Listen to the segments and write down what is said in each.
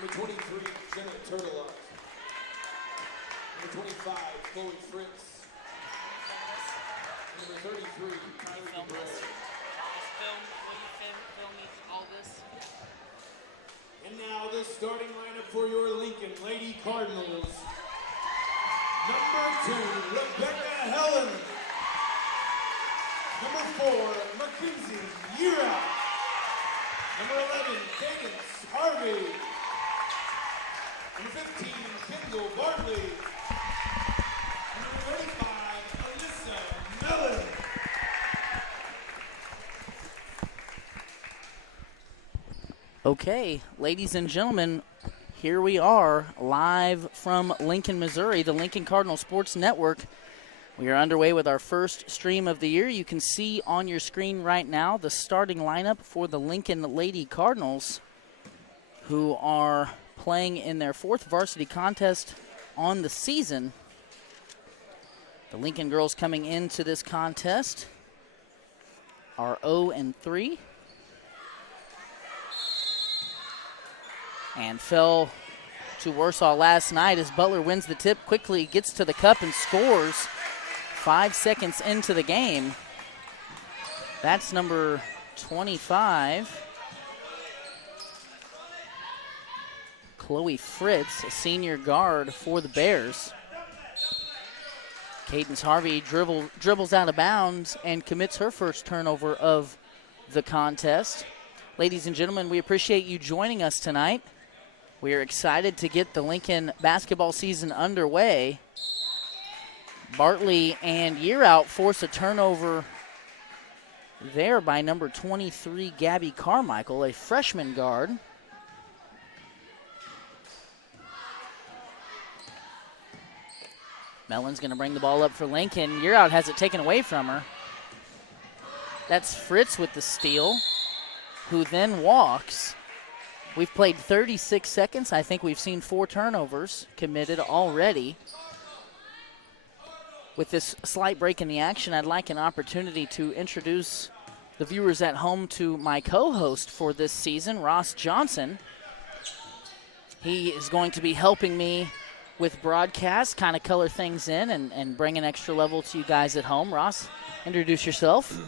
Number 23, Jenna Turtelot. Number 25, Chloe Fritz. Number 33, Kylie DeBray. Film me all this. And now the starting lineup for your Lincoln Lady Cardinals. Number 2, Rebecca Helen. Number 4, Mackenzie Yura. Number 11, Cadence Harvey. Number 15, Kendall Bartley. Number 35, Alyssa Mellon. Okay, ladies and gentlemen, here we are live from Lincoln, Missouri, the Lincoln Cardinal Sports Network. We are underway with our first stream of the year. You can see on your screen right now the starting lineup for the Lincoln Lady Cardinals, who are playing in their 4th varsity contest on the season. The Lincoln girls coming into this contest are 0-3. And fell to Warsaw last night as Butler wins the tip, quickly gets to the cup and scores 5 seconds into the game. That's number 25, Chloe Fritz, a senior guard for the Bears. Cadence Harvey dribbles out of bounds and commits her first turnover of the contest. Ladies and gentlemen, we appreciate you joining us tonight. We are excited to get the Lincoln basketball season underway. Bartley and Yearout force a turnover there by number 23, Gabby Carmichael, a freshman guard. Mellon's going to bring the ball up for Lincoln. Yearout has it taken away from her. That's Fritz with the steal, who then walks. We've played 36 seconds. I think we've seen 4 turnovers committed already. With this slight break in the action, I'd like an opportunity to introduce the viewers at home to my co-host for this season, Ross Johnson. He is going to be helping me with broadcast, kind of color things in and bring an extra level to you guys at home. Ross, introduce yourself.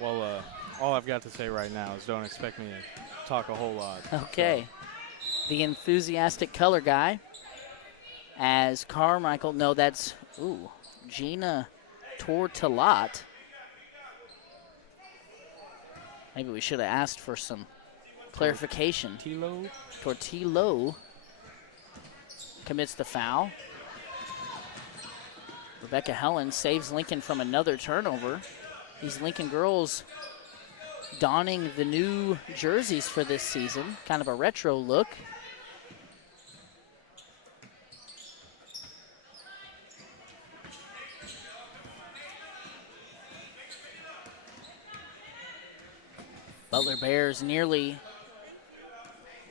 Well, all I've got to say right now is don't expect me to talk a whole lot. Okay. So. The enthusiastic color guy. As Carmichael, no, that's, Gina Tortelot. Maybe we should have asked for some clarification. Tortillo commits the foul. Rebecca Helen saves Lincoln from another turnover. These Lincoln girls donning the new jerseys for this season, kind of a retro look. Butler Bears nearly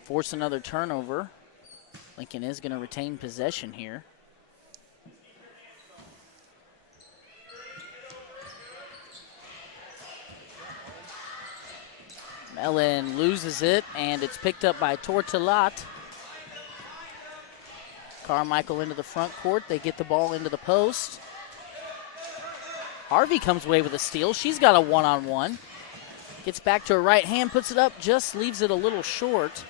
force another turnover. Lincoln is going to retain possession here. Mellon loses it, and it's picked up by Tortelot. Carmichael into the front court. They get the ball into the post. Harvey comes away with a steal. She's got a one-on-one. Gets back to her right hand, puts it up, just leaves it a little short.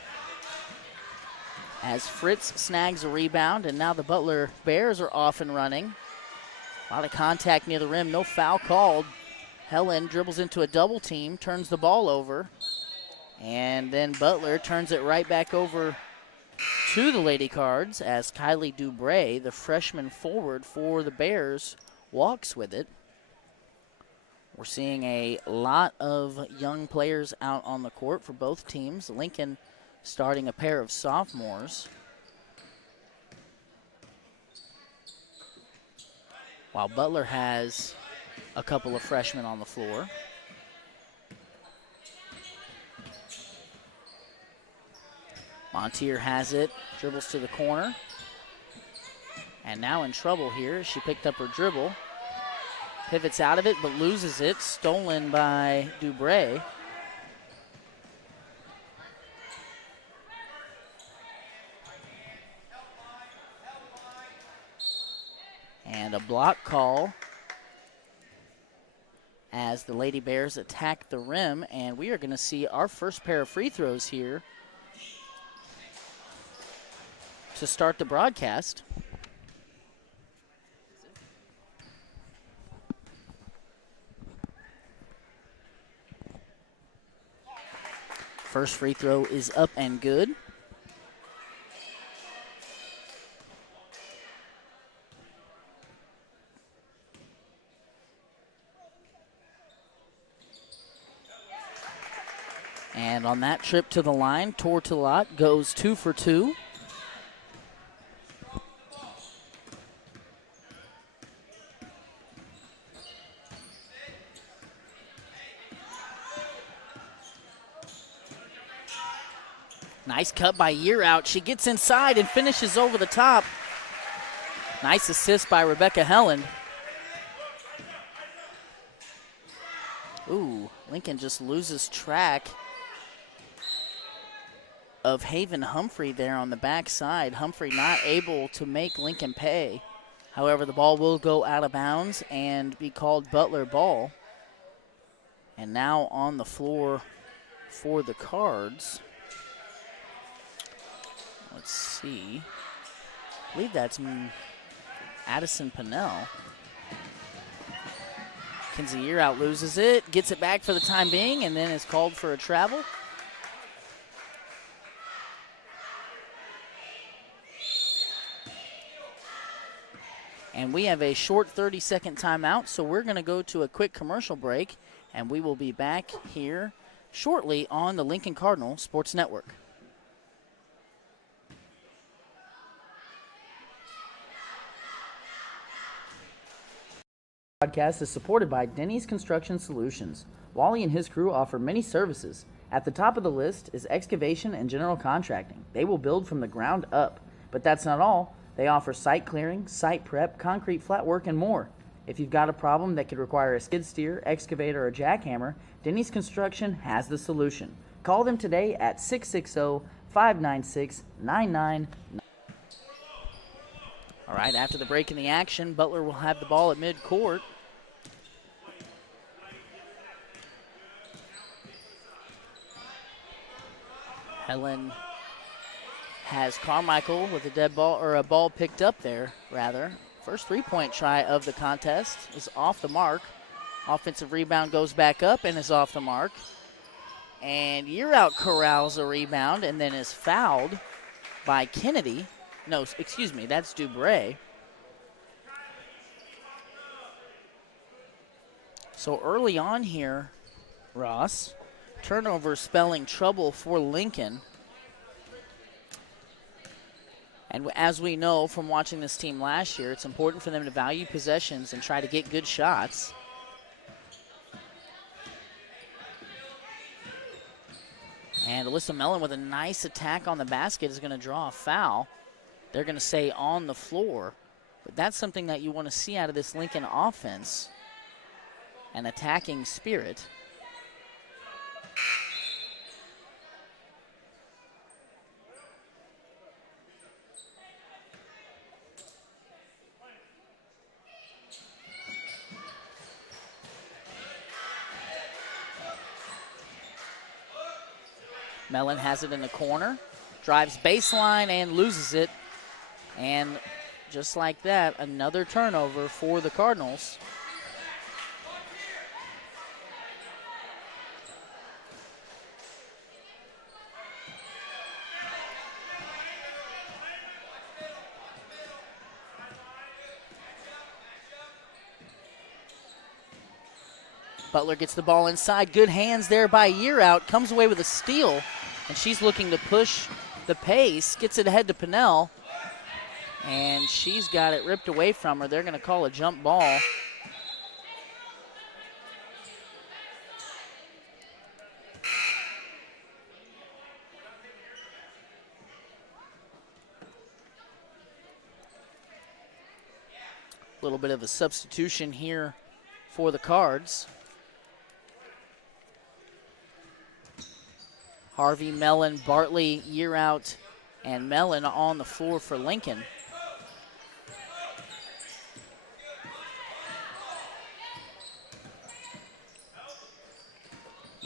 As Fritz snags a rebound, and now the Butler Bears are off and running. A lot of contact near the rim, no foul called. Helen dribbles into a double team, turns the ball over, and then Butler turns it right back over to the Lady Cards as Kylie DeBray, the freshman forward for the Bears, walks with it. We're seeing a lot of young players out on the court for both teams. Lincoln starting a pair of sophomores, while Butler has a couple of freshmen on the floor. Montier has it, dribbles to the corner, and now in trouble here. She picked up her dribble, pivots out of it but loses it, stolen by DeBray. a block call as the Lady Bears attack the rim, and we are going to see our first pair of free throws here to start the broadcast. First free throw is up and good. And on that trip to the line, Tortolat goes 2 for 2. Nice cut by Year Out. She gets inside and finishes over the top. Nice assist by Rebecca Helen. Ooh, Lincoln just loses track of Haven Humphrey there on the backside. Humphrey not able to make Lincoln pay. However, the ball will go out of bounds and be called Butler ball. And now on the floor for the Cards. Let's see. I believe that's Addison Pinnell. Kinsey Year Out loses it, gets it back for the time being, and then is called for a travel. And we have a short 30-second timeout, so we're going to go to a quick commercial break, and we will be back here shortly on the Lincoln Cardinal Sports Network. Podcast is supported by Denny's Construction Solutions. Wally and his crew offer many services. At the top of the list is excavation and general contracting. They will build from the ground up. But that's not all. They offer site clearing, site prep, concrete flat work, and more. If you've got a problem that could require a skid steer, excavator, or jackhammer, Denny's Construction has the solution. Call them today at 660-596-9999. All right, after the break in the action, Butler will have the ball at midcourt. Helen has Carmichael with a dead ball, or a ball picked up there, rather. First three-point try of the contest is off the mark. Offensive rebound goes back up and is off the mark. And Year Out corrals a rebound and then is fouled by Kennedy. No, excuse me, that's Dubray. So early on here, Ross, turnover spelling trouble for Lincoln. And as we know from watching this team last year, it's important for them to value possessions and try to get good shots. And Alyssa Mellon with a nice attack on the basket is going to draw a foul. They're going to say on the floor. But that's something that you want to see out of this Lincoln offense, an attacking spirit. Mellon has it in the corner, drives baseline and loses it. And just like that, another turnover for the Cardinals. Butler gets the ball inside. Good hands there by Year Out. Comes away with a steal, and she's looking to push the pace. Gets it ahead to Pinnell, and she's got it ripped away from her. They're going to call a jump ball. A little bit of a substitution here for the Cards. Harvey, Mellon, Bartley, Year Out, and Mellon on the floor for Lincoln.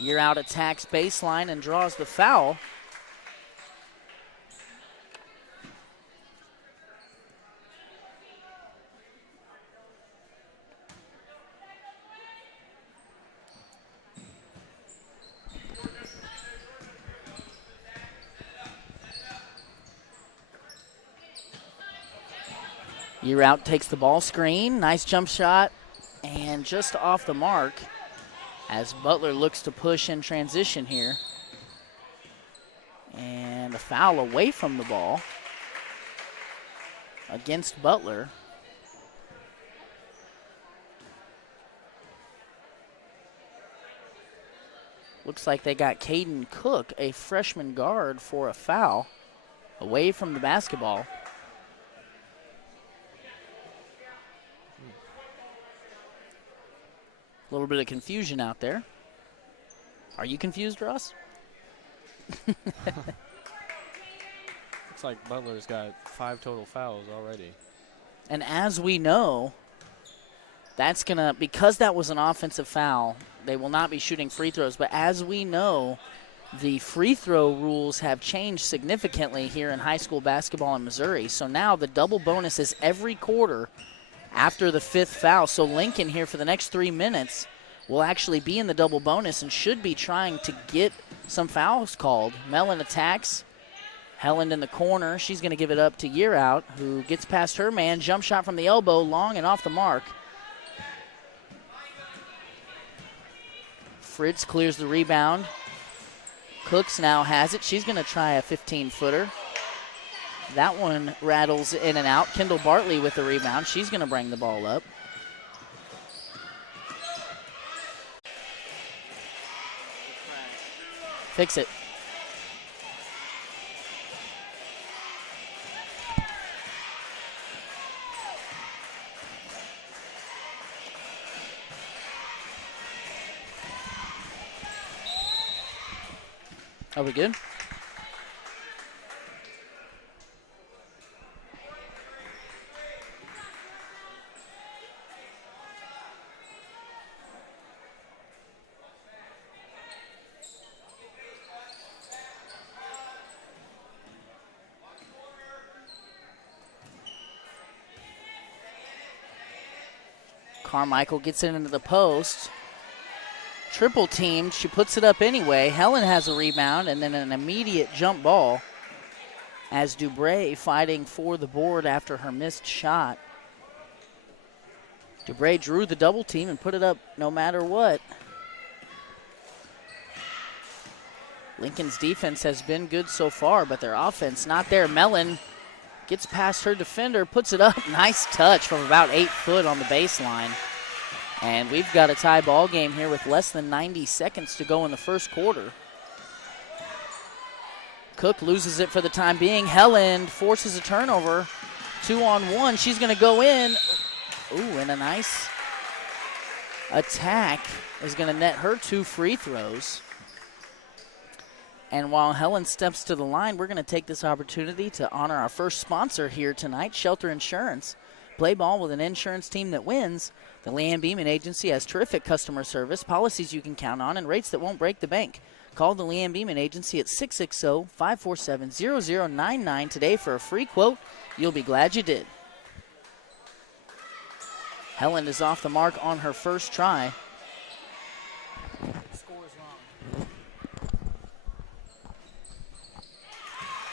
Year out attacks baseline and draws the foul. Year out takes the ball screen. Nice jump shot. And just off the mark as Butler looks to push in transition here. And a foul away from the ball against Butler. Looks like they got Caden Cook, a freshman guard, for a foul away from the basketball. A little bit of confusion out there. Are you confused, Ross? Looks like Butler's got 5 total fouls already. And as we know, that's going to, because that was an offensive foul, they will not be shooting free throws. But as we know, the free throw rules have changed significantly here in high school basketball in Missouri. So now the double bonus is every quarter after the 5th foul. So Lincoln here for the next 3 minutes will actually be in the double bonus and should be trying to get some fouls called. Mellon attacks. Helen in the corner. She's going to give it up to Year Out, who gets past her man. Jump shot from the elbow, long and off the mark. Fritz clears the rebound. Cooks now has it. She's going to try a 15-footer. That one rattles in and out. Kendall Bartley with the rebound. She's going to bring the ball up. Fix it. Are we good? Carmichael gets it into the post. Triple teamed. She puts it up anyway. Helen has a rebound and then an immediate jump ball as Dubray fighting for the board after her missed shot. Dubray drew the double team and put it up no matter what. Lincoln's defense has been good so far, but their offense not there. Mellon gets past her defender, puts it up. Nice touch from about 8 foot on the baseline. And we've got a tie ball game here with less than 90 seconds to go in the first quarter. Cook loses it for the time being. Helen forces a turnover. 2-on-1. She's going to go in. Ooh, and a nice attack is going to net her 2 free throws. And while Helen steps to the line, we're going to take this opportunity to honor our first sponsor here tonight, Shelter Insurance. Play ball with an insurance team that wins. The Leanne Beeman Agency has terrific customer service, policies you can count on, and rates that won't break the bank. Call the Leanne Beeman Agency at 660-547-0099 today for a free quote. You'll be glad you did. Helen is off the mark on her first try.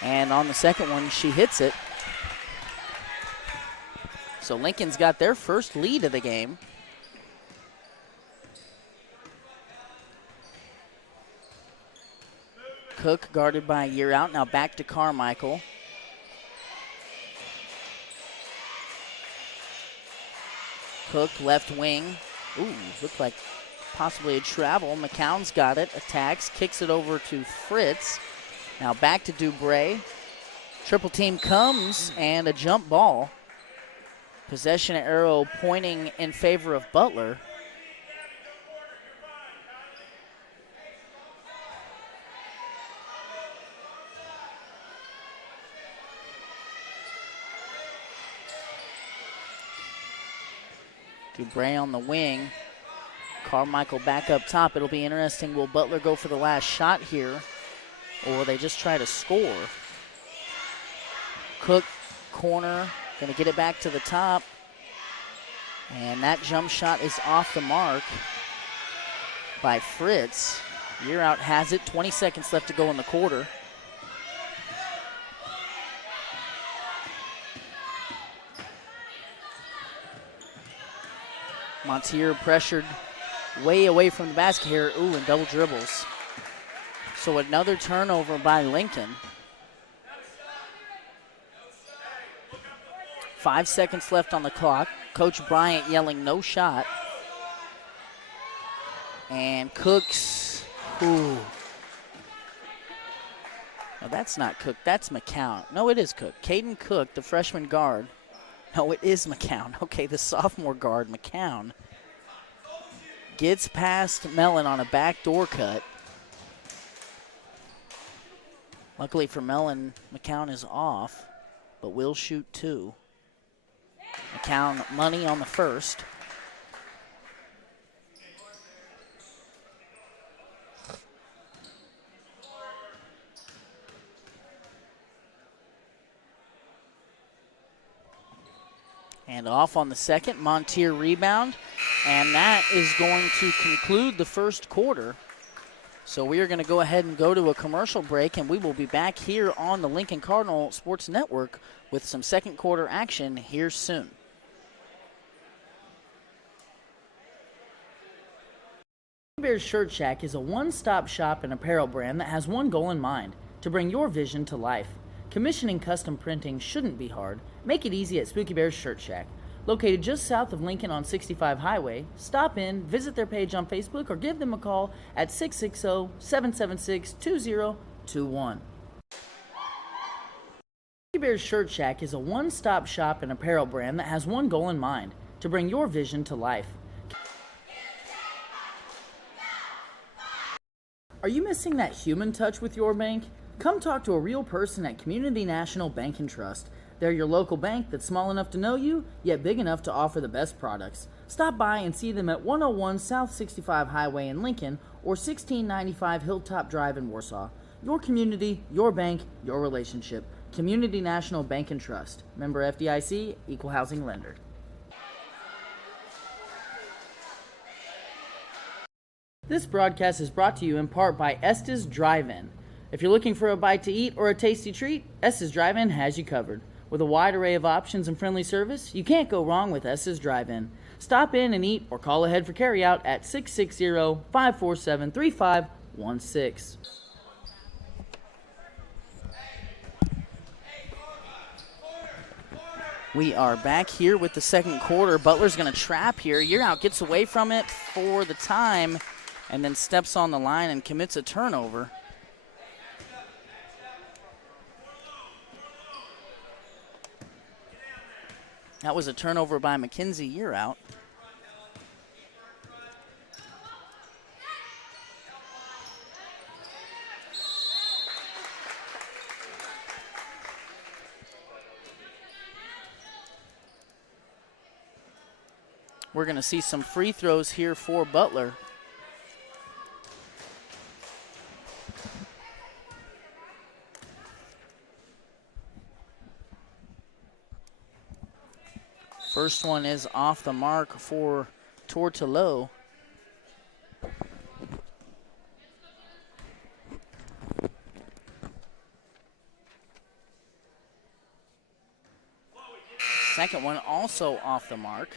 And on the second one, she hits it. So Lincoln's got their first lead of the game. Cook guarded by Year Out. Now back to Carmichael. Cook left wing. Ooh, looked like possibly a travel. McCown's got it. Attacks. Kicks it over to Fritz. Now back to Dubray. Triple team comes and a jump ball. Possession arrow pointing in favor of Butler. Dubray on the wing. Carmichael back up top. It'll be interesting. Will Butler go for the last shot here, or will they just try to score? Cook, corner, going to get it back to the top. And that jump shot is off the mark by Fritz. Year out has it. 20 seconds left to go in the quarter. Montier pressured way away from the basket here. Ooh, and double dribbles. So another turnover by Lincoln. 5 seconds left on the clock. Coach Bryant yelling no shot. And Cooks, ooh. No, that's not Cook, that's McCown. No, it is Cook. Caden Cook, the freshman guard. No, it is McCown. Okay, the sophomore guard, McCown, gets past Mellon on a backdoor cut. Luckily for Mellon, McCown is off, but will shoot two. McCown money on the first. And off on the second, Montier rebound. And that is going to conclude the first quarter. So we are going to go ahead and go to a commercial break, and we will be back here on the Lincoln Cardinal Sports Network with some second quarter action here soon. Bears Shirt Shack is a one-stop shop and apparel brand that has one goal in mind: to bring your vision to life. Commissioning custom printing shouldn't be hard. Make it easy at Spooky Bears Shirt Shack. Located just south of Lincoln on 65 Highway, stop in, visit their page on Facebook, or give them a call at 660-776-2021. Spooky Bears Shirt Shack is a one-stop shop and apparel brand that has one goal in mind: to bring your vision to life. Are you missing that human touch with your bank? Come talk to a real person at Community National Bank and Trust. They're your local bank that's small enough to know you, yet big enough to offer the best products. Stop by and see them at 101 South 65 Highway in Lincoln or 1695 Hilltop Drive in Warsaw. Your community, your bank, your relationship. Community National Bank and Trust. Member FDIC, Equal Housing Lender. This broadcast is brought to you in part by Estes Drive-In. If you're looking for a bite to eat or a tasty treat, Estes Drive-In has you covered. With a wide array of options and friendly service, you can't go wrong with Estes Drive-In. Stop in and eat or call ahead for carryout at 660-547-3516. We are back here with the second quarter. Butler's going to trap here. Year out gets away from it for the time and then steps on the line and commits a turnover. That was a turnover by McKenzie. Year out. We're going to see some free throws here for Butler. First one is off the mark for Tortolo. Second one also off the mark.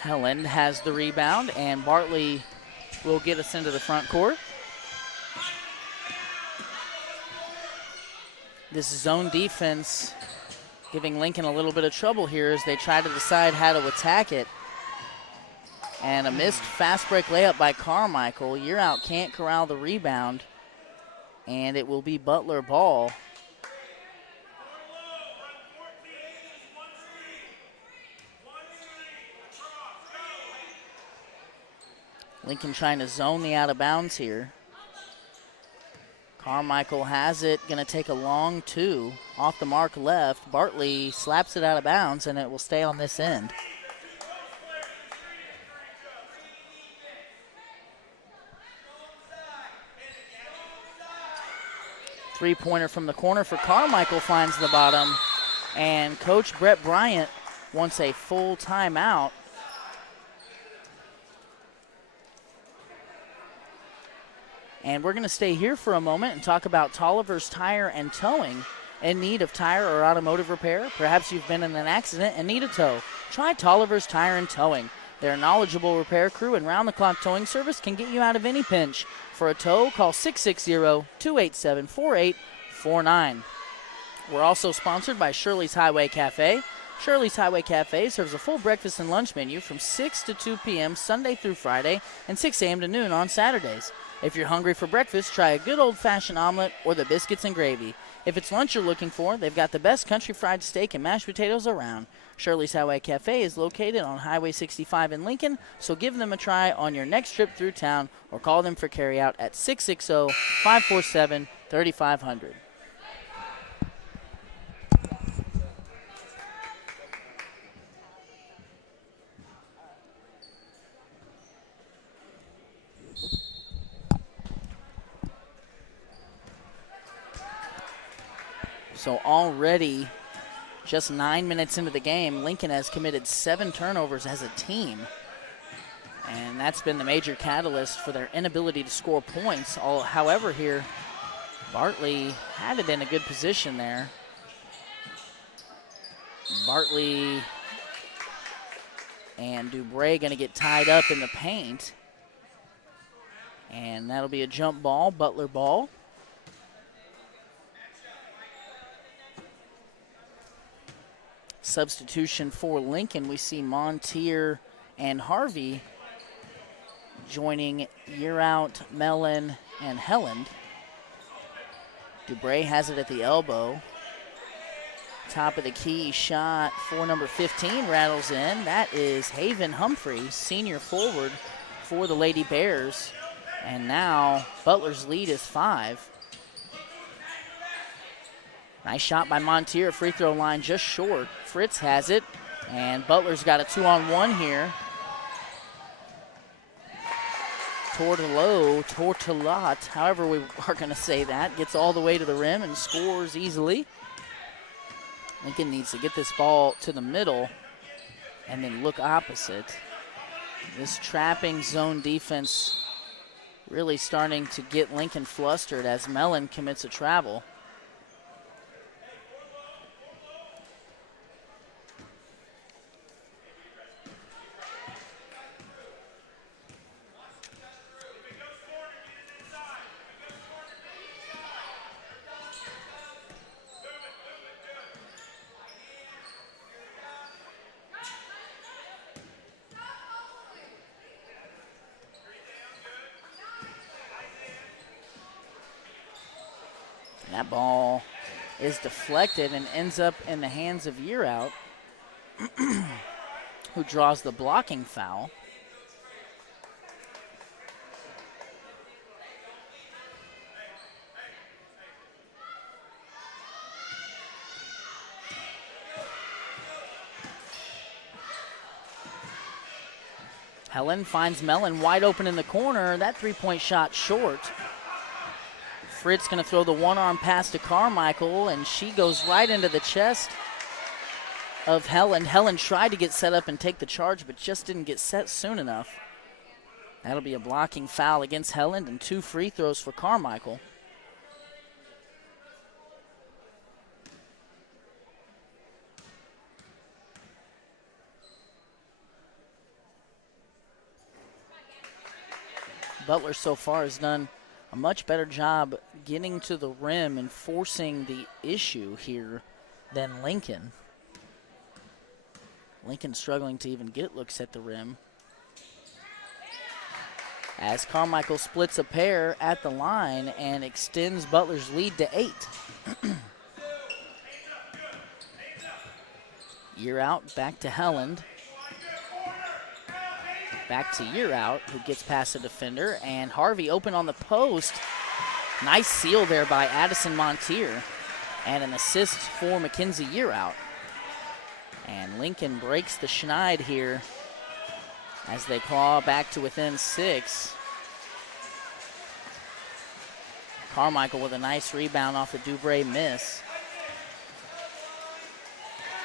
Helen has the rebound, and Bartley will get us into the front court. This zone defense giving Lincoln a little bit of trouble here as they try to decide how to attack it. And a missed fast break layup by Carmichael. Year out can't corral the rebound, and it will be Butler ball. Lincoln trying to zone the out of bounds here. Carmichael has it, going to take a long two. Off the mark left. Bartley slaps it out of bounds, and it will stay on this end. Three-pointer from the corner for Carmichael finds the bottom. And Coach Brett Bryant wants a full timeout. And we're going to stay here for a moment and talk about Tolliver's Tire and Towing. In need of tire or automotive repair? Perhaps you've been in an accident and need a tow. Try Tolliver's Tire and Towing. Their knowledgeable repair crew and round-the-clock towing service can get you out of any pinch. For a tow, call 660-287-4849. We're also sponsored by Shirley's Highway Cafe. Shirley's Highway Cafe serves a full breakfast and lunch menu from 6 to 2 p.m. Sunday through Friday and 6 a.m. to noon on Saturdays. If you're hungry for breakfast, try a good old-fashioned omelet or the biscuits and gravy. If it's lunch you're looking for, they've got the best country fried steak and mashed potatoes around. Shirley's Highway Cafe is located on Highway 65 in Lincoln, so give them a try on your next trip through town or call them for carryout at 660-547-3500. So already, just 9 minutes into the game, Lincoln has committed 7 turnovers as a team. And that's been the major catalyst for their inability to score points. However, here, Bartley had it in a good position there. Bartley and Dubray going to get tied up in the paint. And that'll be a jump ball, Butler ball. Substitution for Lincoln, we see Montier and Harvey joining Yearout, Mellon, and Helland. Dubray has it at the elbow. Top of the key shot for number 15 rattles in. That is Haven Humphreys, senior forward for the Lady Bears. And now Butler's lead is 5. Nice shot by Montier, free throw line just short. Fritz has it, and Butler's got a 2-on-1 here. Tortolat, however we are going to say that, gets all the way to the rim and scores easily. Lincoln needs to get this ball to the middle and then look opposite. This trapping zone defense really starting to get Lincoln flustered as Mellon commits a travel. That ball is deflected and ends up in the hands of Yearout, who draws the blocking foul. Helen finds Mellon wide open in the corner. That three-point shot short. Fritz going to throw the one-arm pass to Carmichael, and she goes right into the chest of Helen. Helen tried to get set up and take the charge, but just didn't get set soon enough. That'll be a blocking foul against Helen and 2 free throws for Carmichael. Butler so far has done a much better job getting to the rim and forcing the issue here than Lincoln. Lincoln struggling to even get looks at the rim. As Carmichael splits a pair at the line and extends Butler's lead to 8. Yearout back to Helland. Back to Year Out, who gets past the defender, and Harvey open on the post. Nice seal there by Addison Montier, and an assist for Mackenzie Year Out. And Lincoln breaks the schneid here as they claw back to within 6. Carmichael with a nice rebound off the Dubray miss.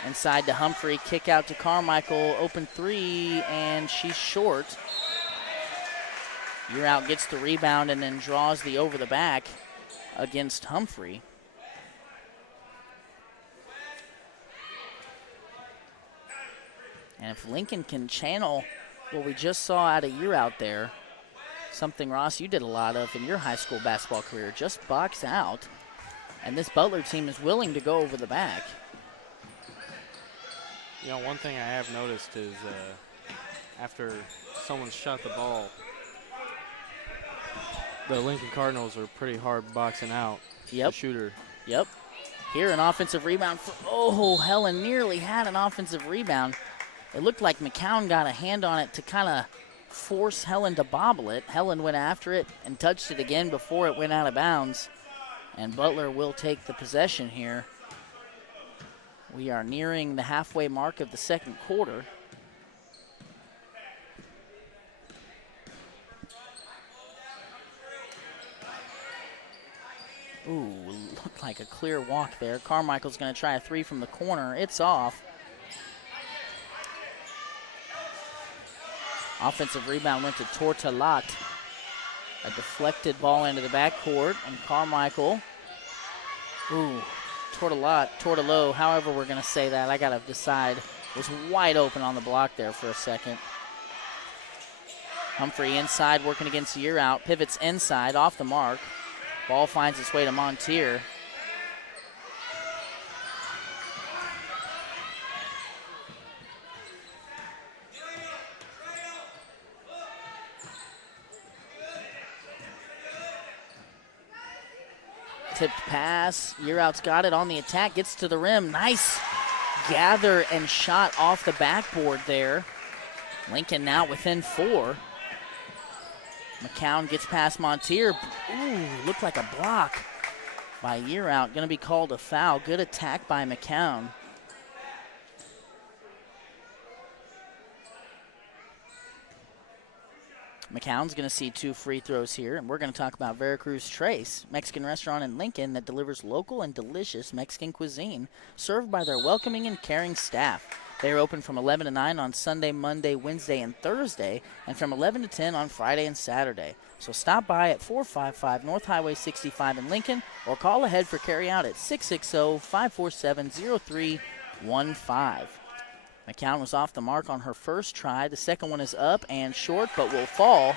Inside to Humphrey, kick out to Carmichael, open 3, and she's short. Year Out gets the rebound and then draws the over the back against Humphrey. And if Lincoln can channel what we just saw out of Year Out there, something, Ross, you did a lot of in your high school basketball career, just box out, and this Butler team is willing to go over the back. You know, one thing I have noticed is after someone shot the ball, the Lincoln Cardinals are pretty hard boxing out the shooter. Yep. Here an offensive rebound. Helen nearly had an offensive rebound. It looked like McCown got a hand on it to kind of force Helen to bobble it. Helen went after it and touched it again before it went out of bounds. And Butler will take the possession here. We are nearing the halfway mark of the second quarter. Ooh, looked like a clear walk there. Carmichael's going to try a 3 from the corner. It's off. Offensive rebound went to Tortalat. A deflected ball into the backcourt, and Carmichael. Ooh, Tortalo, however we're going to say that, I got to decide, was wide open on the block there for a second. Humphrey inside, working against Year Out, pivots inside, off the mark. Ball finds its way to Montier. Tipped pass. Year Out's got it on the attack. Gets to the rim. Nice gather and shot off the backboard there. Lincoln now within 4. McCown gets past Montier. Ooh, looked like a block by Year Out. Going to be called a foul. Good attack by McCown. McCown's going to see 2 free throws here, and we're going to talk about Veracruz Trace, Mexican restaurant in Lincoln that delivers local and delicious Mexican cuisine, served by their welcoming and caring staff. They are open from 11 to 9 on Sunday, Monday, Wednesday, and Thursday, and from 11 to 10 on Friday and Saturday. So stop by at 455 North Highway 65 in Lincoln, or call ahead for carryout at 660-547-0315. McCown was off the mark on her first try. The second one is up and short, but will fall.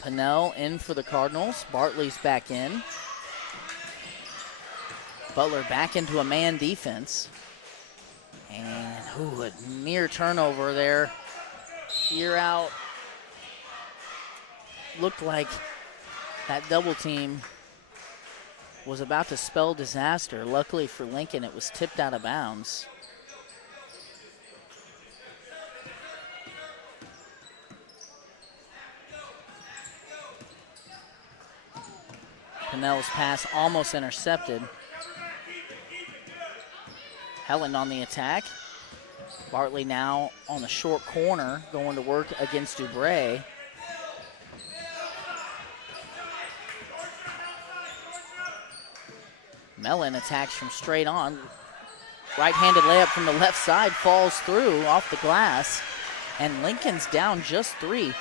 Pinnell in for the Cardinals. Bartley's back in. Butler back into a man defense. And, a near turnover there. Year Out. Looked like that double team was about to spell disaster. Luckily for Lincoln, it was tipped out of bounds. Pinnell's pass almost intercepted. Helen on the attack. Bartley now on the short corner, going to work against Dubray. Mellon attacks from straight on. Right-handed layup from the left side falls through off the glass. And Lincoln's down just 3.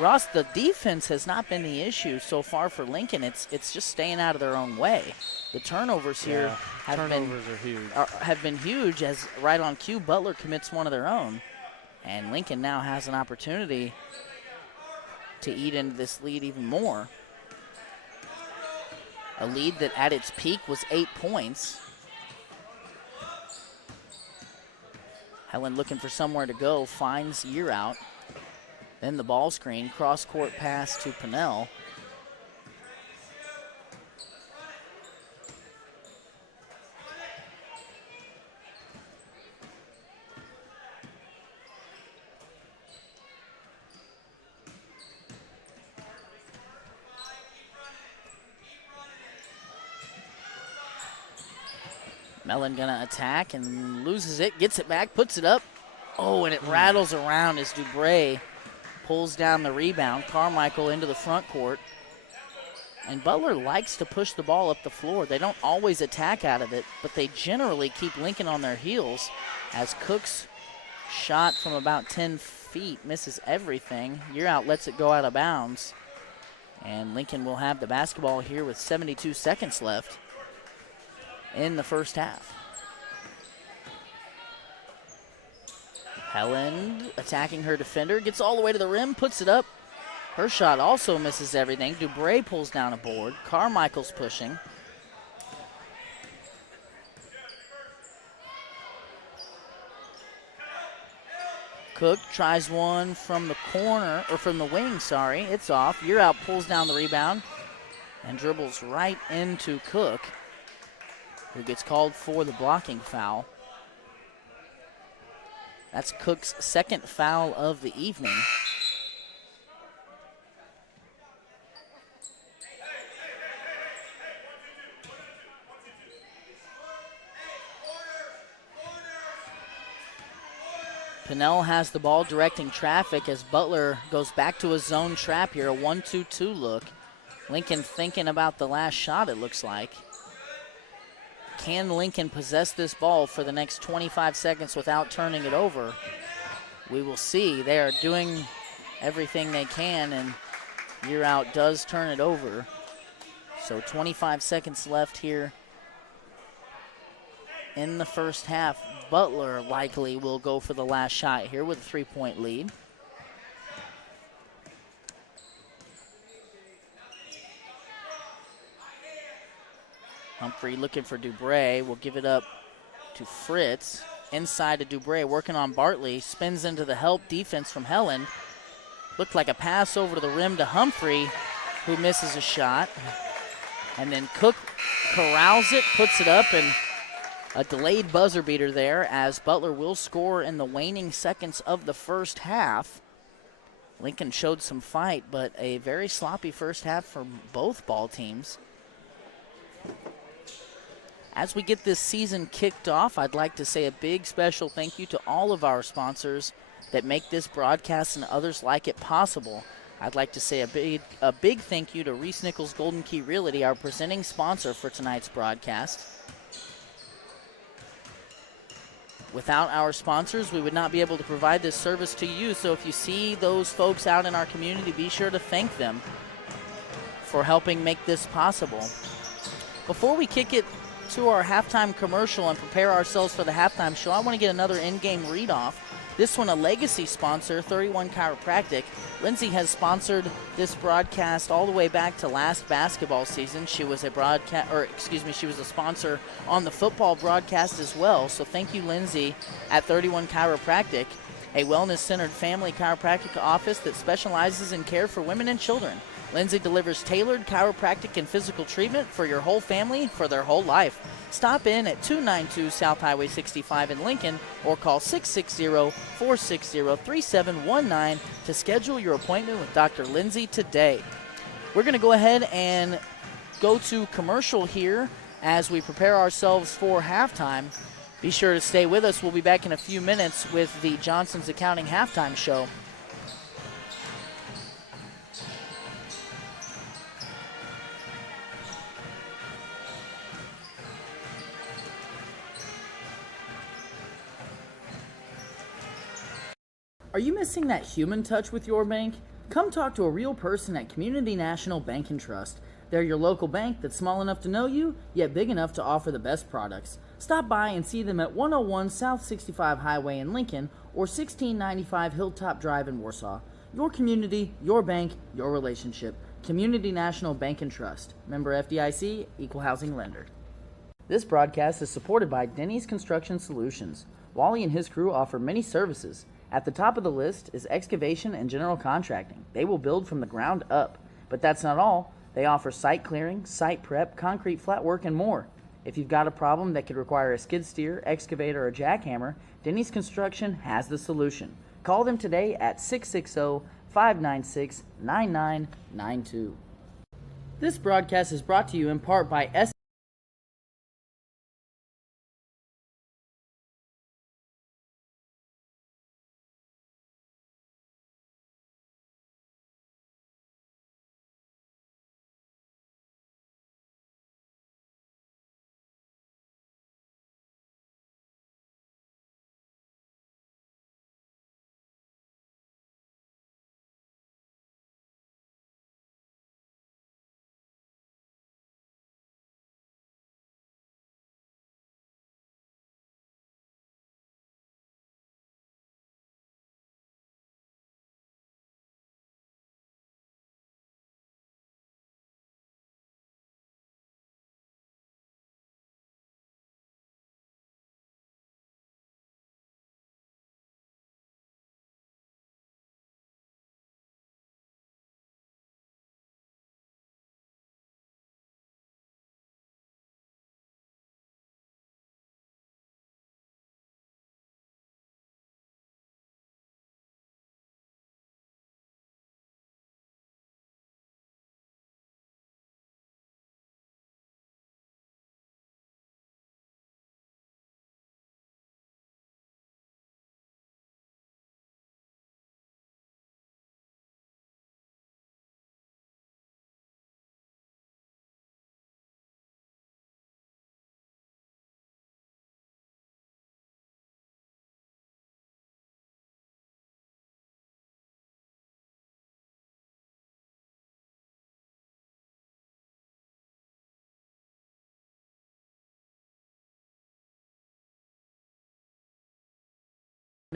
Ross, the defense has not been the issue so far for Lincoln. It's just staying out of their own way. The turnovers here have been huge as right on cue, Butler commits one of their own. And Lincoln now has an opportunity to eat into this lead even more. A lead that at its peak was 8 points. Helen looking for somewhere to go, finds Year Out. Then the ball screen, cross-court pass to Pinnell. Mellon gonna attack and loses it, gets it back, puts it up. Oh, and it rattles around as Dubray pulls down the rebound. Carmichael into the front court. And Butler likes to push the ball up the floor. They don't always attack out of it, but they generally keep Lincoln on their heels as Cook's shot from about 10 feet misses everything. Year Out lets it go out of bounds. And Lincoln will have the basketball here with 72 seconds left in the first half. Helen attacking her defender, gets all the way to the rim, puts it up. Her shot also misses everything. Dubray pulls down a board. Carmichael's pushing. Cook tries one from the corner, or from the wing, sorry. It's off. Year Out pulls down the rebound and dribbles right into Cook, who gets called for the blocking foul. That's Cook's second foul of the evening. Pinnell has the ball directing traffic as Butler goes back to a zone trap here, a 1-2-2 look. Lincoln thinking about the last shot, it looks like. Can Lincoln possess this ball for the next 25 seconds without turning it over? We will see. They are doing everything they can, and Year Out does turn it over. So 25 seconds left here in the first half. Butler likely will go for the last shot here with a 3-point lead. Humphrey looking for Dubray. Will give it up to Fritz. Inside to Dubray, working on Bartley. Spins into the help defense from Helen. Looked like a pass over to the rim to Humphrey, who misses a shot. And then Cook corrals it, puts it up, and a delayed buzzer beater there as Butler will score in the waning seconds of the first half. Lincoln showed some fight, but a very sloppy first half for both ball teams. As we get this season kicked off, I'd like to say a big special thank you to all of our sponsors that make this broadcast and others like it possible. I'd like to say a big thank you to Reese Nichols Golden Key Realty, our presenting sponsor for tonight's broadcast. Without our sponsors, we would not be able to provide this service to you. So if you see those folks out in our community, be sure to thank them for helping make this possible. Before we kick it to our halftime commercial and prepare ourselves for the halftime show, I want to get another in-game read-off. This one, a legacy sponsor, 31 Chiropractic. Lindsay has sponsored this broadcast all the way back to last basketball season. She was she was a sponsor on the football broadcast as well. So thank you, Lindsay, at 31 Chiropractic, a wellness-centered family chiropractic office that specializes in care for women and children. Lindsay delivers tailored chiropractic and physical treatment for your whole family for their whole life. Stop in at 292 South Highway 65 in Lincoln or call 660-460-3719 to schedule your appointment with Dr. Lindsay today. We're going to go ahead and go to commercial here as we prepare ourselves for halftime. Be sure to stay with us. We'll be back in a few minutes with the Johnson's Accounting halftime show. Are you missing that human touch with your bank? Come talk to a real person at Community National Bank and Trust. They're your local bank that's small enough to know you, yet big enough to offer the best products. Stop by and see them at 101 South 65 Highway in Lincoln or 1695 Hilltop Drive in Warsaw. Your community, your bank, your relationship. Community National Bank and Trust. Member FDIC, Equal Housing Lender. This broadcast is supported by Denny's Construction Solutions. Wally and his crew offer many services. At the top of the list is excavation and general contracting. They will build from the ground up. But that's not all. They offer site clearing, site prep, concrete flat work, and more. If you've got a problem that could require a skid steer, excavator, or jackhammer, Denny's Construction has the solution. Call them today at 660-596-9992. This broadcast is brought to you in part by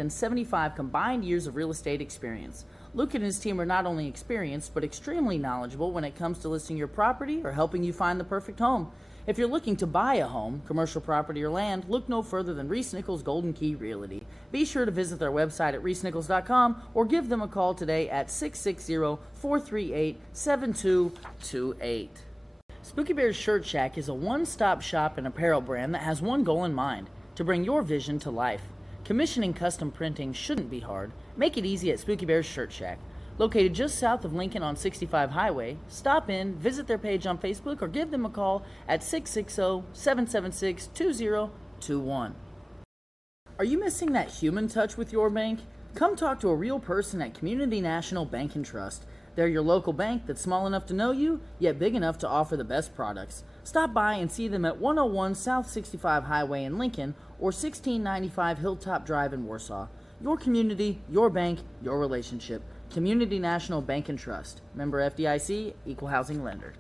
and 75 combined years of real estate experience. Luke and his team are not only experienced, but extremely knowledgeable when it comes to listing your property or helping you find the perfect home. If you're looking to buy a home, commercial property, or land, look no further than Reese Nichols Golden Key Realty. Be sure to visit their website at reesenichols.com or give them a call today at 660-438-7228. Spooky Bears Shirt Shack is a one-stop shop and apparel brand that has one goal in mind: to bring your vision to life. Commissioning custom printing shouldn't be hard. Make it easy at Spooky Bears Shirt Shack. Located just south of Lincoln on 65 Highway, stop in, visit their page on Facebook, or give them a call at 660-776-2021. Are you missing that human touch with your bank? Come talk to a real person at Community National Bank and Trust. They're your local bank that's small enough to know you, yet big enough to offer the best products. Stop by and see them at 101 South 65 Highway in Lincoln or 1695 Hilltop Drive in Warsaw. Your community, your bank, your relationship. Community National Bank and Trust. Member FDIC, Equal Housing Lender.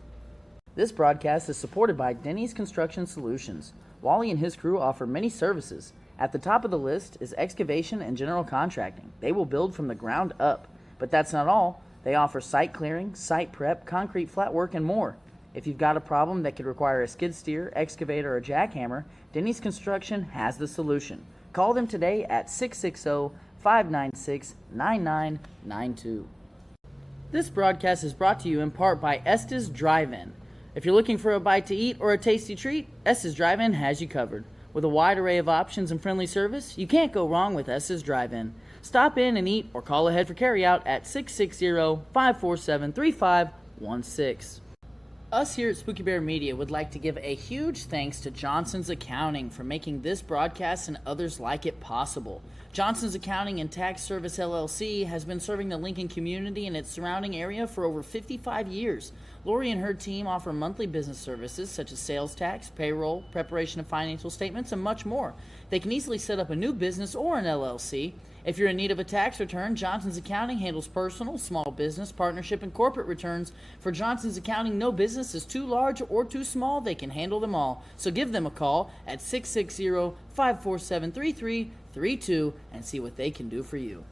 This broadcast is supported by Denny's Construction Solutions. Wally and his crew offer many services. At the top of the list is excavation and general contracting. They will build from the ground up. But that's not all. They offer site clearing, site prep, concrete flat work, and more. If you've got a problem that could require a skid steer, excavator, or jackhammer, Denny's Construction has the solution. Call them today at 660-596-9992. This broadcast is brought to you in part by Estes Drive-In. If you're looking for a bite to eat or a tasty treat, Estes Drive-In has you covered. With a wide array of options and friendly service, you can't go wrong with Estes Drive-In. Stop in and eat or call ahead for carryout at 660-547-3516. Us here at Spooky Bear Media would like to give a huge thanks to Johnson's Accounting for making this broadcast and others like it possible. Johnson's Accounting and Tax Service LLC has been serving the Lincoln community and its surrounding area for over 55 years. Lori and her team offer monthly business services such as sales tax, payroll, preparation of financial statements, and much more. They can easily set up a new business or an LLC. If you're in need of a tax return, Johnson's Accounting handles personal, small business, partnership, and corporate returns. For Johnson's Accounting, no business is too large or too small. They can handle them all. So give them a call at 660-547-3332 and see what they can do for you.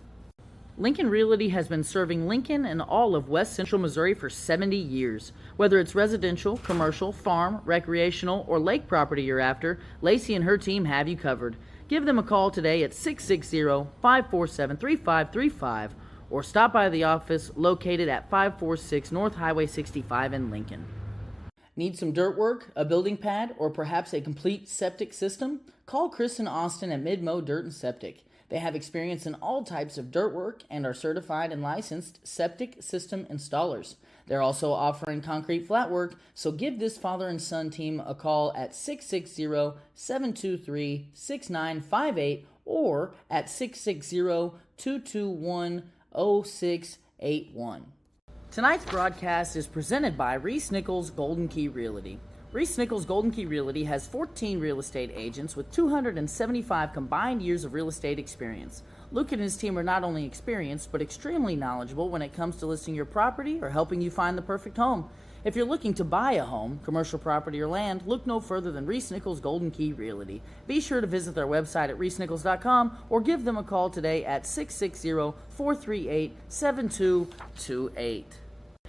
Lincoln Realty has been serving Lincoln and all of West Central Missouri for 70 years. Whether it's residential, commercial, farm, recreational, or lake property you're after, Lacey and her team have you covered. Give them a call today at 660-547-3535 or stop by the office located at 546 North Highway 65 in Lincoln. Need some dirt work, a building pad, or perhaps a complete septic system? Call Chris and Austin at Mid-Mo Dirt and Septic. They have experience in all types of dirt work and are certified and licensed septic system installers. They're also offering concrete flat work, so give this father and son team a call at 660-723-6958 or at 660-221-0681. Tonight's broadcast is presented by Reese Nichols Golden Key Realty. Reese Nichols Golden Key Realty has 14 real estate agents with 275 combined years of real estate experience. Luke and his team are not only experienced, but extremely knowledgeable when it comes to listing your property or helping you find the perfect home. If you're looking to buy a home, commercial property, or land, look no further than Reese Nichols Golden Key Realty. Be sure to visit their website at reesenichols.com or give them a call today at 660-438-7228.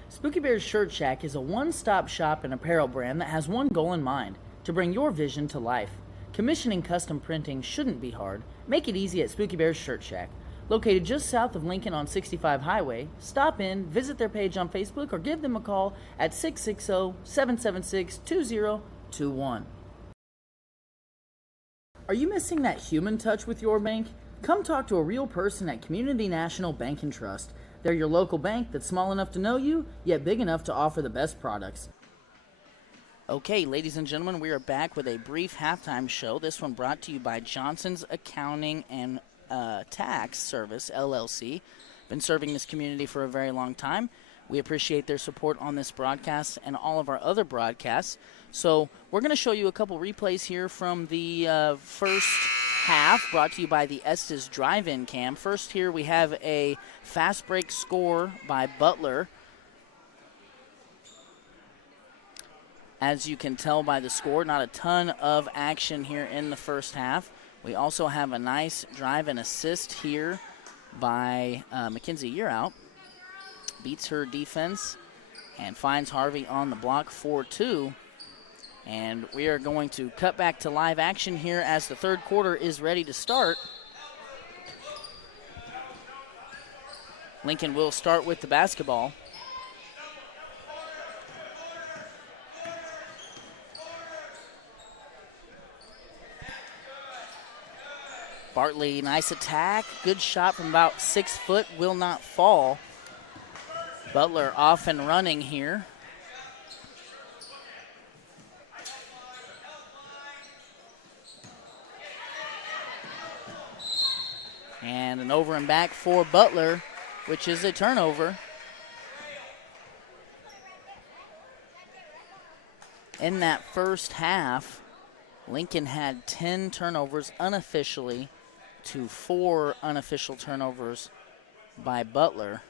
Spooky Bears Shirt Shack is a one-stop shop and apparel brand that has one goal in mind: to bring your vision to life. Commissioning custom printing shouldn't be hard. Make it easy at Spooky Bears Shirt Shack. Located just south of Lincoln on 65 Highway, stop in, visit their page on Facebook, or give them a call at 660-776-2021. Are you missing that human touch with your bank? Come talk to a real person at Community National Bank and Trust. They're your local bank that's small enough to know you, yet big enough to offer the best products. Okay, ladies and gentlemen, we are back with a brief halftime show. This one brought to you by Johnson's Accounting and Tax Service, LLC. Been serving this community for a very long time. We appreciate their support on this broadcast and all of our other broadcasts. So we're going to show you a couple replays here from the first half, brought to you by the Estes Drive-In Cam. First here we have a fast break score by Butler. As you can tell by the score, not a ton of action here in the first half. We also have a nice drive and assist here by Mackenzie Yearout. Beats her defense and finds Harvey on the block for 2. And we are going to cut back to live action here as the third quarter is ready to start. Lincoln will start with the basketball. Bartley, nice attack. Good shot from about 6 foot, will not fall. Butler off and running here. And an over and back for Butler, which is a turnover. In that first half, Lincoln had 10 turnovers unofficially to 4 unofficial turnovers by Butler.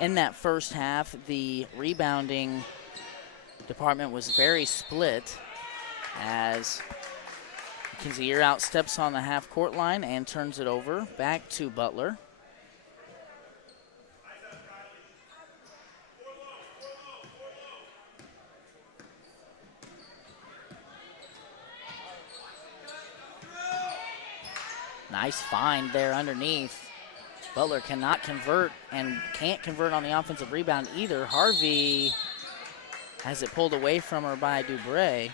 In that first half, the rebounding department was very split as Mackenzie Yearout steps on the half-court line and turns it over back to Butler. Nice find there underneath. Butler cannot convert and can't convert on the offensive rebound either. Harvey has it pulled away from her by Dubray.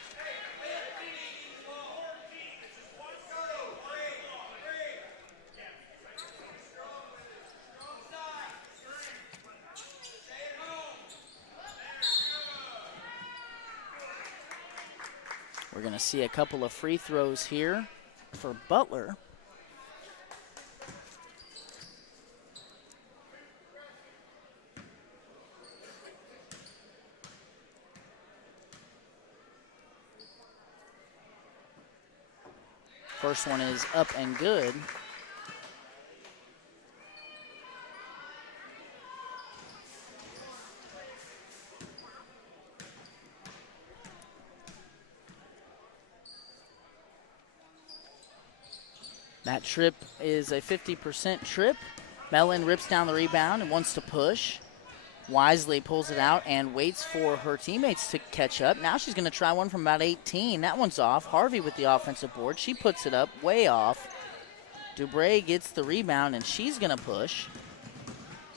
We're going to see a couple of free throws here for Butler. First one is up and good. That trip is a 50% trip. Mellon rips down the rebound and wants to push. Wisely pulls it out and waits for her teammates to catch up. Now she's going to try one from about 18. That one's off. Harvey with the offensive board. She puts it up way off. Dubray gets the rebound and she's going to push.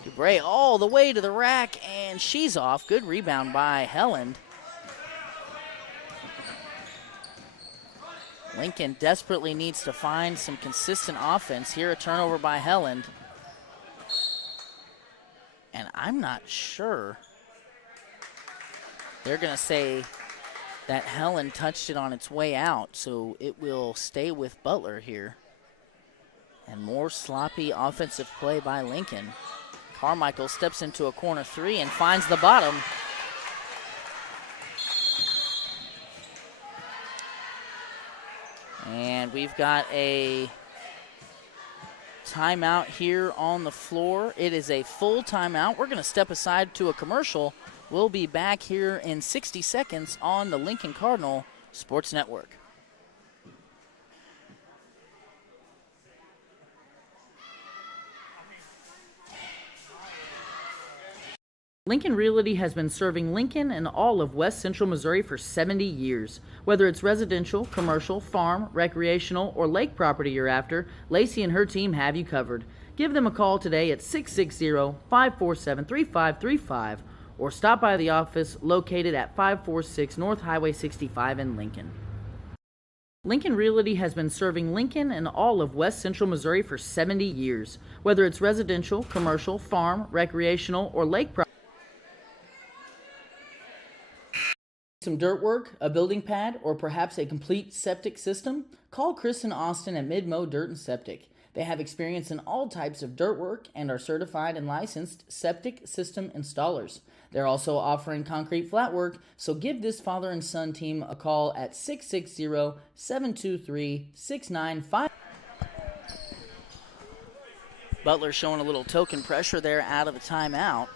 Dubray all the way to the rack and she's off. Good rebound by Helland. Lincoln desperately needs to find some consistent offense. Here a turnover by Helland. And I'm not sure. They're going to say that Helland touched it on its way out, so it will stay with Butler here. And more sloppy offensive play by Lincoln. Carmichael steps into a corner 3 and finds the bottom. And we've got a timeout here on the floor. It is a full timeout. We're going to step aside to a commercial. We'll be back here in 60 seconds on the Lincoln Cardinal Sports Network. Lincoln Realty has been serving Lincoln and all of West Central Missouri for 70 years. Whether it's residential, commercial, farm, recreational, or lake property you're after, Lacey and her team have you covered. Give them a call today at 660-547-3535 or stop by the office located at 546 North Highway 65 in Lincoln. Lincoln Realty has been serving Lincoln and all of West Central Missouri for 70 years. Whether it's residential, commercial, farm, recreational, or lake property. Some dirt work, a building pad, or perhaps a complete septic system? Call Chris and Austin at Midmo Dirt and Septic. They have experience in all types of dirt work and are certified and licensed septic system installers. They're also offering concrete flat work, so give this father and son team a call at 660-723-6955. Butler showing a little token pressure there out of the timeout.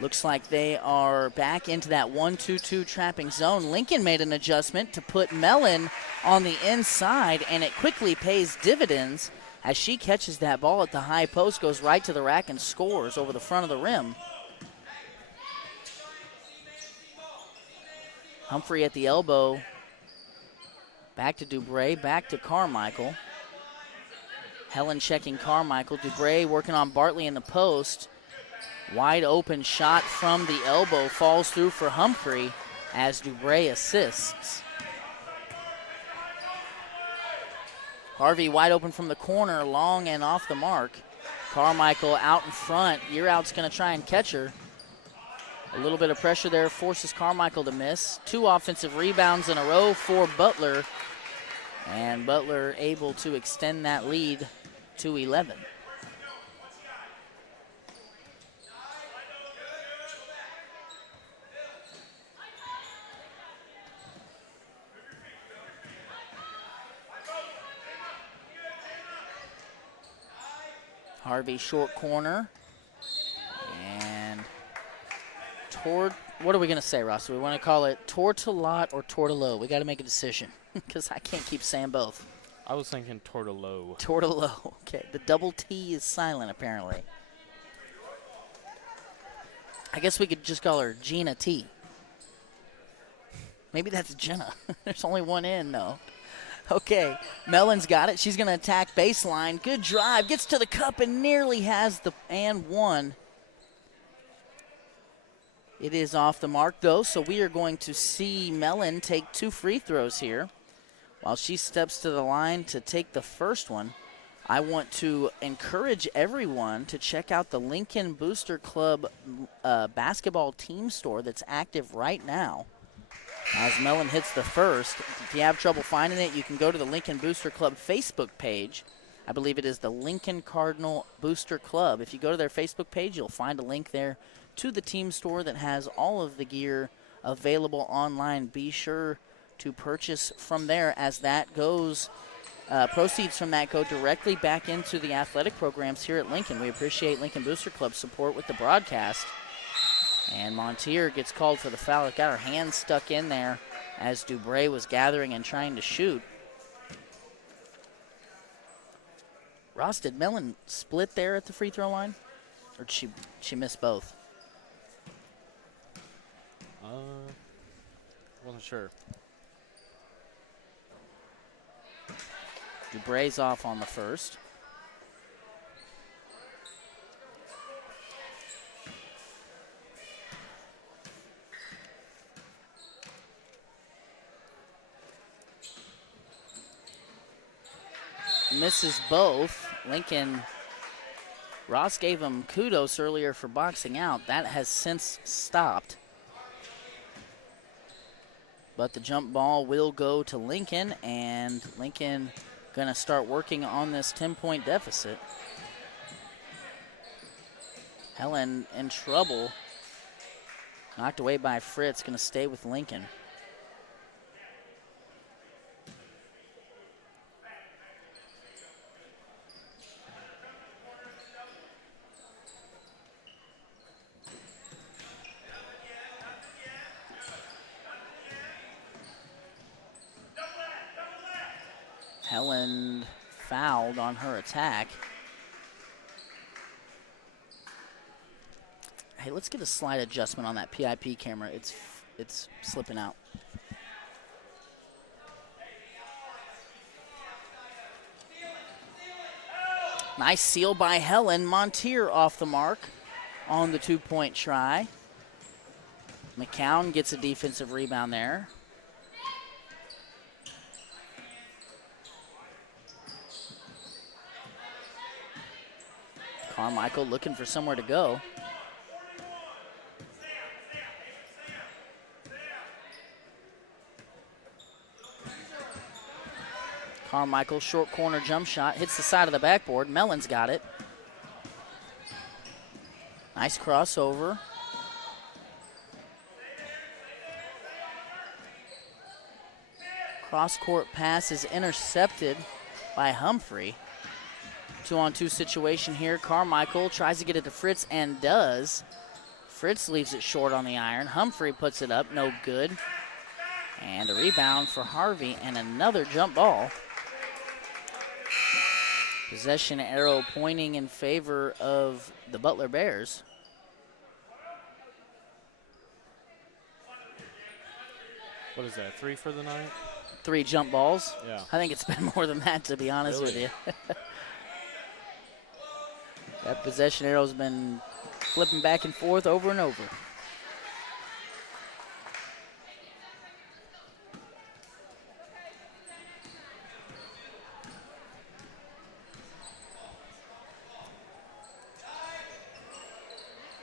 Looks like they are back into that 1-2-2 trapping zone. Lincoln made an adjustment to put Mellon on the inside, and it quickly pays dividends as she catches that ball at the high post, goes right to the rack, and scores over the front of the rim. Humphrey at the elbow. Back to Dubray, back to Carmichael. Helen checking Carmichael. Dubray working on Bartley in the post. Wide open shot from the elbow falls through for Humphrey as Dubray assists. Harvey wide open from the corner, long and off the mark. Carmichael out in front. Yearout's going to try and catch her. A little bit of pressure there forces Carmichael to miss. 2 offensive rebounds in a row for Butler. And Butler able to extend that lead to 11. Harvey short corner. And what are we going to say, Ross? Do we want to call it Tortolot or Tortolo? We got to make a decision because I can't keep saying both. I was thinking Tortolo. Tortolo. Okay. The double T is silent, apparently. I guess we could just call her Gina T. Maybe that's Jenna. There's only one in, though. Okay, Mellon's got it. She's going to attack baseline. Good drive. Gets to the cup and nearly has the and one. It is off the mark, though, so we are going to see Mellon take 2 free throws here. While she steps to the line to take the first one, I want to encourage everyone to check out the Lincoln Booster Club basketball team store that's active right now. As Mellon hits the first, if you have trouble finding it, you can go to the Lincoln Booster Club Facebook page. I believe it is the Lincoln Cardinal Booster Club. If you go to their Facebook page, you'll find a link there to the team store that has all of the gear available online. Be sure to purchase from there as that goes. Proceeds from that go directly back into the athletic programs here at Lincoln. We appreciate Lincoln Booster Club's support with the broadcast. And Montier gets called for the foul. Got her hands stuck in there as Dubray was gathering and trying to shoot. Ross, did Mellon split there at the free throw line? Or did she miss both? Wasn't sure. Dubray's off on the first. Misses both. Lincoln, Ross gave him kudos earlier for boxing out. That has since stopped. But the jump ball will go to Lincoln, and Lincoln going to start working on this 10-point deficit. Helen in trouble. Knocked away by Fritz, going to stay with Lincoln. Helen fouled on her attack. Hey, let's get a slight adjustment on that PIP camera. It's slipping out. Nice seal by Helen. Montier off the mark on the 2-point try. McCown gets a defensive rebound there. Carmichael looking for somewhere to go. Carmichael, short corner jump shot, hits the side of the backboard. Mellon's got it. Nice crossover. Cross-court pass is intercepted by Humphrey. 2-on-2 situation here. Carmichael tries to get it to Fritz and does. Fritz leaves it short on the iron. Humphrey puts it up, no good. And a rebound for Harvey and another jump ball. Possession arrow pointing in favor of the Butler Bears. What is that, 3 for the night? 3 jump balls. Yeah. I think it's been more than that, to be honest with you. That possession arrow's been flipping back and forth over and over.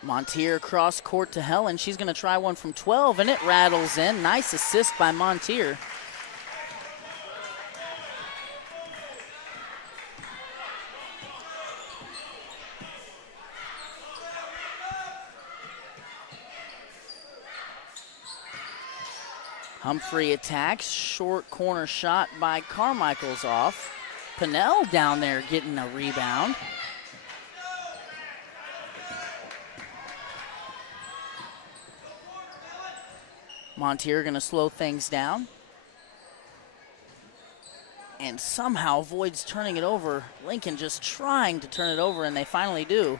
Montier cross court to Helen. She's going to try one from 12, and it rattles in. Nice assist by Montier. Humphrey attacks. Short corner shot by Carmichael's off. Pinnell down there getting a rebound. Montier going to slow things down. And somehow avoids turning it over. Lincoln just trying to turn it over, and they finally do.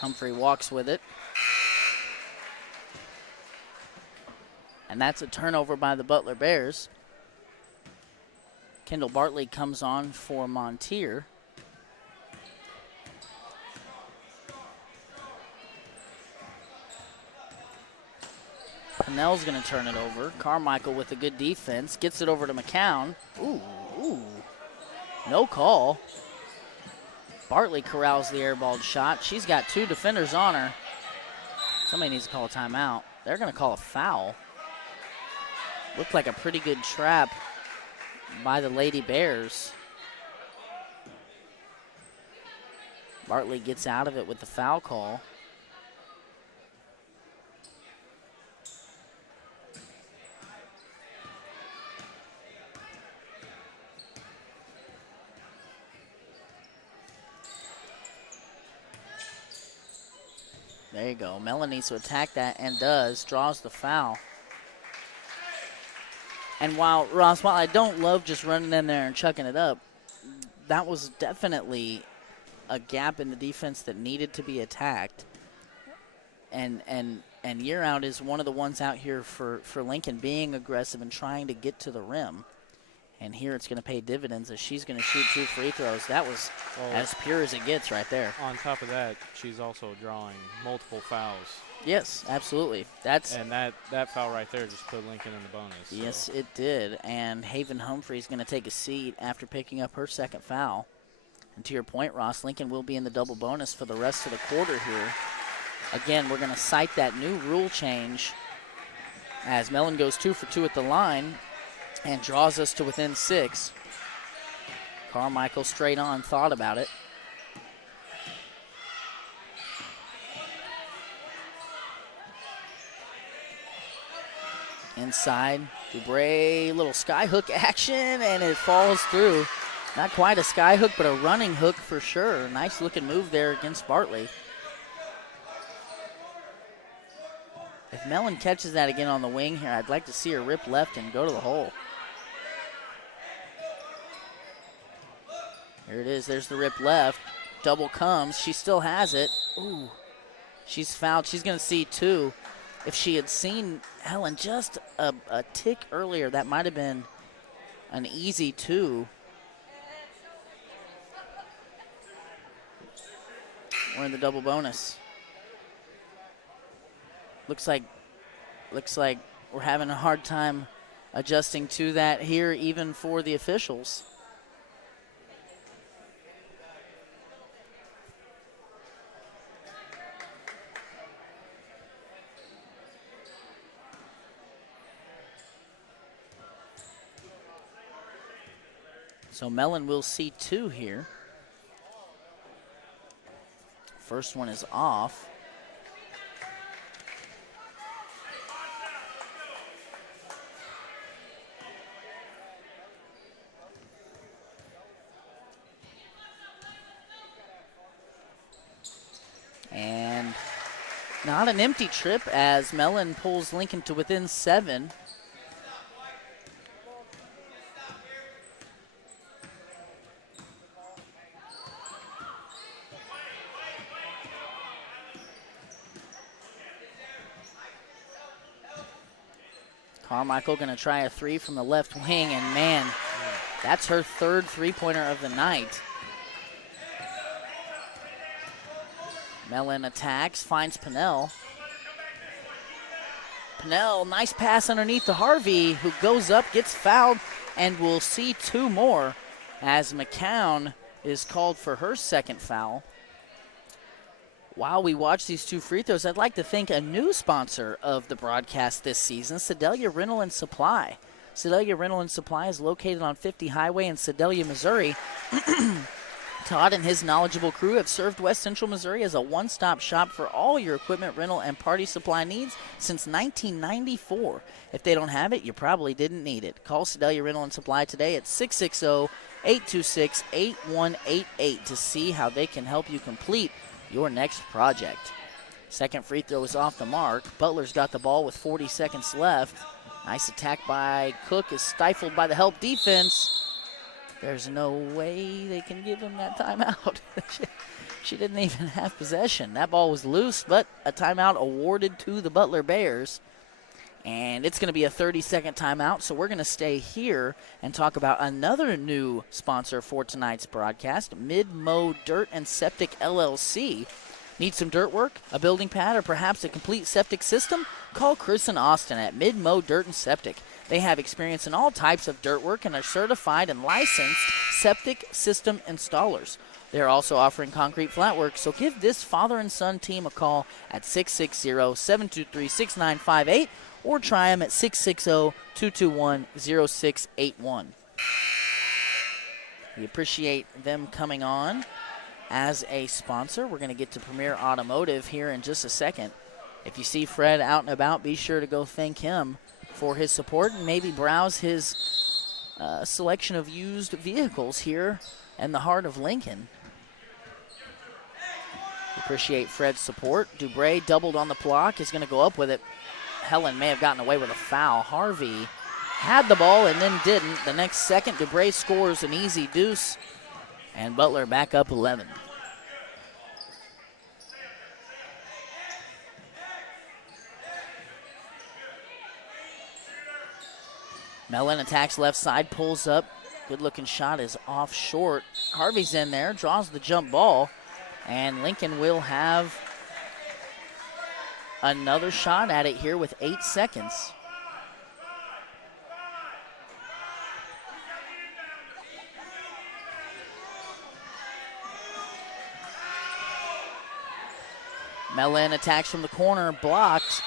Humphrey walks with it. And that's a turnover by the Butler Bears. Kendall Bartley comes on for Montier. Pinnell's going to turn it over. Carmichael with a good defense. Gets it over to McCown. Ooh. No call. Bartley corrals the airballed shot. She's got 2 defenders on her. Somebody needs to call a timeout. They're going to call a foul. Looked like a pretty good trap by the Lady Bears. Bartley gets out of it with the foul call. There you go. Mellon needs to attack that and does. Draws the foul. And while I don't love just running in there and chucking it up, that was definitely a gap in the defense that needed to be attacked. And Year Out is one of the ones out here for Lincoln being aggressive and trying to get to the rim. And here it's going to pay dividends as she's going to shoot 2 free throws. That was as pure as it gets right there. On top of that, she's also drawing multiple fouls. Yes, absolutely. And that foul right there just put Lincoln in the bonus. So. Yes, it did. And Haven Humphrey's going to take a seat after picking up her second foul. And to your point, Ross, Lincoln will be in the double bonus for the rest of the quarter here. Again, we're going to cite that new rule change as Mellon goes 2 for 2 at the line and draws us to within 6. Carmichael straight on thought about it. Inside, Dubre, little sky hook action, and it falls through. Not quite a sky hook, but a running hook for sure. Nice looking move there against Bartley. If Mellon catches that again on the wing here, I'd like to see her rip left and go to the hole. Here it is. There's the rip left. Double comes. She still has it. Ooh. She's fouled. She's going to see 2. If she had seen Helen just a tick earlier, that might have been an easy 2. We're in the double bonus. Looks like we're having a hard time adjusting to that here, even for the officials. So Mellon will see 2 here. First one is off. And not an empty trip as Mellon pulls Lincoln to within 7. Carmichael going to try a 3 from the left wing, and man, that's her third three-pointer of the night. Mellon attacks, finds Pennell. Pennell, nice pass underneath to Harvey, who goes up, gets fouled, and we'll see 2 more as McCown is called for her second foul. While we watch these 2 free throws, I'd like to thank a new sponsor of the broadcast this season, Sedalia Rental and Supply. Sedalia Rental and Supply is located on 50 Highway in Sedalia, Missouri. Todd and his knowledgeable crew have served West Central Missouri as a one-stop shop for all your equipment rental and party supply needs since 1994. If they don't have it, you probably didn't need it. Call Sedalia Rental and Supply today at 660-826-8188 to see how they can help you complete your next project. Second free throw is off the mark. Butler's got the ball with 40 seconds left. Nice attack by Cook is stifled by the help defense. There's no way they can give him that timeout. She didn't even have possession. That ball was loose, but a timeout awarded to the Butler Bears. And it's going to be a 30-second timeout, so we're going to stay here and talk about another new sponsor for tonight's broadcast, Mid-Mo Dirt and Septic LLC. Need some dirt work, a building pad, or perhaps a complete septic system? Call Chris and Austin at Mid-Mo Dirt and Septic. They have experience in all types of dirt work and are certified and licensed septic system installers. They're also offering concrete flat work, so give this father and son team a call at 660-723-6958 or try them at 660-221-0681. We appreciate them coming on as a sponsor. We're going to get to Premier Automotive here in just a second. If you see Fred out and about, be sure to go thank him for his support and maybe browse his selection of used vehicles here in the heart of Lincoln. Appreciate Fred's support. Dubray doubled on the block, is going to go up with it. Helen may have gotten away with a foul. Harvey had the ball and then didn't. The next second, Dubray scores an easy deuce, and Butler back up 11. Mellon attacks left side, pulls up. Good-looking shot is off short. Harvey's in there, draws the jump ball, and Lincoln will have another shot at it here with 8 seconds. Mellon attacks from the corner, blocked.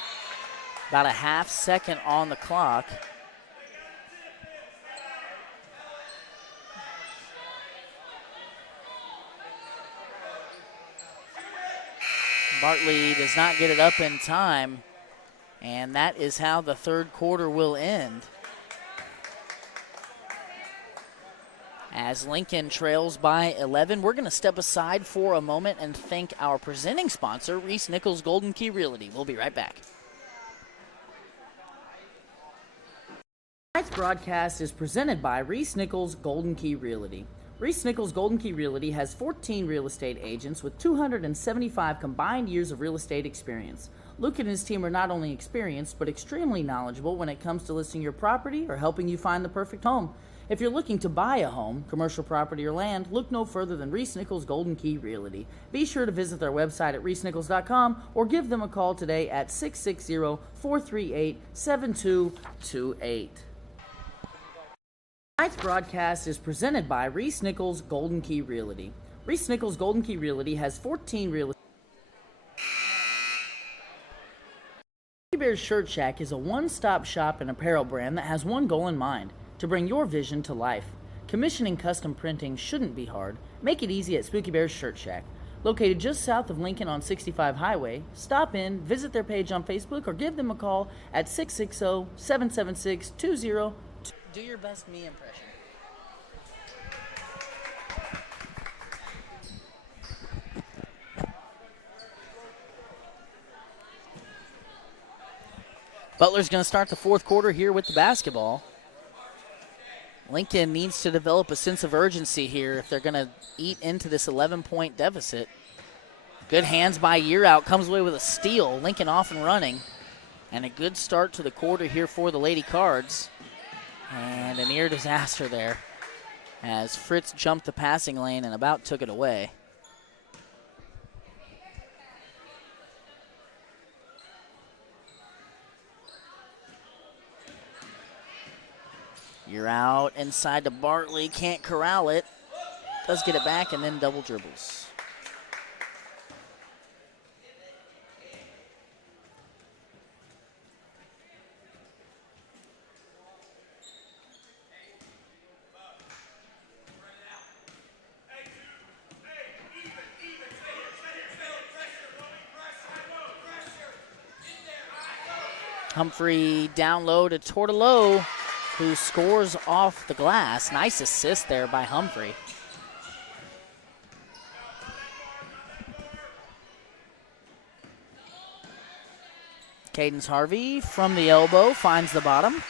About a half second on the clock. Bartley does not get it up in time, and that is how the third quarter will end. As Lincoln trails by 11, we're going to step aside for a moment and thank our presenting sponsor, Reese Nichols Golden Key Realty. We'll be right back. Tonight's broadcast is presented by Reese Nichols Golden Key Realty. Reese Nichols Golden Key Realty has 14 real estate agents with 275 combined years of real estate experience. Luke and his team are not only experienced, but extremely knowledgeable when it comes to listing your property or helping you find the perfect home. If you're looking to buy a home, commercial property, or land, look no further than Reese Nichols Golden Key Realty. Be sure to visit their website at reesenichols.com or give them a call today at 660-438-7228. Tonight's broadcast is presented by Reese Nichols Golden Key Realty. Reese Nichols Golden Key Realty has 14 real estate. Bears Shirt Shack is a one-stop shop and apparel brand that has one goal in mind: to bring your vision to life. Commissioning custom printing shouldn't be hard. Make it easy at Spooky Bear's Shirt Shack. Located just south of Lincoln on 65 Highway, stop in, visit their page on Facebook, or give them a call at 660-776-20. Do your best me impression. Butler's going to start the fourth quarter here with the basketball. Lincoln needs to develop a sense of urgency here if they're going to eat into this 11-point deficit. Good hands by Year Out, comes away with a steal. Lincoln off and running. And a good start to the quarter here for the Lady Cards. And a near disaster there as Fritz jumped the passing lane and about took it away. You're out inside to Bartley, can't corral it. Does get it back and then double dribbles. Humphrey down low to Tortolo, who scores off the glass. Nice assist there by Humphrey. Cadence Harvey from the elbow finds the bottom.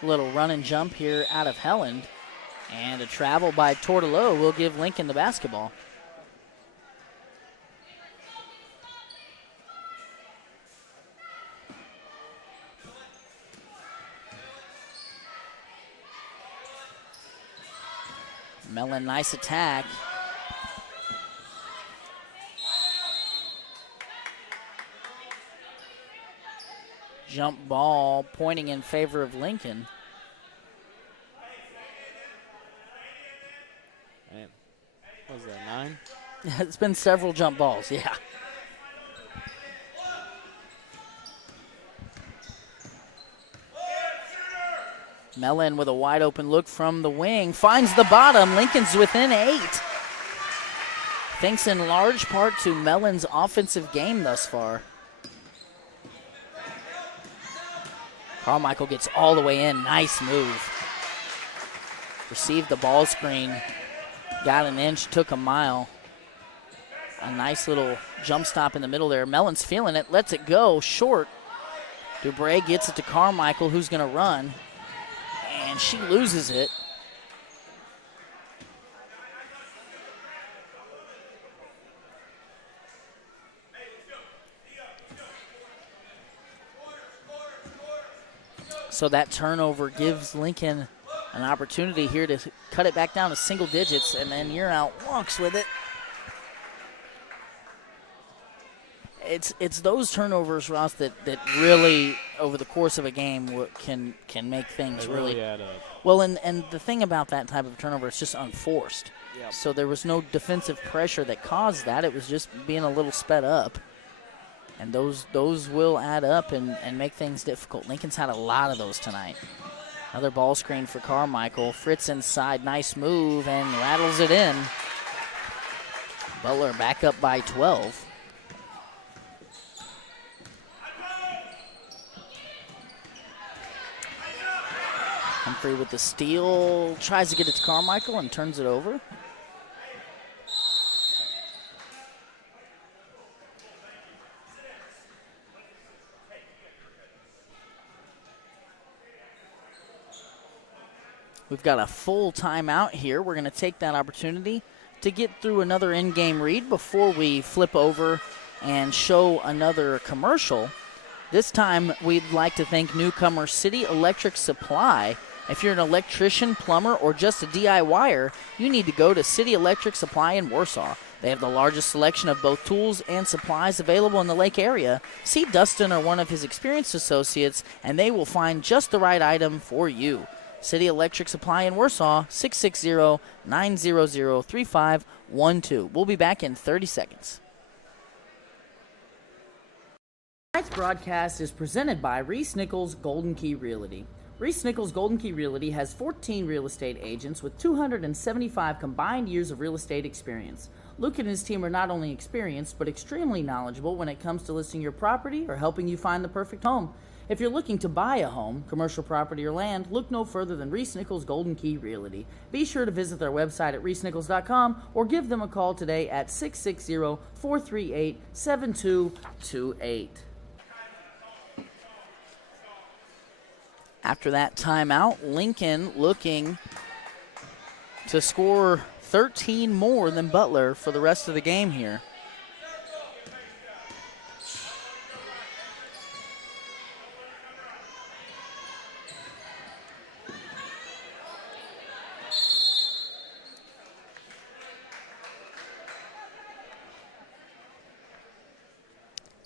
Little run and jump here out of Helland. And a travel by Tortolo will give Lincoln the basketball. Mellon, nice attack. Jump ball pointing in favor of Lincoln. Man, what was that, 9? It's been several jump balls, yeah. Mellon with a wide open look from the wing, finds the bottom. Lincoln's within 8. Thanks in large part to Mellon's offensive game thus far. Carmichael gets all the way in, nice move. Received the ball screen, got an inch, took a mile. A nice little jump stop in the middle there. Mellon's feeling it, lets it go, short. Dubray gets it to Carmichael, who's gonna run. And she loses it. So that turnover gives Lincoln an opportunity here to cut it back down to single digits, and then Year Out walks with it. It's those turnovers, Ross, that really, over the course of a game, can make things really add up. Well, and the thing about that type of turnover, it's just unforced. Yep. So there was no defensive pressure that caused that. It was just being a little sped up. And those will add up and make things difficult. Lincoln's had a lot of those tonight. Another ball screen for Carmichael. Fritz inside, nice move, and rattles it in. Butler back up by 12. Humphrey with the steal, tries to get it to Carmichael and turns it over. We've got a full timeout here. We're going to take that opportunity to get through another in-game read before we flip over and show another commercial. This time, we'd like to thank newcomer City Electric Supply. If you're an electrician, plumber, or just a DIYer, you need to go to City Electric Supply in Warsaw. They have the largest selection of both tools and supplies available in the Lake area. See Dustin or one of his experienced associates, and they will find just the right item for you. City Electric Supply in Warsaw, 660-900-3512. We'll be back in 30 seconds. Tonight's broadcast is presented by Reese Nichols Golden Key Realty. Reese Nichols Golden Key Realty has 14 real estate agents with 275 combined years of real estate experience. Luke and his team are not only experienced, but extremely knowledgeable when it comes to listing your property or helping you find the perfect home. If you're looking to buy a home, commercial property, or land, look no further than Reese Nichols Golden Key Realty. Be sure to visit their website at reesenichols.com or give them a call today at 660-438-7228. After that timeout, Lincoln looking to score 13 more than Butler for the rest of the game here.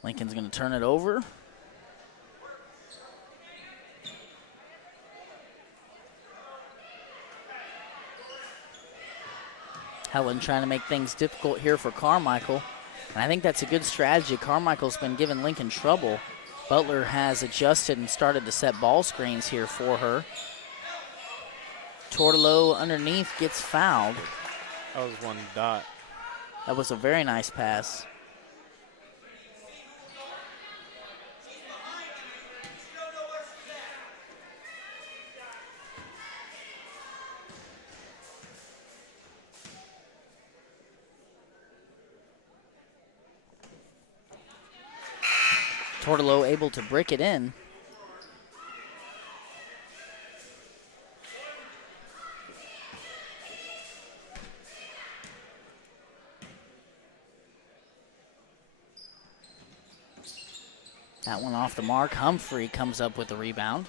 Lincoln's going to turn it over. Helen trying to make things difficult here for Carmichael. And I think that's a good strategy. Carmichael's been giving Lincoln trouble. Butler has adjusted and started to set ball screens here for her. Tortolo underneath gets fouled. That was one dot. That was a very nice pass. Tortolo able to brick it in. That one off the mark. Humphrey comes up with the rebound.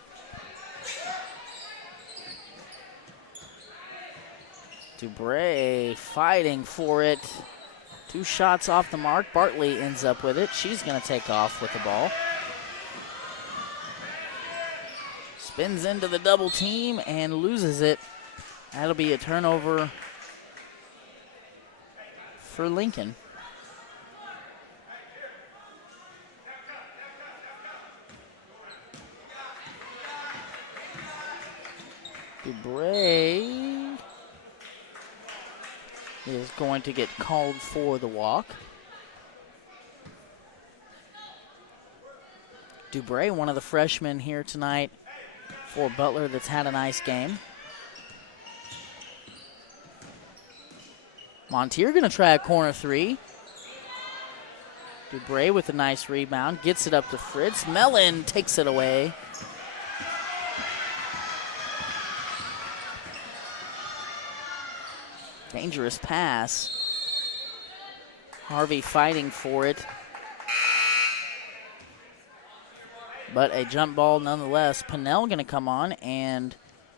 Dubray fighting for it. 2 shots off the mark. Bartley ends up with it. She's going to take off with the ball. Spins into the double team and loses it. That'll be a turnover for Lincoln. Dubray is going to get called for the walk. Dubray, one of the freshmen here tonight for Butler that's had a nice game. Montier going to try a corner 3. Dubray with a nice rebound, gets it up to Fritz. Mellon takes it away. Dangerous pass. Harvey fighting for it. But a jump ball nonetheless. Pinnell going to come on, and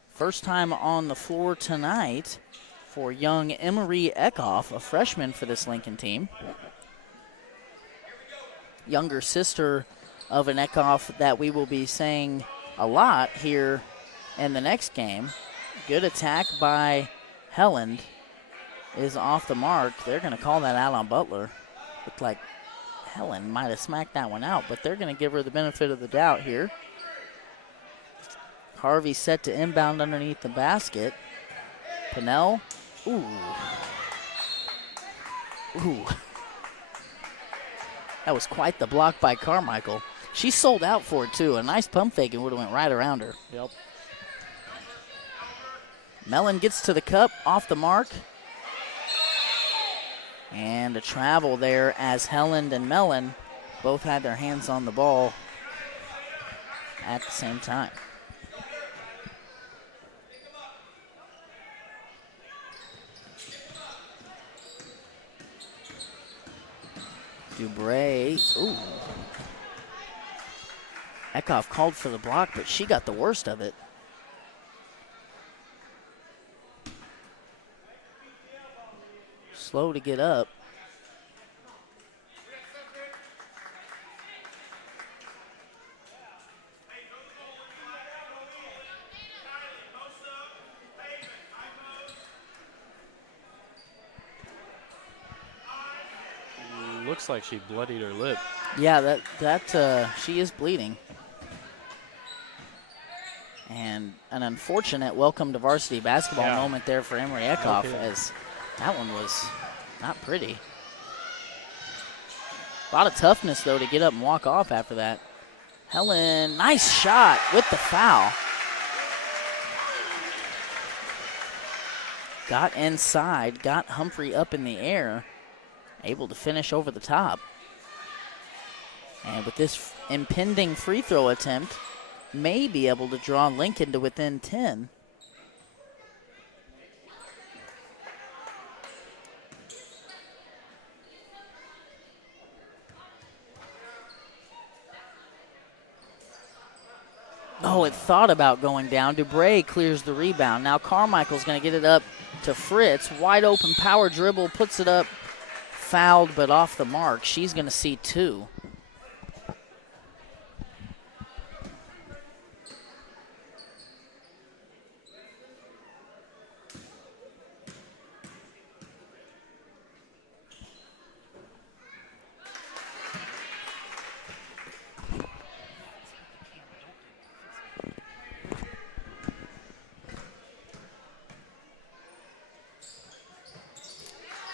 first time on the floor tonight for young Emery Eckhoff, a freshman for this Lincoln team. Younger sister of an Eckhoff that we will be saying a lot here in the next game. Good attack by Helland. Is off the mark. They're going to call that out on Butler. Looked like Helen might have smacked that one out, but they're going to give her the benefit of the doubt here. Harvey set to inbound underneath the basket. Pinnell. Ooh. Ooh. That was quite the block by Carmichael. She sold out for it, too. A nice pump fake and would have went right around her. Yep. Mellon gets to the cup, off the mark. And a travel there as Helland and Mellon both had their hands on the ball at the same time. Dubray, ooh. Eckhoff called for the block, but she got the worst of it. Slow to get up. looks like she bloodied her lip. Yeah, she is bleeding. And an unfortunate welcome to varsity basketball moment there for Emery Eckhoff, as that one was not pretty. A lot of toughness, though, to get up and walk off after that. Helen, nice shot with the foul. Got inside, got Humphrey up in the air, able to finish over the top. And with this impending free throw attempt, may be able to draw Lincoln to within 10. Oh, it thought about going down. Dubray clears the rebound. Now Carmichael's going to get it up to Fritz. Wide open power dribble, puts it up. Fouled, but off the mark. She's going to see 2.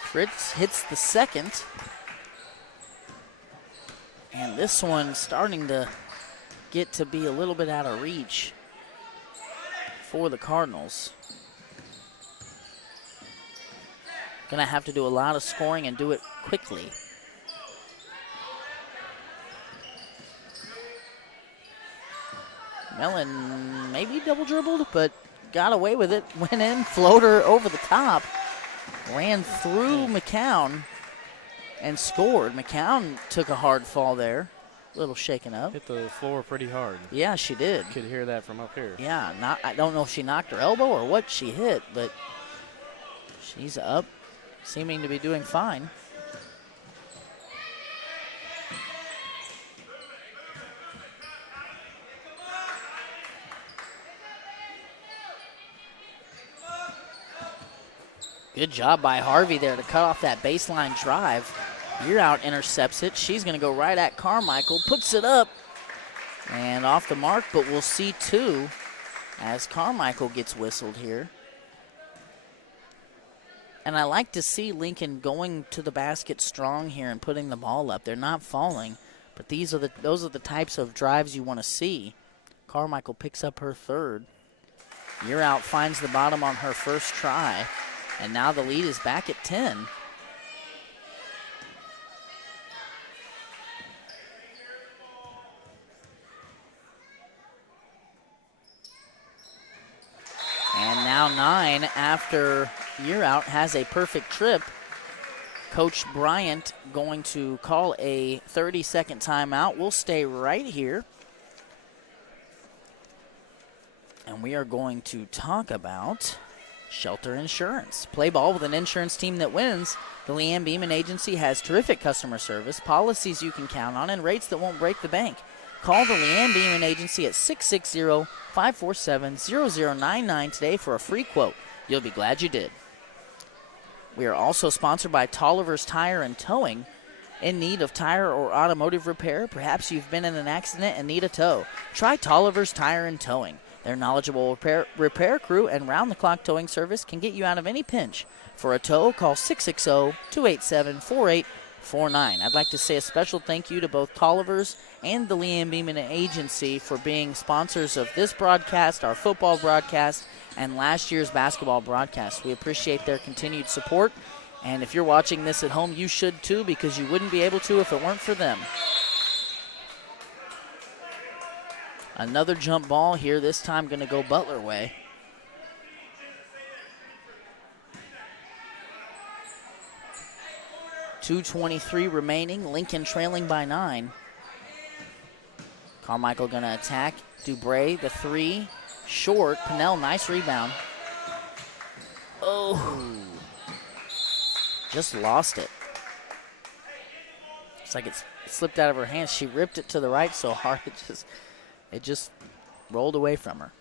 Fritz hits the second. And this one's starting to get to be a little bit out of reach for the Cardinals. Gonna have to do a lot of scoring and do it quickly. Mellon maybe double dribbled, but got away with it. Went in, floater over the top. Ran through McCown and scored. McCown took a hard fall there. A little shaken up. Hit the floor pretty hard. Yeah, she did. Could hear that from up here. Yeah, I don't know if she knocked her elbow or what she hit, but she's up, seeming to be doing fine. Good job by Harvey there to cut off that baseline drive. Yearout intercepts it. She's going to go right at Carmichael, puts it up, and off the mark, but we'll see 2 as Carmichael gets whistled here. And I like to see Lincoln going to the basket strong here and putting the ball up. They're not falling, but those are the types of drives you want to see. Carmichael picks up her 3rd. Yearout finds the bottom on her first try. And now the lead is back at 10. And now 9 after Yearout has a perfect trip. Coach Bryant going to call a 30-second timeout. We'll stay right here. And we are going to talk about Shelter Insurance. Play ball with an insurance team that wins. The Leanne Beeman Agency has terrific customer service, policies you can count on, and rates that won't break the bank. Call the Leanne Beeman Agency at 660-547-0099 today for a free quote. You'll be glad you did. We are also sponsored by Tolliver's Tire and Towing. In need of tire or automotive repair? Perhaps you've been in an accident and need a tow. Try Tolliver's Tire and Towing. Their knowledgeable repair crew and round-the-clock towing service can get you out of any pinch. For a tow, call 660-287-4849. I'd like to say a special thank you to both Tolliver's and the Leanne Beeman Agency for being sponsors of this broadcast, our football broadcast, and last year's basketball broadcast. We appreciate their continued support. And if you're watching this at home, you should too, because you wouldn't be able to if it weren't for them. Another jump ball here, this time going to go Butler way. .223 remaining, Lincoln trailing by 9. Carmichael going to attack. Dubray, the 3, short. Pennell, nice rebound. Oh, just lost it. It's like it slipped out of her hands. She ripped it to the right so hard it just rolled away from her.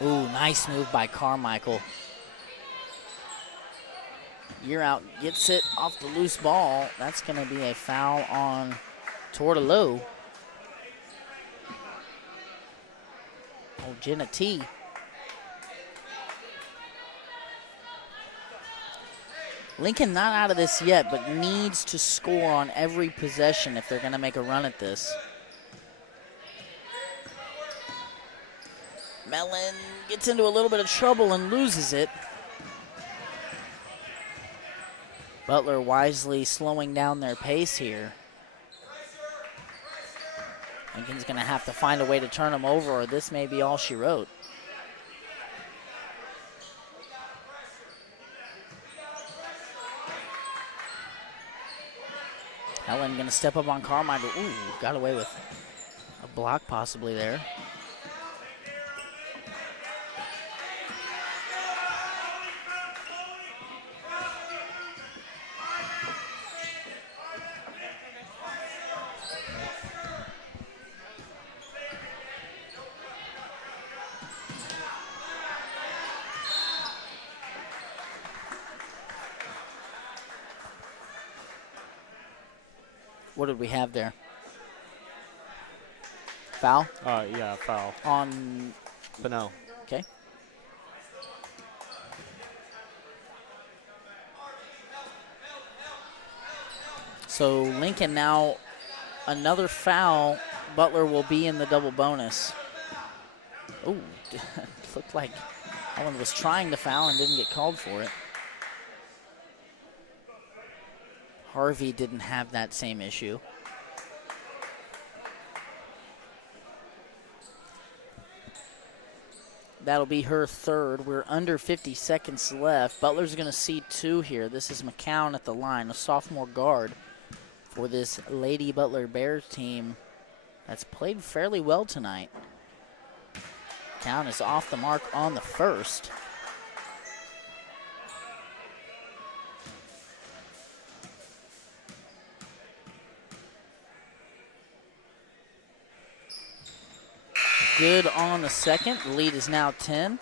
Ooh, nice move by Carmichael. You're out, gets it off the loose ball. That's going to be a foul on Tortolo. Oh, Jenna T. Lincoln not out of this yet, but needs to score on every possession if they're going to make a run at this. Mellon gets into a little bit of trouble and loses it. Butler wisely slowing down their pace here. Lincoln's going to have to find a way to turn them over, or this may be all she wrote. Helen going to step up on Carmichael. Ooh, got away with a block possibly there. What did we have there? Foul? Yeah, foul. On Pinnell. Okay. So Lincoln now, another foul. Butler will be in the double bonus. Ooh, looked like Helen was trying to foul and didn't get called for it. Harvey didn't have that same issue. That'll be her third. We're under 50 seconds left. Butler's going to see two here. This is McCown at the line, a sophomore guard for this Lady Butler Bears team that's played fairly well tonight. McCown is off the mark on the first. Good on the second. The lead is now 10.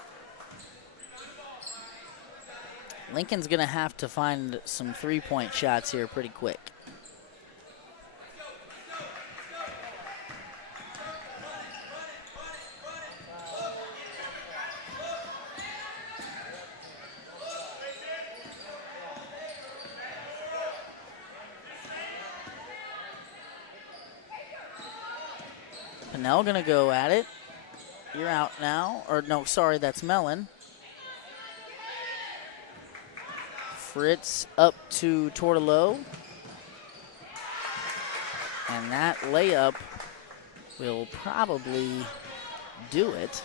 Lincoln's going to have to find some three-point shots here pretty quick. Pinnell going to go at it. You're out now. Or no, sorry, that's Mellon. Fritz up to Tortolo. And that layup will probably do it.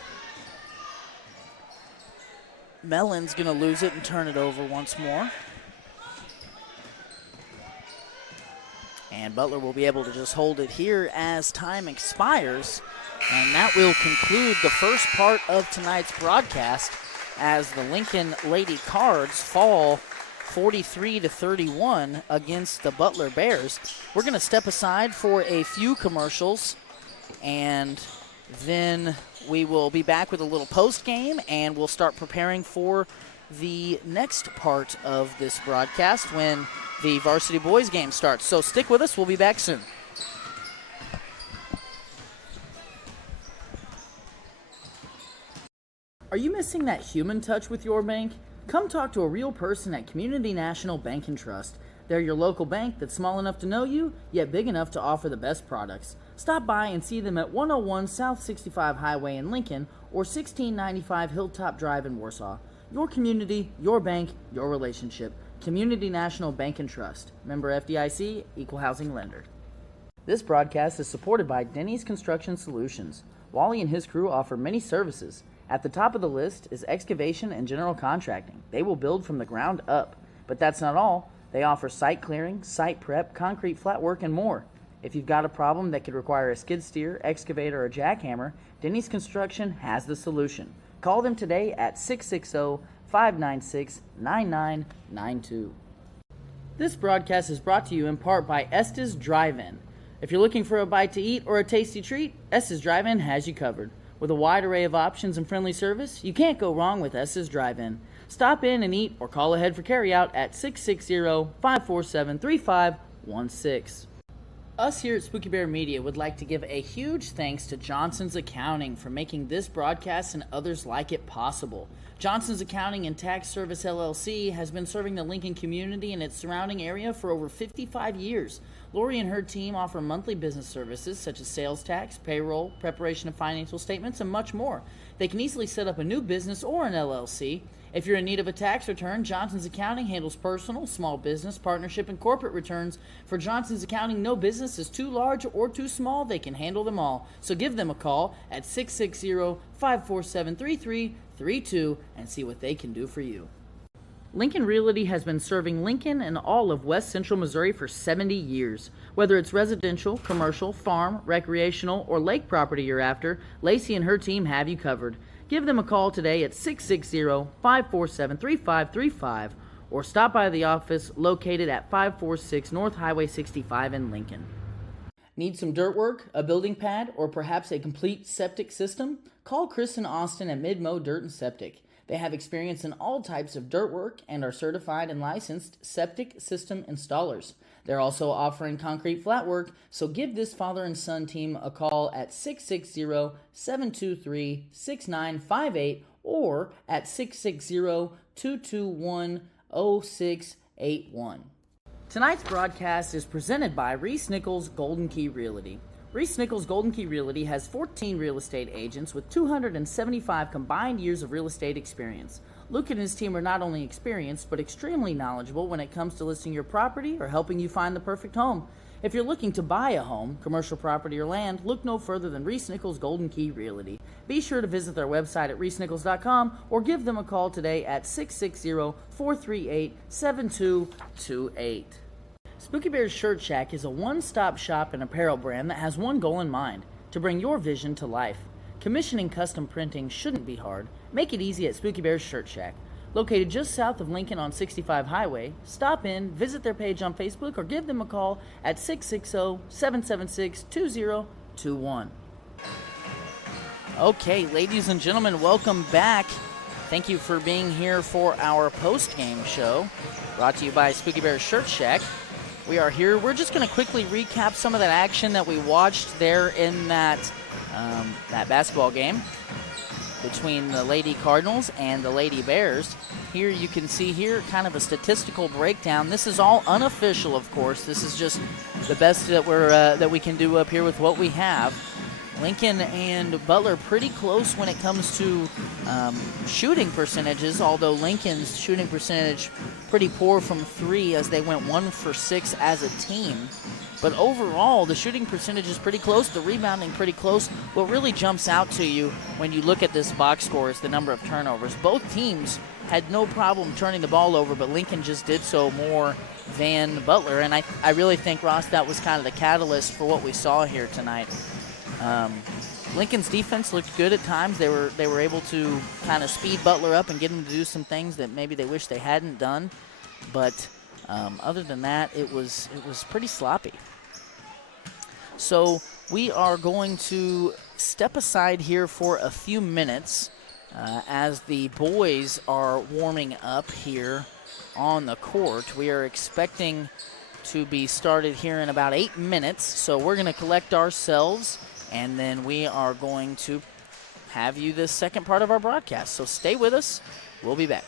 Mellon's going to lose it and turn it over once more. And Butler will be able to just hold it here as time expires. And that will conclude the first part of tonight's broadcast as the Lincoln Lady Cards fall 43-31 against the Butler Bears. We're going to step aside for a few commercials, and then we will be back with a little post game, and we'll start preparing for the next part of this broadcast when the Varsity Boys game starts. So stick with us. We'll be back soon. Are you missing that human touch with your bank? Come talk to a real person at Community National Bank and Trust. They're your local bank that's small enough to know you, yet big enough to offer the best products. Stop by and see them at 101 South 65 Highway in Lincoln or 1695 Hilltop Drive in Warsaw. Your community, your bank, your relationship. Community National Bank and Trust. Member FDIC, Equal Housing Lender. This broadcast is supported by Denny's Construction Solutions. Wally and his crew offer many services. At the top of the list is excavation and general contracting. They will build from the ground up. But that's not all. They offer site clearing, site prep, concrete flat work, and more. If you've got a problem that could require a skid steer, excavator, or jackhammer, Denny's Construction has the solution. Call them today at 660-596-9992. This broadcast is brought to you in part by Estes Drive-In. If you're looking for a bite to eat or a tasty treat, Estes Drive-In has you covered. With a wide array of options and friendly service, you can't go wrong with S's Drive-In. Stop in and eat or call ahead for carryout at 660-547-3516. Us here at Spooky Bear Media would like to give a huge thanks to Johnson's Accounting for making this broadcast and others like it possible. Johnson's Accounting and Tax Service LLC has been serving the Lincoln community and its surrounding area for over 55 years. Lori and her team offer monthly business services such as sales tax, payroll, preparation of financial statements, and much more. They can easily set up a new business or an LLC. If you're in need of a tax return, Johnson's Accounting handles personal, small business, partnership, and corporate returns. For Johnson's Accounting, no business is too large or too small. They can handle them all. So give them a call at 660-547-3332 and see what they can do for you. Lincoln Realty has been serving Lincoln and all of West Central Missouri for 70 years. Whether it's residential, commercial, farm, recreational, or lake property you're after, Lacey and her team have you covered. Give them a call today at 660-547-3535 or stop by the office located at 546 North Highway 65 in Lincoln. Need some dirt work, a building pad, or perhaps a complete septic system? Call Chris and Austin at Mid-Mo Dirt and Septic. They have experience in all types of dirt work and are certified and licensed septic system installers. They're also offering concrete flat work, so give this father and son team a call at 660-723-6958 or at 660-221-0681. Tonight's broadcast is presented by Reese Nichols Golden Key Realty. Reese Nichols Golden Key Realty has 14 real estate agents with 275 combined years of real estate experience. Luke and his team are not only experienced, but extremely knowledgeable when it comes to listing your property or helping you find the perfect home. If you're looking to buy a home, commercial property, or land, look no further than Reese Nichols Golden Key Realty. Be sure to visit their website at reesenichols.com or give them a call today at 660-438-7228. Spooky Bears Shirt Shack is a one-stop shop and apparel brand that has one goal in mind: to bring your vision to life. Commissioning custom printing shouldn't be hard. Make it easy at Spooky Bears Shirt Shack. Located just south of Lincoln on 65 Highway, stop in, visit their page on Facebook, or give them a call at 660-776-2021. Okay, ladies and gentlemen, welcome back. Thank you for being here for our post-game show, brought to you by Spooky Bears Shirt Shack. We are here. We're just going to quickly recap some of that action that we watched there in that basketball game between the Lady Cardinals and the Lady Bears. Here you can see here kind of a statistical breakdown. This is all unofficial, of course. This is just the best that we can do up here with what we have. Lincoln and Butler pretty close when it comes to shooting percentages, although Lincoln's shooting percentage pretty poor from three as they went 1 for 6 as a team. But overall, the shooting percentage is pretty close, the rebounding pretty close. What really jumps out to you when you look at this box score is the number of turnovers. Both teams had no problem turning the ball over, but Lincoln just did so more than Butler. And I really think, Ross, that was kind of the catalyst for what we saw here tonight. Lincoln's defense looked good at times. They were able to kind of speed Butler up and get him to do some things that maybe they wish they hadn't done. But other than that, it was pretty sloppy. So we are going to step aside here for a few minutes as the boys are warming up here on the court. We are expecting to be started here in about 8 minutes. So we're going to collect ourselves, and then we are going to have you this second part of our broadcast. So stay with us. We'll be back.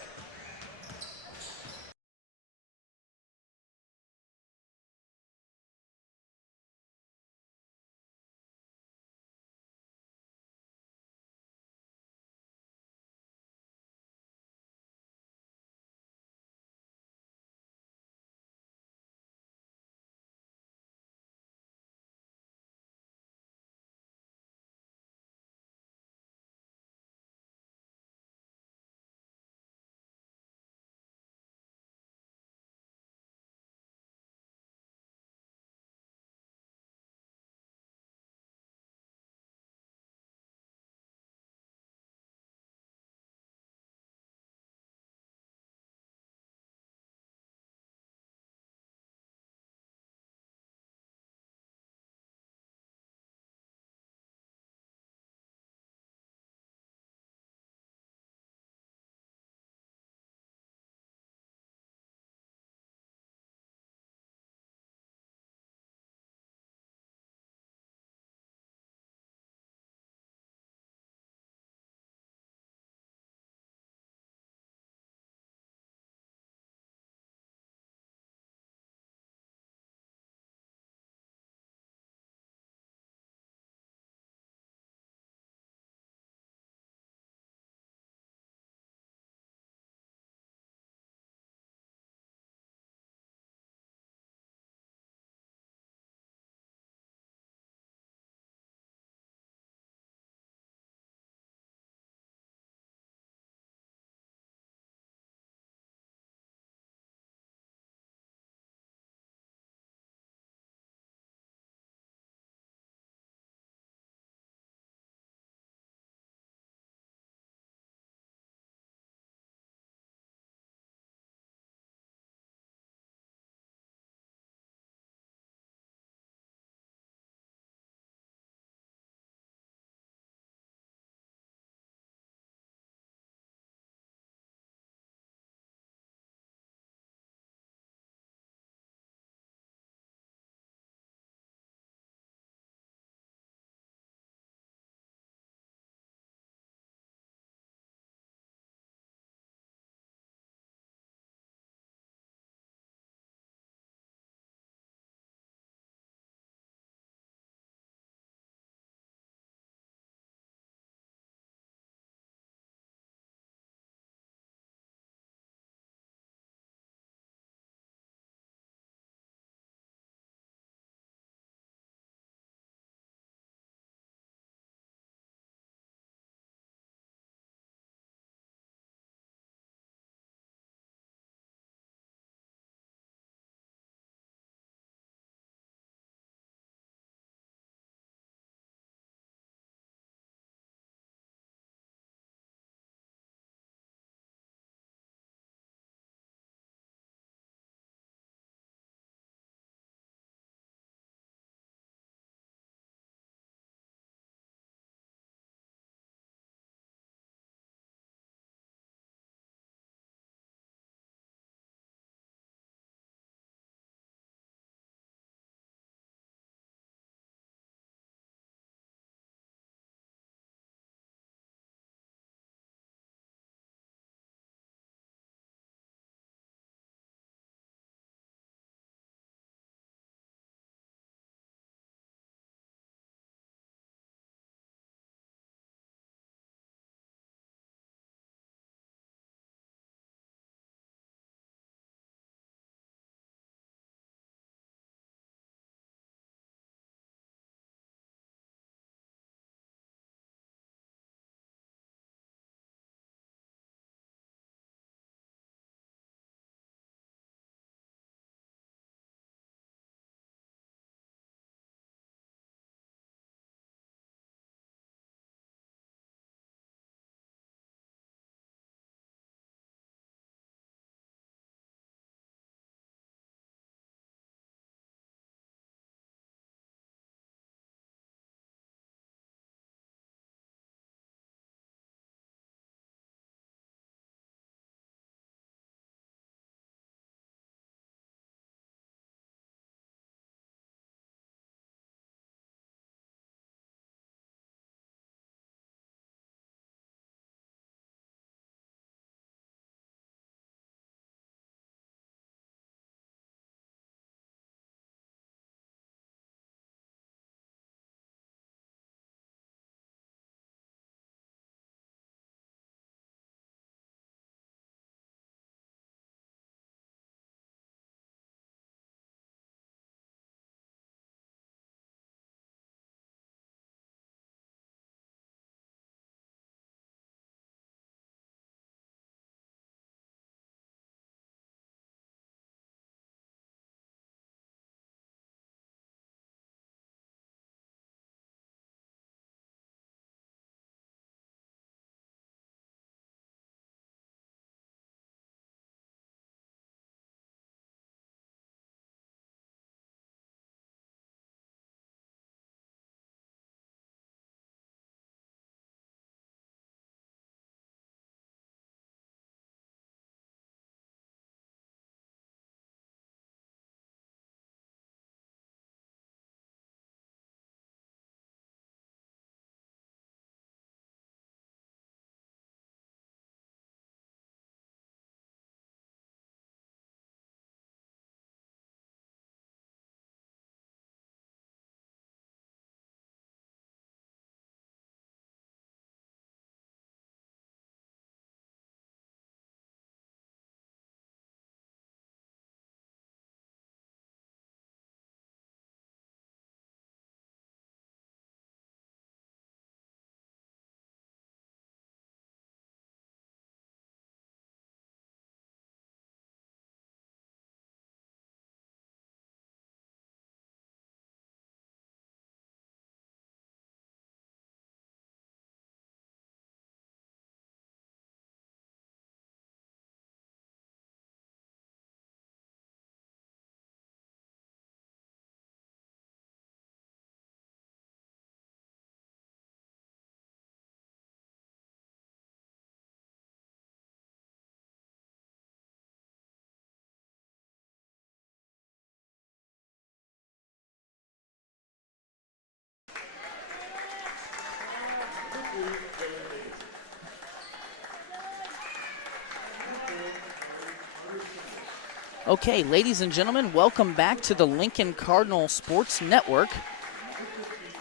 Okay, ladies and gentlemen, welcome back to the Lincoln Cardinal Sports Network.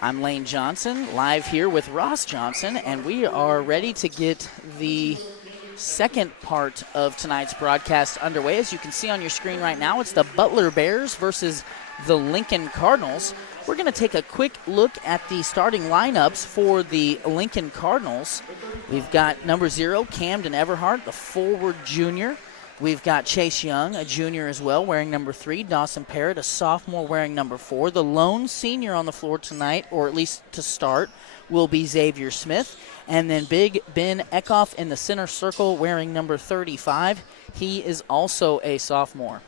I'm Lane Johnson, live here with Ross Johnson, and we are ready to get the second part of tonight's broadcast underway. As you can see on your screen right now, it's the Butler Bears versus the Lincoln Cardinals. We're going to take a quick look at the starting lineups for the Lincoln Cardinals. We've got number 0, Camden Everhart, the forward junior. We've got Chase Young, a junior as well, wearing number 3. Dawson Parrott, a sophomore, wearing number 4. The lone senior on the floor tonight, or at least to start, will be Xavier Smith. And then Big Ben Eckhoff in the center circle, wearing number 35. He is also a sophomore.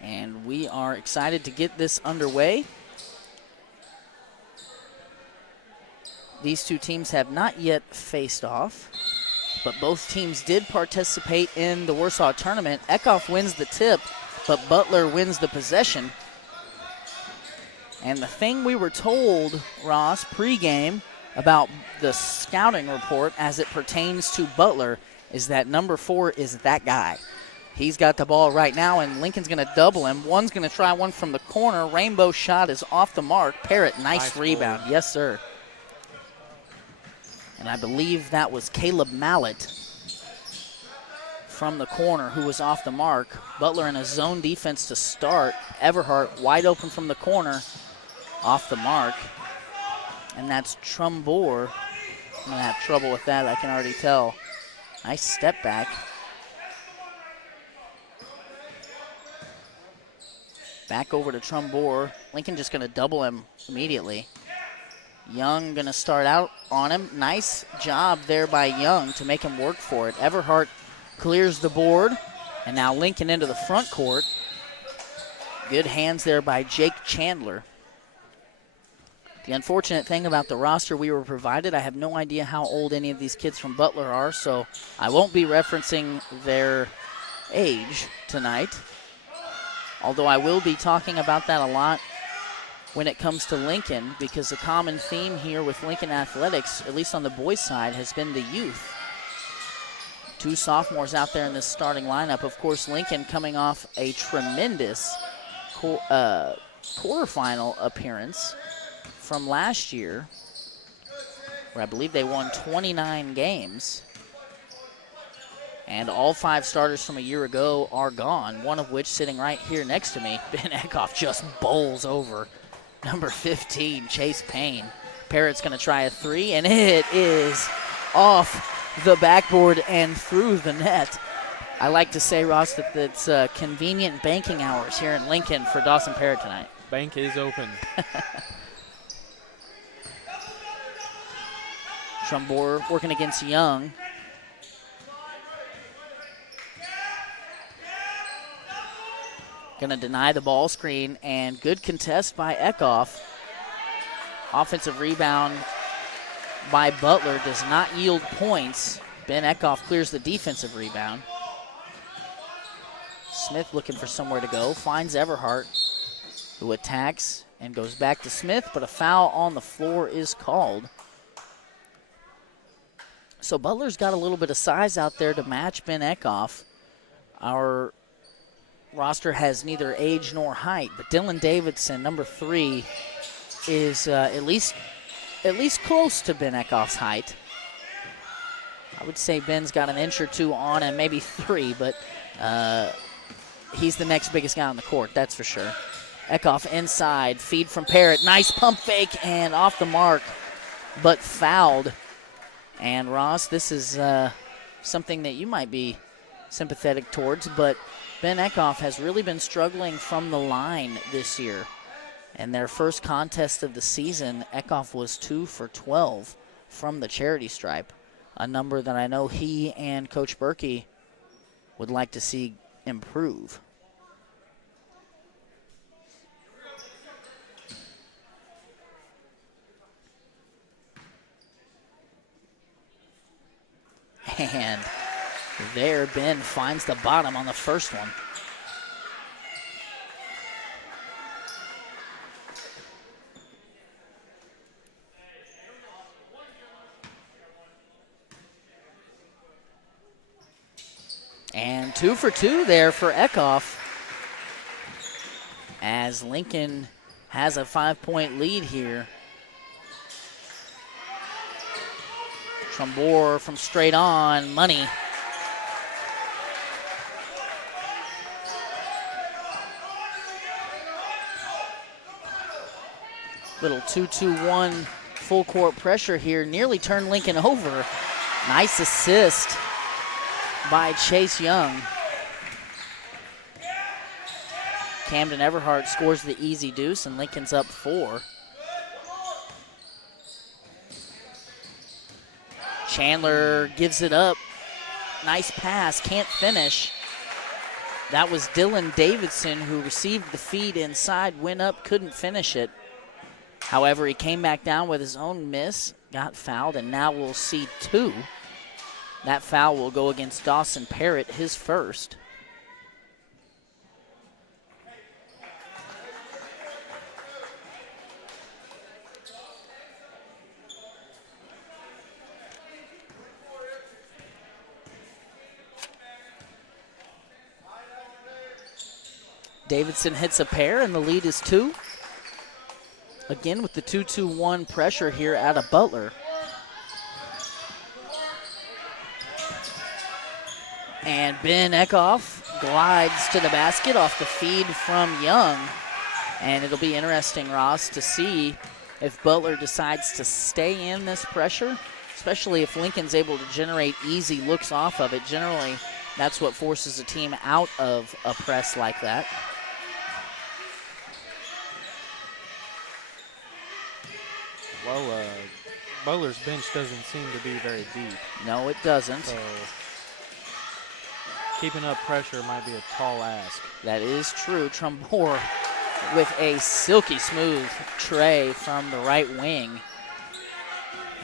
And we are excited to get this underway. These two teams have not yet faced off, but both teams did participate in the Warsaw tournament. Eckhoff wins the tip, but Butler wins the possession. And the thing we were told, Ross, pregame about the scouting report as it pertains to Butler is that number 4 is that guy. He's got the ball right now, and Lincoln's going to double him. One's going to try one from the corner. Rainbow shot is off the mark. Parrott, nice rebound. Ball. Yes, sir. And I believe that was Caleb Mallett from the corner who was off the mark. Butler in a zone defense to start. Everhart wide open from the corner, off the mark. And that's Trumbore. I'm going to have trouble with that, I can already tell. Nice step back. Back over to Trumbore. Lincoln just going to double him immediately. Young going to start out on him. Nice job there by Young to make him work for it. Everhart clears the board. And now Lincoln into the front court. Good hands there by Jake Chandler. The unfortunate thing about the roster we were provided, I have no idea how old any of these kids from Butler are, so I won't be referencing their age tonight. Although I will be talking about that a lot when it comes to Lincoln, because the common theme here with Lincoln Athletics, at least on the boys' side, has been the youth. 2 sophomores out there in this starting lineup. Of course, Lincoln coming off a tremendous quarterfinal appearance from last year, where I believe they won 29 games. And all 5 starters from a year ago are gone, one of which sitting right here next to me. Ben Eckhoff just bowls over number 15, Chase Payne. Parrott's going to try a 3, and it is off the backboard and through the net. I like to say, Ross, that it's convenient banking hours here in Lincoln for Dawson Parrott tonight. Bank is open. Trumbore working against Young. Going to deny the ball screen, and good contest by Eckhoff. Offensive rebound by Butler does not yield points. Ben Eckhoff clears the defensive rebound. Smith looking for somewhere to go, finds Everhart, who attacks and goes back to Smith, but a foul on the floor is called. So Butler's got a little bit of size out there to match Ben Eckhoff. Our roster has neither age nor height, but Dylan Davidson, number 3, is at least close to Ben Eckhoff's height. I would say Ben's got an inch or 2 on him, maybe 3, but he's the next biggest guy on the court, that's for sure. Eckhoff inside, feed from Parrott, nice pump fake, and off the mark, but fouled. And Ross, this is something that you might be sympathetic towards, but Ben Eckhoff has really been struggling from the line this year. In their first contest of the season, Eckhoff was 2 for 12 from the charity stripe, a number that I know he and Coach Berkey would like to see improve. And there, Ben finds the bottom on the first one. And 2 for 2 there for Eckhoff, as Lincoln has a 5-point lead here. Trumbore from straight on, money. Little 2-2-1 full court pressure here, nearly turned Lincoln over. Nice assist by Chase Young. Camden Everhart scores the easy deuce, and Lincoln's up 4. Chandler gives it up. Nice pass, can't finish. That was Dylan Davidson who received the feed inside, went up, couldn't finish it. However, he came back down with his own miss, got fouled, and now we'll see 2. That foul will go against Dawson Parrott, his first. Davidson hits a pair, and the lead is 2. Again with the 2-2-1 pressure here out of Butler. And Ben Eckhoff glides to the basket off the feed from Young. And it'll be interesting, Ross, to see if Butler decides to stay in this pressure, especially if Lincoln's able to generate easy looks off of it. Generally, that's what forces a team out of a press like that. Well, Butler's bench doesn't seem to be very deep. No, it doesn't. So keeping up pressure might be a tall ask. That is true. Trumbore with a silky smooth tray from the right wing.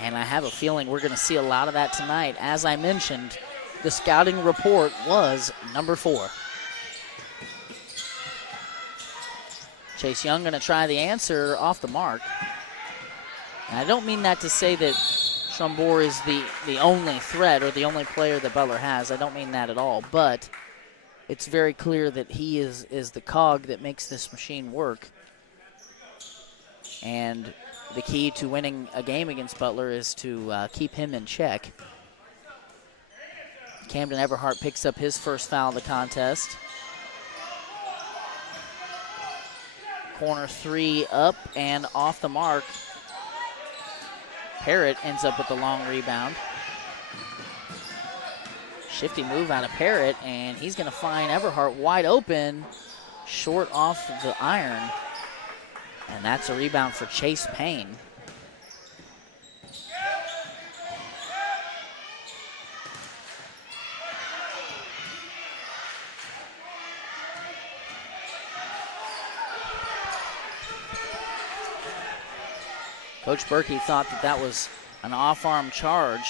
And I have a feeling we're going to see a lot of that tonight. As I mentioned, the scouting report was number 4. Chase Young going to try the answer off the mark. And I don't mean that to say that Trumbore is the only threat or the only player that Butler has. I don't mean that at all. But it's very clear that he is the cog that makes this machine work. And the key to winning a game against Butler is to keep him in check. Camden Everhart picks up his first foul of the contest. Corner 3 up and off the mark. Parrott ends up with the long rebound. Shifty move out of Parrott, and he's going to find Everhart wide open, short off the iron. And that's a rebound for Chase Payne. Coach Berkey thought that was an off-arm charge.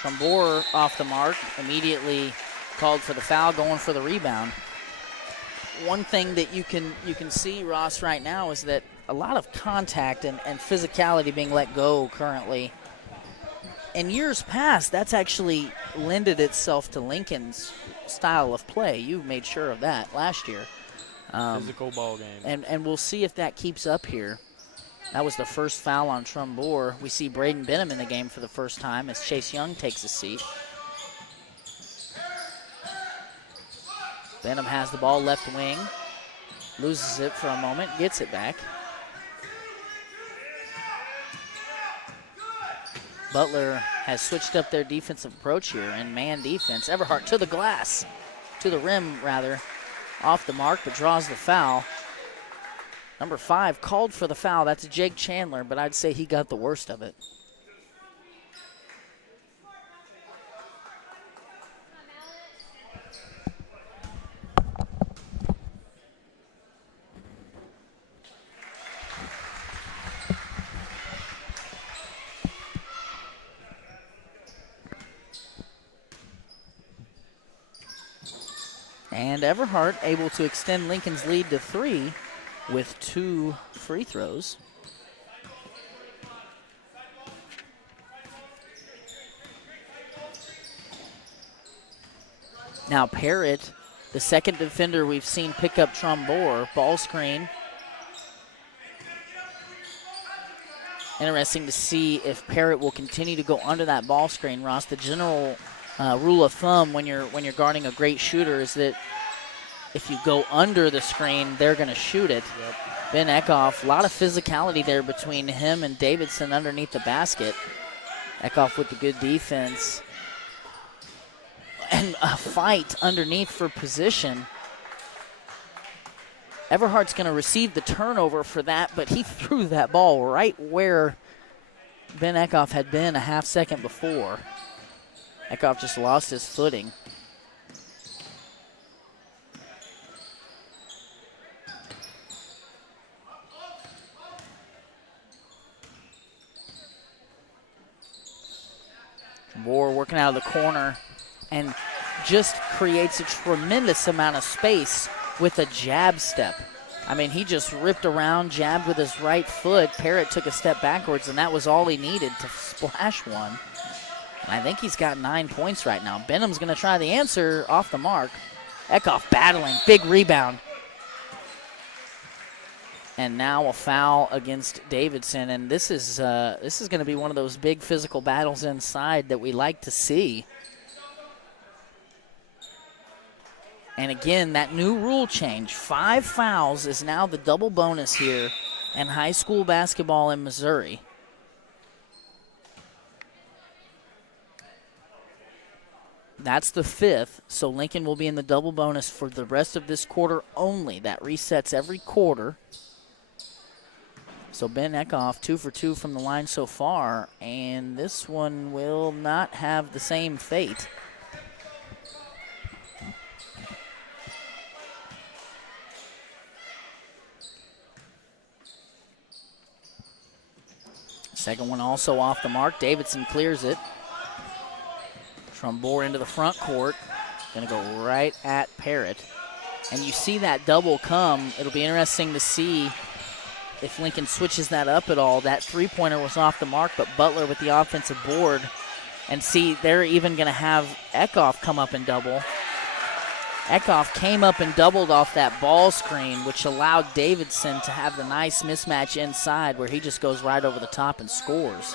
Trumbore off the mark, immediately called for the foul, going for the rebound. One thing that you can see, Ross, right now is that a lot of contact and physicality being let go currently. In years past, that's actually lended itself to Lincoln's style of play. You made sure of that last year. Physical ball game. And we'll see if that keeps up here. That was the first foul on Trumbore. We see Braden Benham in the game for the first time as Chase Young takes a seat. Benham has the ball left wing, loses it for a moment, gets it back. Butler has switched up their defensive approach here in man defense. Everhart to the glass, to the rim rather, off the mark, but draws the foul. Number 5 called for the foul. That's Jake Chandler, but I'd say he got the worst of it. And Everhart able to extend Lincoln's lead to 3 with 2 free throws. Now Parrott, the second defender we've seen pick up Trombore. Ball screen. Interesting to see if Parrott will continue to go under that ball screen, Ross. The general rule of thumb when you're guarding a great shooter is that if you go under the screen, they're going to shoot it. Yep. Ben Eckhoff, a lot of physicality there between him and Davidson underneath the basket. Eckhoff with the good defense. And a fight underneath for position. Everhart's going to receive the turnover for that, but he threw that ball right where Ben Eckhoff had been a half second before. Eckhoff just lost his footing. Moore working out of the corner and just creates a tremendous amount of space with a jab step. I mean, he just ripped around, jabbed with his right foot. Parrott took a step backwards, and that was all he needed to splash one. And I think he's got 9 points right now. Benham's going to try the answer off the mark. Eckhoff battling, big rebound. And now a foul against Davidson, and this is going to be one of those big physical battles inside that we like to see. And again, that new rule change, 5 fouls is now the double bonus here in high school basketball in Missouri. That's the 5th, so Lincoln will be in the double bonus for the rest of this quarter only. That resets every quarter. So Ben Eckhoff, 2 for 2 from the line so far, and this one will not have the same fate. Second one also off the mark. Davidson clears it. Trombore into the front court. Going to go right at Parrott. And you see that double come. It'll be interesting to see if Lincoln switches that up at all. That three-pointer was off the mark, but Butler with the offensive board. And see, they're even going to have Eckhoff come up and double. Eckhoff came up and doubled off that ball screen, which allowed Davidson to have the nice mismatch inside where he just goes right over the top and scores.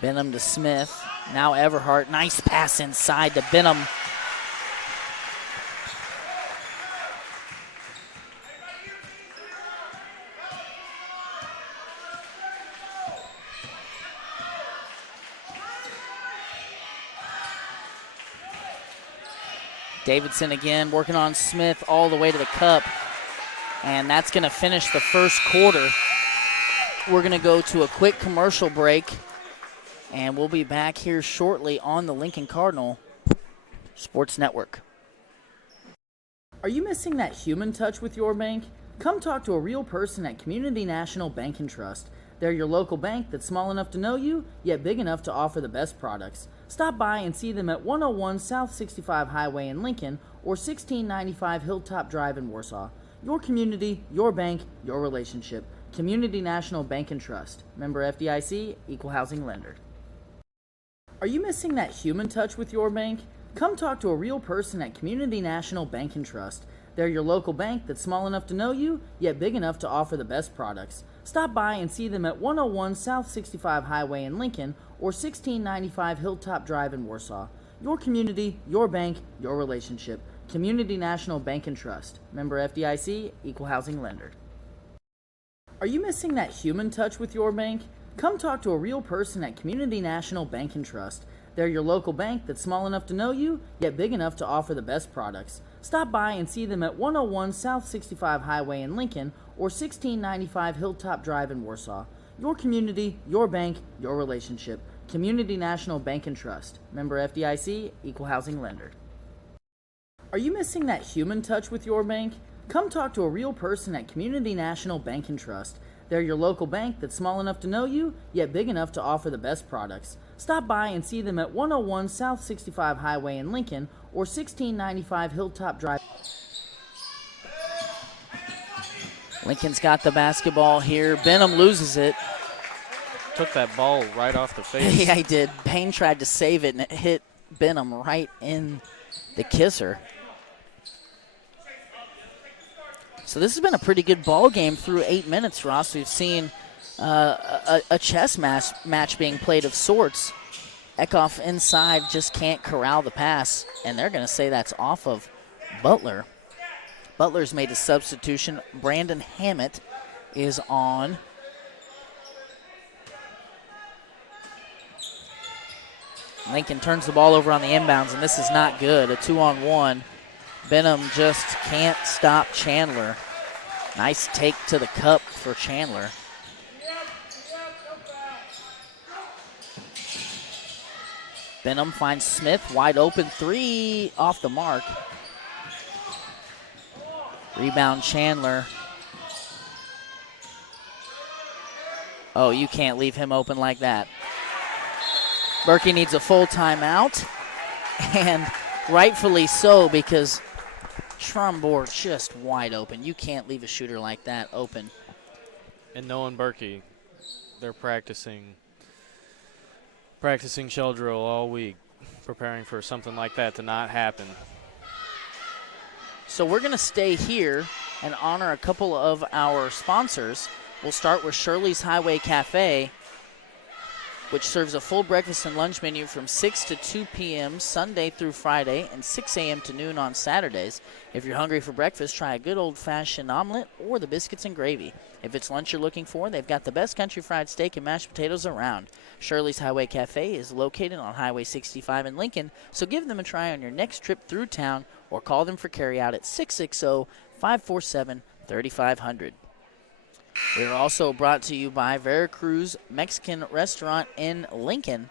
Benham to Smith. Now Everhart. Nice pass inside to Benham. Davidson again working on Smith all the way to the cup. And that's going to finish the first quarter. We're going to go to a quick commercial break. And we'll be back here shortly on the Lincoln Cardinal Sports Network. Are you missing that human touch with your bank? Come talk to a real person at Community National Bank and Trust. They're your local bank that's small enough to know you, yet big enough to offer the best products. Stop by and see them at 101 South 65 Highway in Lincoln or 1695 Hilltop Drive in Warsaw. Your community, your bank, your relationship. Community National Bank and Trust. Member FDIC, Equal Housing Lender. Are you missing that human touch with your bank? Come talk to a real person at Community National Bank and Trust. They're your local bank that's small enough to know you, yet big enough to offer the best products. Stop by and see them at 101 South 65 Highway in Lincoln or 1695 Hilltop Drive in Warsaw. Your community, your bank, your relationship. Community National Bank and Trust. Member FDIC, Equal Housing Lender. Are you missing that human touch with your bank? Come talk to a real person at Community National Bank and Trust. They're your local bank that's small enough to know you, yet big enough to offer the best products. Stop by and see them at 101 South 65 Highway in Lincoln or 1695 Hilltop Drive in Warsaw. Your community, your bank, your relationship. Community National Bank and Trust. Member FDIC, Equal Housing Lender. Are you missing that human touch with your bank? Come talk to a real person at Community National Bank and Trust. They're your local bank that's small enough to know you, yet big enough to offer the best products. Stop by and see them at 101 South 65 Highway in Lincoln or 1695 Hilltop Drive. Lincoln's got the basketball here. Benham loses it. took that ball right off the face. Yeah, he did. Payne tried to save it, and it hit Benham right in the kisser. So this has been a pretty good ball game through 8 minutes, Ross. We've seen a chess match being played of sorts. Eckhoff inside just can't corral the pass, and they're going to say that's off of Butler. Butler's made a substitution. Brandon Hammett is on. Lincoln turns the ball over on the inbounds, and this is not good. A 2-on-1. Benham just can't stop Chandler. Nice take to the cup for Chandler. Benham finds Smith, wide open, 3 off the mark. Rebound Chandler. Oh, you can't leave him open like that. Berkey needs a full timeout, and rightfully so, because Trumbore just wide open. You can't leave a shooter like that open. And knowing Berkey, they're practicing shell drill all week, preparing for something like that to not happen. So we're going to stay here and honor a couple of our sponsors. We'll start with Shirley's Highway Cafe, which serves a full breakfast and lunch menu from 6 to 2 p.m. Sunday through Friday and 6 a.m. to noon on Saturdays. If you're hungry for breakfast, try a good old-fashioned omelet or the biscuits and gravy. If it's lunch you're looking for, they've got the best country fried steak and mashed potatoes around. Shirley's Highway Cafe is located on Highway 65 in Lincoln, so give them a try on your next trip through town or call them for carryout at 660-547-3500. We are also brought to you by Veracruz Mexican Restaurant in Lincoln.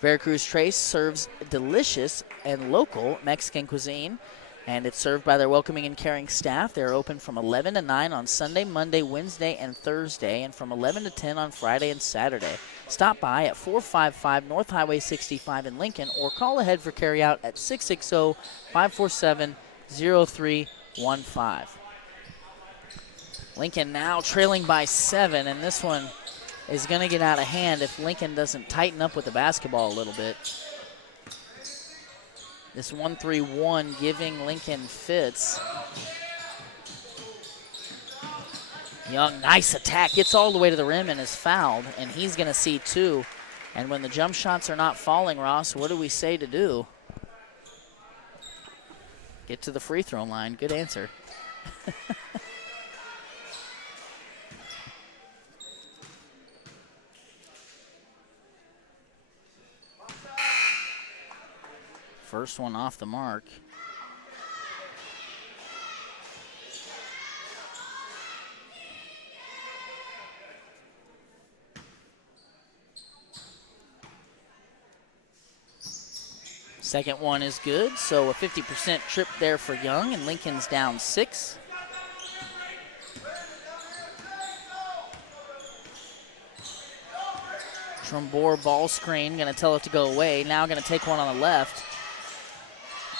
Veracruz Trace serves delicious and local Mexican cuisine, and it's served by their welcoming and caring staff. They're open from 11 to 9 on Sunday, Monday, Wednesday, and Thursday, and from 11 to 10 on Friday and Saturday. Stop by at 455 North Highway 65 in Lincoln or call ahead for carryout at 660-547-0315. Lincoln now trailing by 7, and this one is going to get out of hand if Lincoln doesn't tighten up with the basketball a little bit. This 1-3-1 giving Lincoln fits. Young, nice attack, gets all the way to the rim and is fouled, and he's going to see 2. And when the jump shots are not falling, Ross, what do we say to do? Get to the free throw line. Good answer. First one off the mark. Second one is good, so a 50% trip there for Young, and Lincoln's down 6. Trumbore ball screen, going to tell it to go away. Now going to take one on the left.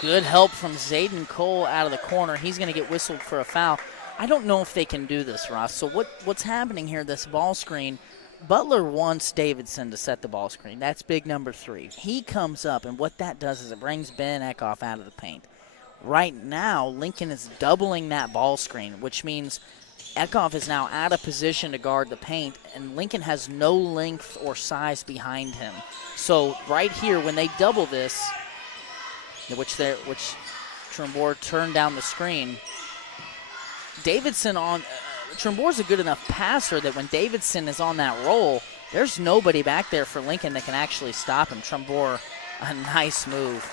Good help from Zayden Cole out of the corner. He's going to get whistled for a foul. I don't know if they can do this, Ross. So what's happening here, this ball screen, Butler wants Davidson to set the ball screen. That's big number 3. He comes up, and what that does is it brings Ben Eckhoff out of the paint. Right now, Lincoln is doubling that ball screen, which means Eckhoff is now out of position to guard the paint, and Lincoln has no length or size behind him. So right here, when they double this, which Trumbore turned down the screen. Davidson on Trumbore's a good enough passer that when Davidson is on that roll, there's nobody back there for Lincoln that can actually stop him. Trumbore, a nice move.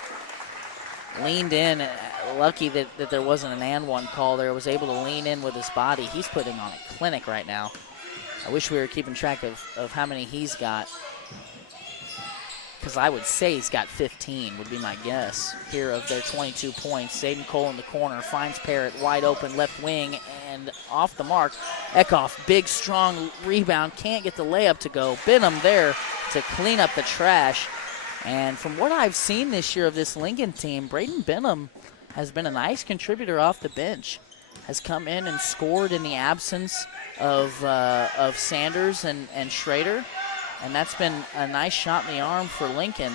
Leaned in, lucky that there wasn't an and one call there, was able to lean in with his body. He's putting on a clinic right now. I wish we were keeping track of how many he's got, because I would say he's got 15, would be my guess here of their 22 points. Zayden Cole in the corner, finds Parrott wide open left wing and off the mark. Eckhoff, big, strong rebound, can't get the layup to go. Benham there to clean up the trash. And from what I've seen this year of this Lincoln team, Braden Benham has been a nice contributor off the bench. Has come in and scored in the absence of Sanders and Schrader. And that's been a nice shot in the arm for Lincoln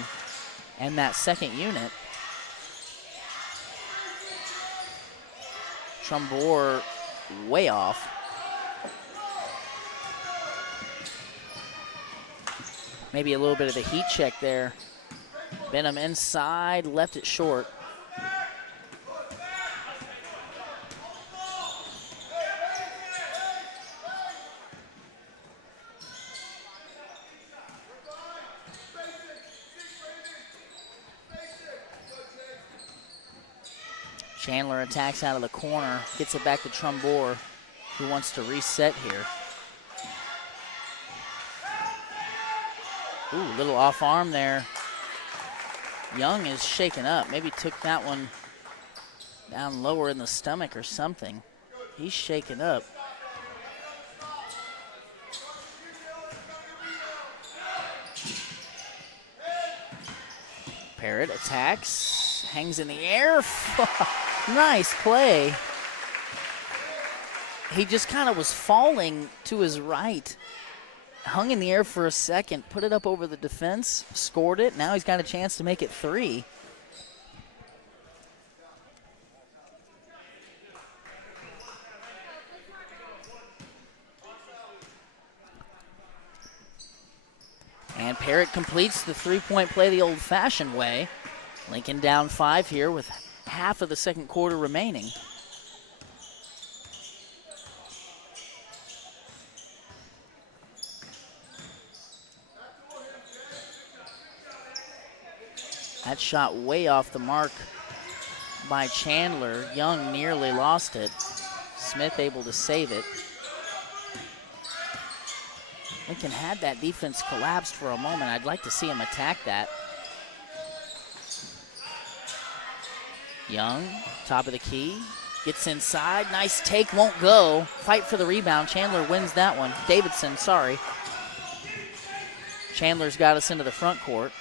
and that second unit. Trumbore way off. Maybe a little bit of a heat check there. Benham inside, left it short. Chandler attacks out of the corner, gets it back to Trumbore, who wants to reset here. Ooh, little off arm there. Young is shaken up. Maybe took that one down lower in the stomach or something. He's shaken up. Parrott attacks, hangs in the air. Nice play. He just kind of was falling to his right. Hung in the air for a second, put it up over the defense, scored it. Now he's got a chance to make it 3. And Parrott completes the three-point play the old-fashioned way. Lincoln down 5 here with half of the second quarter remaining. That shot way off the mark by Chandler. Young nearly lost it. Smith able to save it. Lincoln had that defense collapsed for a moment. I'd like to see him attack that. Young, top of the key, gets inside. Nice take, won't go. Fight for the rebound. Chandler wins that one. Davidson, sorry. Chandler's got us into the front court.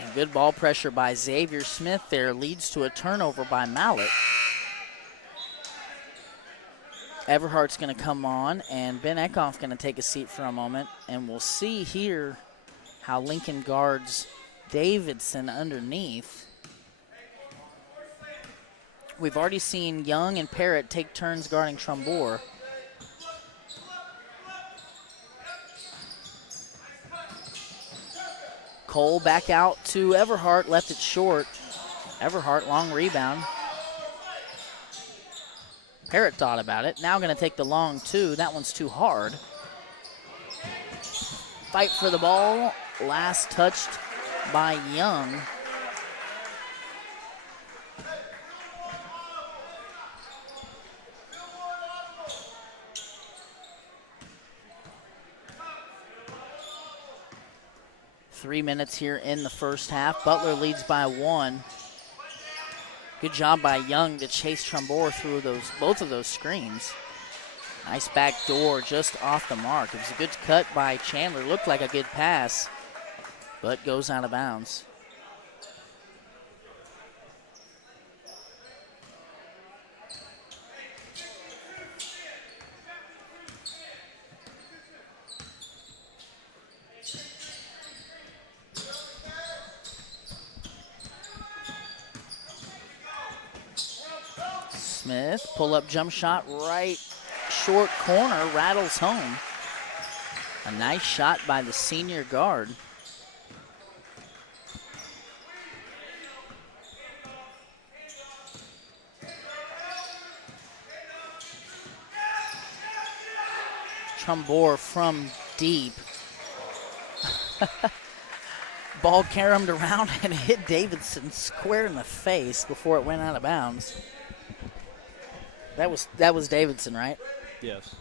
And good ball pressure by Xavier Smith there leads to a turnover by Mallett. Everhart's going to come on, and Ben Eckhoff going to take a seat for a moment, and we'll see here how Lincoln guards Davidson underneath. We've already seen Young and Parrott take turns guarding Trumbore. Cole back out to Everhart, left it short. Everhart, long rebound. Parrott thought about it. Now going to take the long 2. That one's too hard. Fight for the ball. Last touched by Young. Three minutes here in the first half. Butler leads by 1. Good job by Young to chase Trumbore through both of those screens. Nice back door just off the mark. It was a good cut by Chandler. Looked like a good pass, but goes out of bounds. Smith, pull-up jump shot right short corner, rattles home. A nice shot by the senior guard. Trumbore from deep. Ball caromed around and hit Davidson square in the face before it went out of bounds. That was Davidson, right? Yes.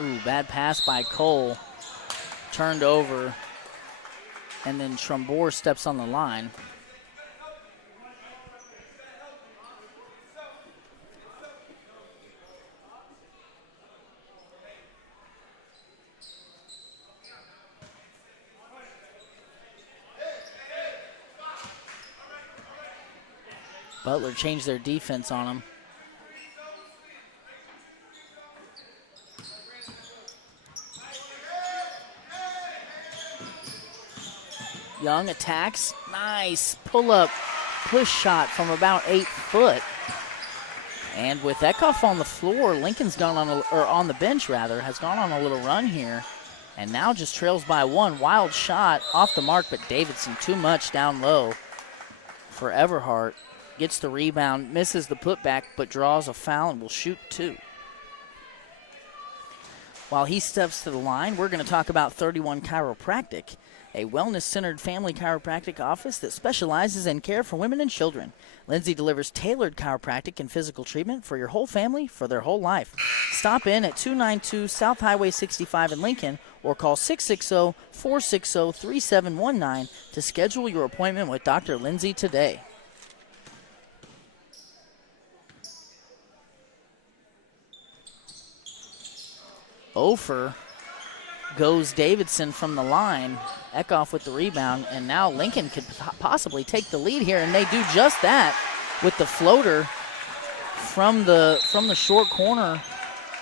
Ooh, bad pass by Cole. Turned over. And then Trumbore steps on the line. Butler changed their defense on them. Young attacks. Nice pull-up push shot from about 8 foot. And with Eckhoff on the floor, Lincoln's gone on the bench rather, has gone on a little run here. And now just trails by 1. Wild shot off the mark, but Davidson too much down low for Everhart. Gets the rebound, misses the putback, but draws a foul and will shoot 2. While he steps to the line, we're going to talk about 31 Chiropractic, a wellness-centered family chiropractic office that specializes in care for women and children. Lindsay delivers tailored chiropractic and physical treatment for your whole family for their whole life. Stop in at 292 South Highway 65 in Lincoln or call 660-460-3719 to schedule your appointment with Dr. Lindsay today. Ofer goes Davidson from the line. Eckhoff with the rebound, and now Lincoln could possibly take the lead here, and they do just that with the floater from the short corner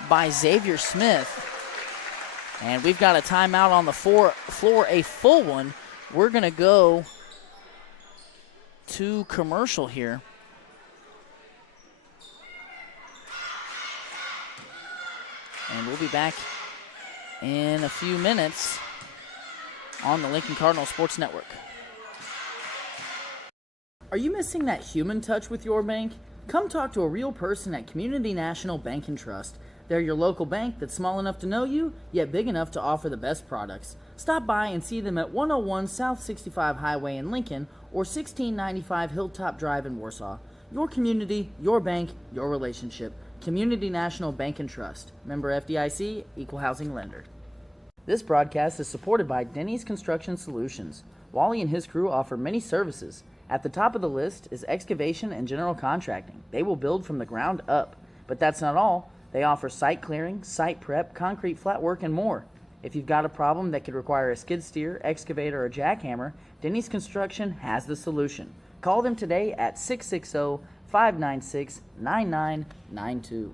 by Xavier Smith. And we've got a timeout on the floor, a full one. We're going to go to commercial here. And we'll be back in a few minutes on the Lincoln Cardinal Sports Network. Are you missing that human touch with your bank? Come talk to a real person at Community National Bank and Trust. They're your local bank that's small enough to know you, yet big enough to offer the best products. Stop by and see them at 101 South 65 Highway in Lincoln or 1695 Hilltop Drive in Warsaw. Your community, your bank, your relationship. Community National Bank and Trust. Member FDIC, Equal Housing Lender. This broadcast is supported by Denny's Construction Solutions. Wally and his crew offer many services. At the top of the list is excavation and general contracting. They will build from the ground up. But that's not all. They offer site clearing, site prep, concrete flat work, and more. If you've got a problem that could require a skid steer, excavator, or jackhammer, Denny's Construction has the solution. Call them today at 660-596-9992.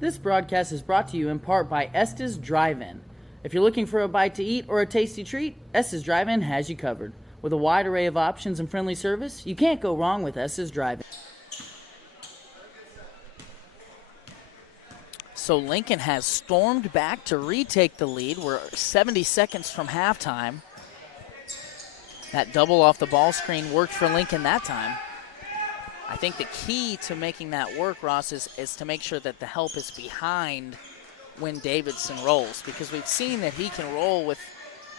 This broadcast is brought to you in part by Estes Drive-In. If you're looking for a bite to eat or a tasty treat, Estes Drive-In has you covered. With a wide array of options and friendly service, you can't go wrong with Estes Drive-In. So Lincoln has stormed back to retake the lead. We're 70 seconds from halftime. That double off the ball screen worked for Lincoln that time. I think the key to making that work, Ross, is to make sure that the help is behind when Davidson rolls, because we've seen that he can roll with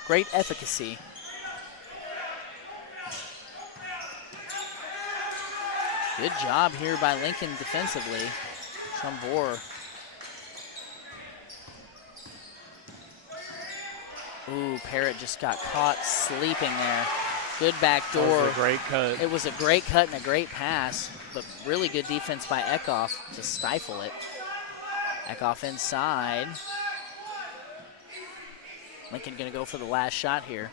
great efficacy. Good job here by Lincoln defensively. Trumbore. Ooh, Parrott just got caught sleeping there. Good back door. That was a great cut. It was a great cut and a great pass, but really good defense by Eckhoff to stifle it. Eckhoff inside. Lincoln gonna go for the last shot here.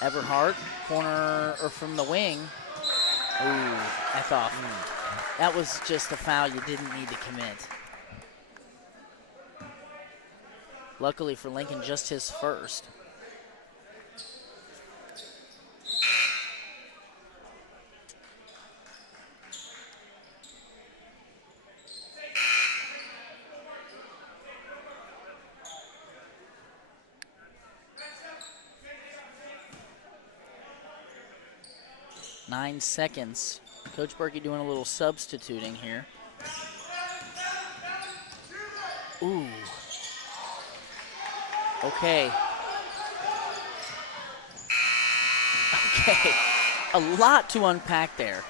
Everhart, corner or from the wing. Ooh, Eckhoff. That was just a foul you didn't need to commit. Luckily for Lincoln, just his first. Nine seconds. Coach Berkey doing a little substituting here. Ooh. Okay. Okay. A lot to unpack there.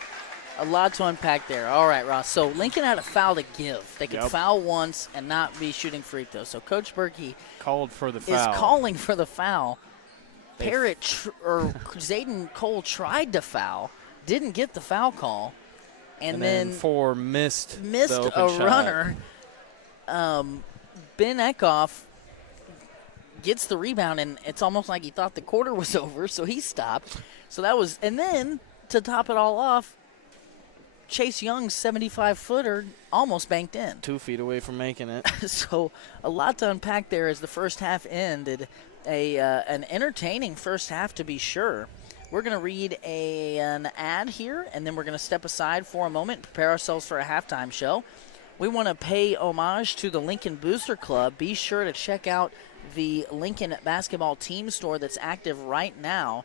All right, Ross. So Lincoln had a foul to give. They could foul once and not be shooting free throws. So Coach Berkey called for the foul. Is calling for the foul. Parrott or Zayden Cole tried to foul, didn't get the foul call, and then Four missed a shot. runner. Ben Eckhoff gets the rebound, and it's almost like he thought the quarter was over, so he stopped. So that was, and then to top it all off, Chase Young's 75-footer almost banked in. 2 feet away from making it. So a lot to unpack there as the first half ended. An entertaining first half, to be sure. We're going to read an ad here, and then we're going to step aside for a moment, prepare ourselves for a halftime show. We want to pay homage to the Lincoln Booster Club. Be sure to check out the Lincoln basketball team store that's active right now.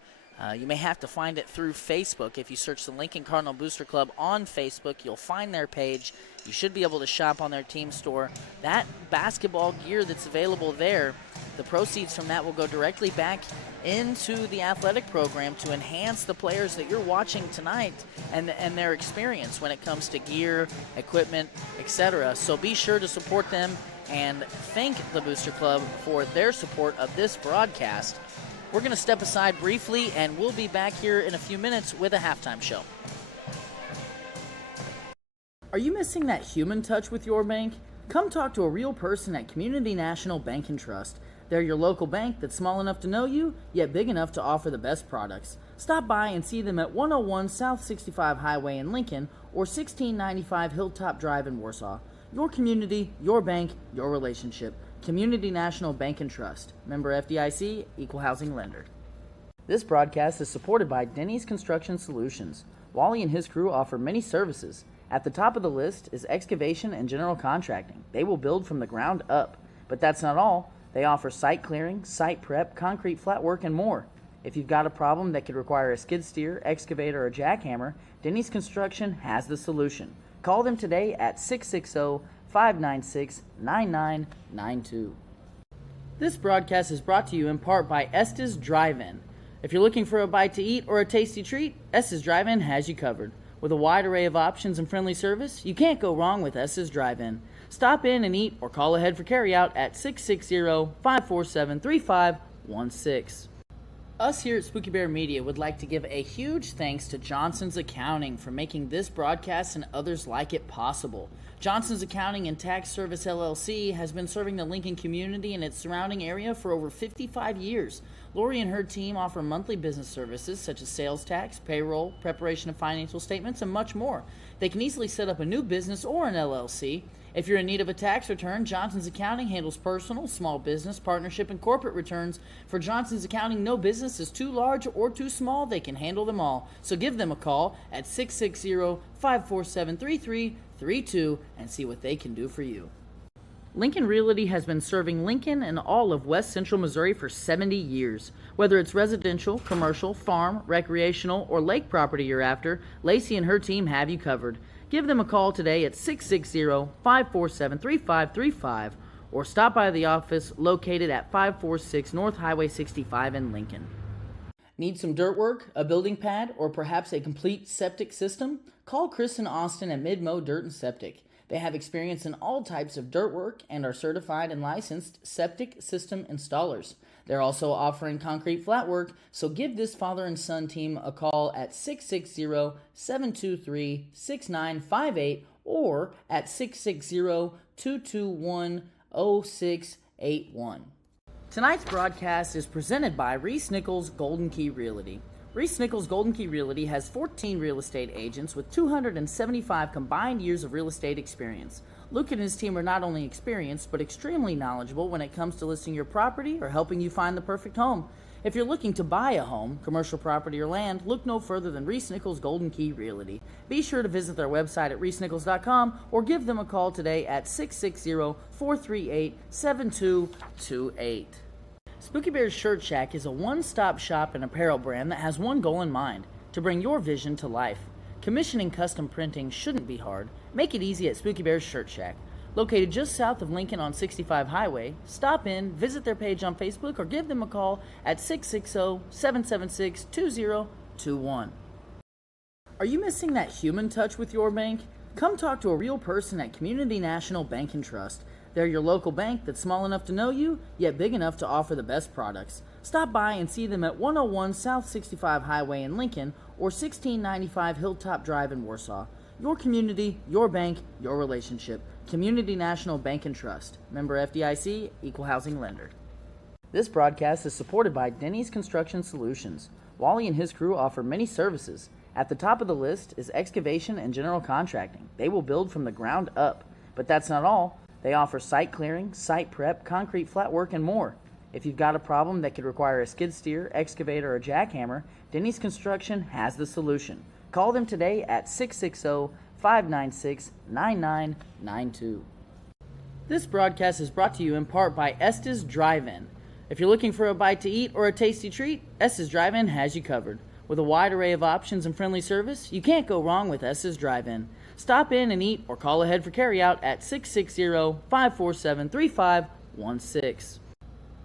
You may have to find it through Facebook. If you search the Lincoln Cardinal Booster Club on Facebook, you'll find their page. You should be able to shop on their team store. That basketball gear that's available there, the proceeds from that will go directly back into the athletic program to enhance the players that you're watching tonight and their experience when it comes to gear, equipment, etc. So be sure to support them and thank the Booster Club for their support of this broadcast. We're going to step aside briefly, and we'll be back here in a few minutes with a halftime show. Are you missing that human touch with your bank? Come talk to a real person at Community National Bank and Trust. They're your local bank that's small enough to know you, yet big enough to offer the best products. Stop by and see them at 101 South 65 Highway in Lincoln or 1695 Hilltop Drive in Warsaw. Your community, your bank, your relationship. Community National Bank and Trust. Member FDIC, Equal Housing Lender. This broadcast is supported by Denny's Construction Solutions. Wally and his crew offer many services. At the top of the list is excavation and general contracting. They will build from the ground up. But that's not all. They offer site clearing, site prep, concrete flat work, and more. If you've got a problem that could require a skid steer, excavator, or jackhammer, Denny's Construction has the solution. Call them today at 660-596-9992. This broadcast is brought to you in part by Estes Drive-In. If you're looking for a bite to eat or a tasty treat, Estes Drive-In has you covered. With a wide array of options and friendly service, you can't go wrong with Estes Drive-In. Stop in and eat or call ahead for carryout at 660-547-3516. Us here at Spooky Bear Media would like to give a huge thanks to Johnson's Accounting for making this broadcast and others like it possible. Johnson's Accounting and Tax Service LLC has been serving the Lincoln community and its surrounding area for over 55 years. Lori and her team offer monthly business services such as sales tax, payroll, preparation of financial statements, and much more. They can easily set up a new business or an LLC. If you're in need of a tax return, Johnson's Accounting handles personal, small business, partnership, and corporate returns. For Johnson's Accounting, no business is too large or too small. They can handle them all. So give them a call at 660-547-3332 and see what they can do for you. Lincoln Realty has been serving Lincoln and all of West Central Missouri for 70 years. Whether it's residential, commercial, farm, recreational, or lake property you're after, Lacey and her team have you covered. Give them a call today at 660-547-3535 or stop by the office located at 546 North Highway 65 in Lincoln. Need some dirt work, a building pad, or perhaps a complete septic system? Call Chris and Austin at Mid-Mo Dirt and Septic. They have experience in all types of dirt work and are certified and licensed septic system installers. They're also offering concrete flat work, so give this father and son team a call at 660-723-6958 or at 660-221-0681. Tonight's broadcast is presented by Reese Nichols Golden Key Realty. Reese Nichols Golden Key Realty has 14 real estate agents with 275 combined years of real estate experience. Luke and his team are not only experienced, but extremely knowledgeable when it comes to listing your property or helping you find the perfect home. If you're looking to buy a home, commercial property, or land, look no further than Reese Nichols Golden Key Realty. Be sure to visit their website at reesenichols.com or give them a call today at 660-438-7228. Spooky Bears Shirt Shack is a one-stop shop and apparel brand that has one goal in mind: to bring your vision to life. Commissioning custom printing shouldn't be hard. Make it easy at Spooky Bears Shirt Shack. Located just south of Lincoln on 65 Highway, stop in, visit their page on Facebook, or give them a call at 660-776-2021. Are you missing that human touch with your bank? Come talk to a real person at Community National Bank and Trust. They're your local bank that's small enough to know you, yet big enough to offer the best products. Stop by and see them at 101 South 65 Highway in Lincoln or 1695 Hilltop Drive in Warsaw. Your community, your bank, your relationship. Community National Bank and Trust. Member FDIC, Equal Housing Lender. This broadcast is supported by Denny's Construction Solutions. Wally and his crew offer many services. At the top of the list is excavation and general contracting. They will build from the ground up. But that's not all. They offer site clearing, site prep, concrete flat work, and more. If you've got a problem that could require a skid steer, excavator, or jackhammer, Denny's Construction has the solution. Call them today at 660-596-9992. This broadcast is brought to you in part by Estes Drive-In. If you're looking for a bite to eat or a tasty treat, Estes Drive-In has you covered. With a wide array of options and friendly service, you can't go wrong with Estes Drive-In. Stop in and eat or call ahead for carryout at 660-547-3516.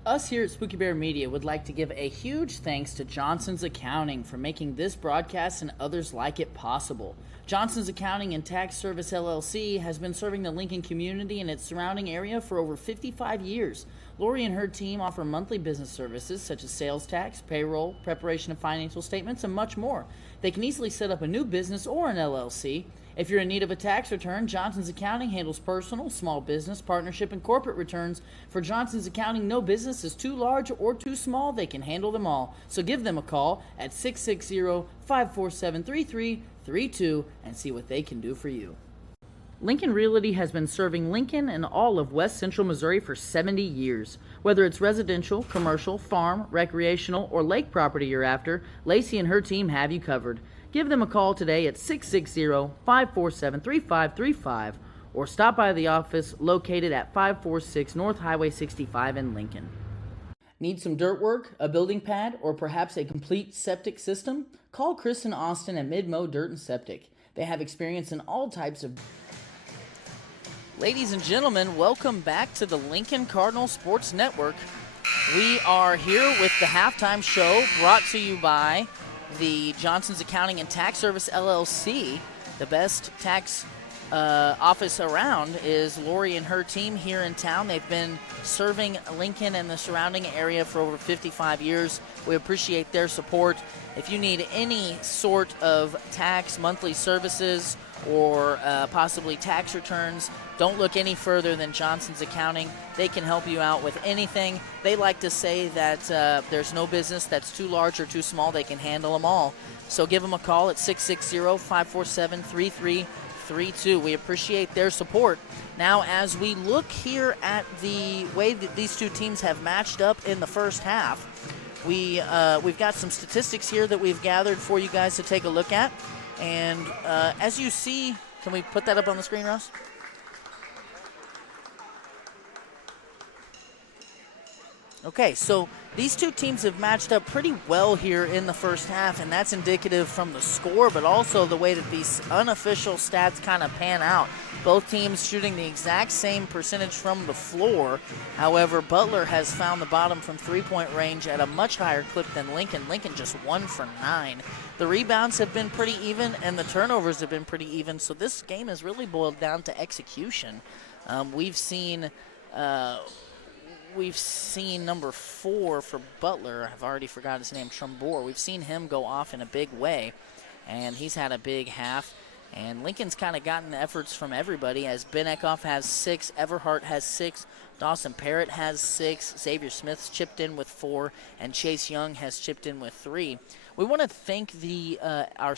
Us here at Spooky Bear Media would like to give a huge thanks to Johnson's Accounting for making this broadcast and others like it possible. Johnson's Accounting and Tax Service LLC has been serving the Lincoln community and its surrounding area for over 55 years. Lori and her team offer monthly business services such as sales tax, payroll, preparation of financial statements, and much more. They can easily set up a new business or an LLC. If you're in need of a tax return, Johnson's Accounting handles personal, small business, partnership, and corporate returns. For Johnson's Accounting, no business is too large or too small. They can handle them all. So give them a call at 660-547-3332 and see what they can do for you. Lincoln Realty has been serving Lincoln and all of West Central Missouri for 70 years. Whether it's residential, commercial, farm, recreational, or lake property you're after, Lacey and her team have you covered. Give them a call today at 660-547-3535 or stop by the office located at 546 North Highway 65 in Lincoln. Need some dirt work, a building pad, or perhaps a complete septic system? Call Chris and Austin at Mid-Mo Dirt and Septic. They have experience in all types of... Ladies and gentlemen, welcome back to the Lincoln Cardinal Sports Network. We are here with the halftime show brought to you by the Johnson's Accounting and Tax Service LLC. The best tax office around is Lori and her team here in town. They've been serving Lincoln and the surrounding area for over 55 years. We appreciate their support. If you need any sort of tax monthly services or possibly tax returns, don't look any further than Johnson's Accounting. They can help you out with anything. They like to say that there's no business that's too large or too small. They can handle them all. So give them a call at 660-547-3332. We appreciate their support. Now, as we look here at the way that these two teams have matched up in the first half, we've got some statistics here that we've gathered for you guys to take a look at. And as you see, can we put that up on the screen, Russ? Okay, so these two teams have matched up pretty well here in the first half, and that's indicative from the score, but also the way that these unofficial stats kind of pan out. Both teams shooting the exact same percentage from the floor. However, Butler has found the bottom from three-point range at a much higher clip than Lincoln. Lincoln just 1 for 9. The rebounds have been pretty even, and the turnovers have been pretty even, so this game has really boiled down to execution. We've seen number 4 for Butler. I've already forgot his name, Trumbore. We've seen him go off in a big way, and he's had a big half. And Lincoln's kind of gotten efforts from everybody, as Ben Eckhoff has 6, Everhart has 6, Dawson Parrott has 6, Xavier Smith's chipped in with 4, and Chase Young has chipped in with 3. We want to thank our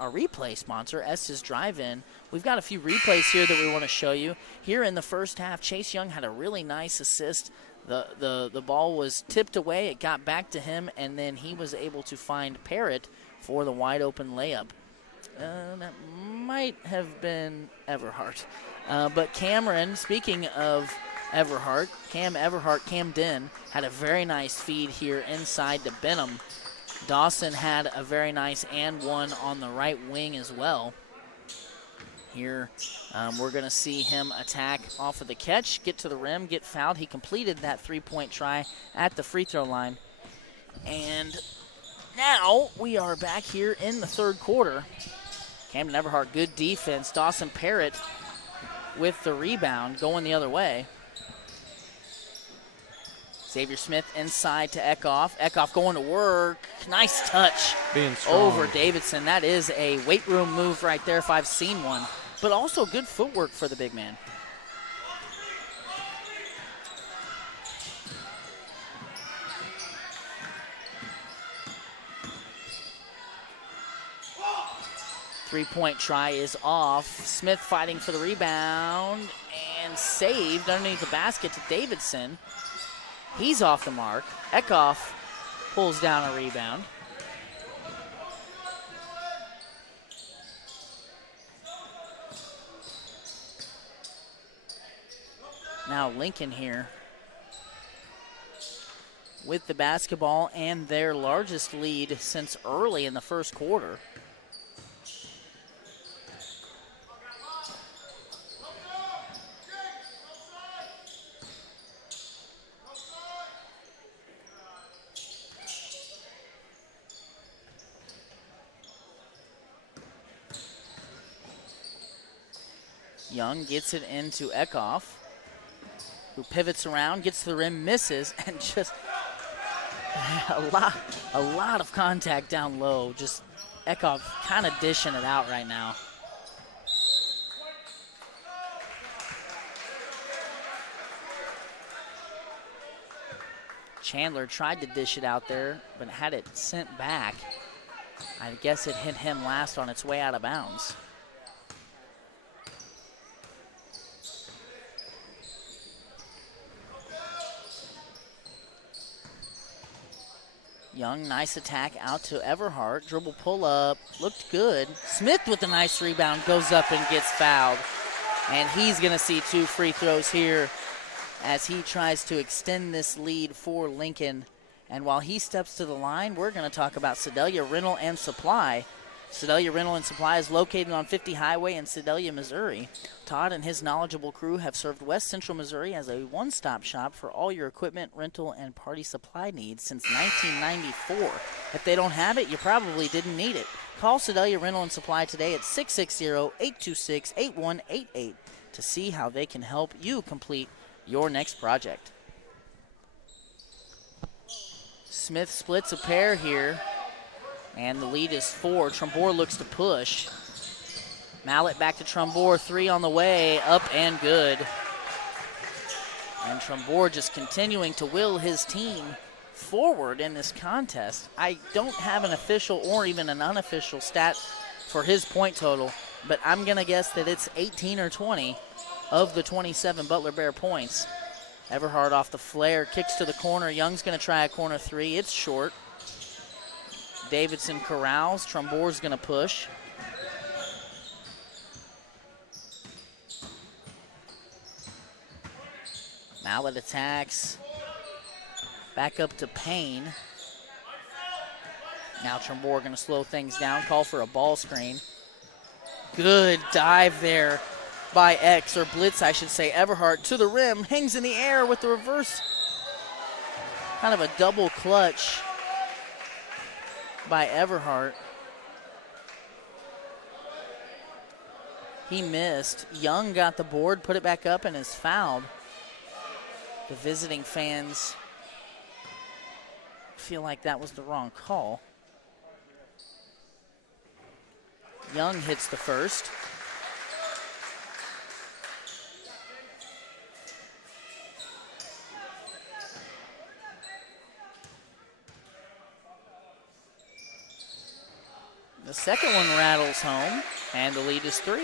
replay sponsor, Estes Drive-In. We've got a few replays here that we want to show you. Here in the first half, Chase Young had a really nice assist. The ball was tipped away, it got back to him, and then he was able to find Parrott for the wide open layup. That might have been Everhart. But Cameron, speaking of Everhart, Cam Den, had a very nice feed here inside to Benham. Dawson had a very nice and one on the right wing as well. Here, we're going to see him attack off of the catch, get to the rim, get fouled. He completed that three-point try at the free throw line. And now we are back here in the third quarter. Camden Everhart, good defense. Dawson Parrott with the rebound, going the other way. Xavier Smith inside to Eckhoff. Eckhoff going to work. Nice touch over Davidson. That is a weight room move right there if I've seen one. But also good footwork for the big man. Three-point try is off. Smith fighting for the rebound and saved underneath the basket to Davidson. He's off the mark. Eckhoff pulls down a rebound. Now Lincoln here with the basketball and their largest lead since early in the first quarter. Young gets it into Eckhoff, who pivots around, gets to the rim, misses, and just a lot of contact down low. Just Eckhoff kind of dishing it out right now. Chandler tried to dish it out there, but had it sent back. I guess it hit him last on its way out of bounds. Young, nice attack out to Everhart. Dribble pull up, looked good. Smith with a nice rebound, goes up and gets fouled. And he's gonna see 2 free throws here as he tries to extend this lead for Lincoln. And while he steps to the line, we're gonna talk about Sedalia Rental and Supply. Sedalia Rental and Supply is located on 50 Highway in Sedalia, Missouri. Todd and his knowledgeable crew have served West Central Missouri as a one-stop shop for all your equipment, rental, and party supply needs since 1994. If they don't have it, you probably didn't need it. Call Sedalia Rental and Supply today at 660-826-8188 to see how they can help you complete your next project. Smith splits a pair here, and the lead is 4. Trumbore looks to push. Mallett back to Trumbore, 3 on the way, up and good. And Trumbore just continuing to will his team forward in this contest. I don't have an official or even an unofficial stat for his point total, but I'm gonna guess that it's 18 or 20 of the 27 Butler Bear points. Everhart off the flare, kicks to the corner. Young's gonna try a corner 3, it's short. Davidson corrals, Trumbore's gonna push. Mallett attacks. Back up to Payne. Now Trumbore gonna slow things down, call for a ball screen. Good dive there by X, or blitz I should say. Everhart to the rim, hangs in the air with the reverse. Kind of a double clutch by Everhart. He missed. Young got the board, put it back up, and is fouled. The visiting fans feel like that was the wrong call. Young hits the first. The second one rattles home, and the lead is 3.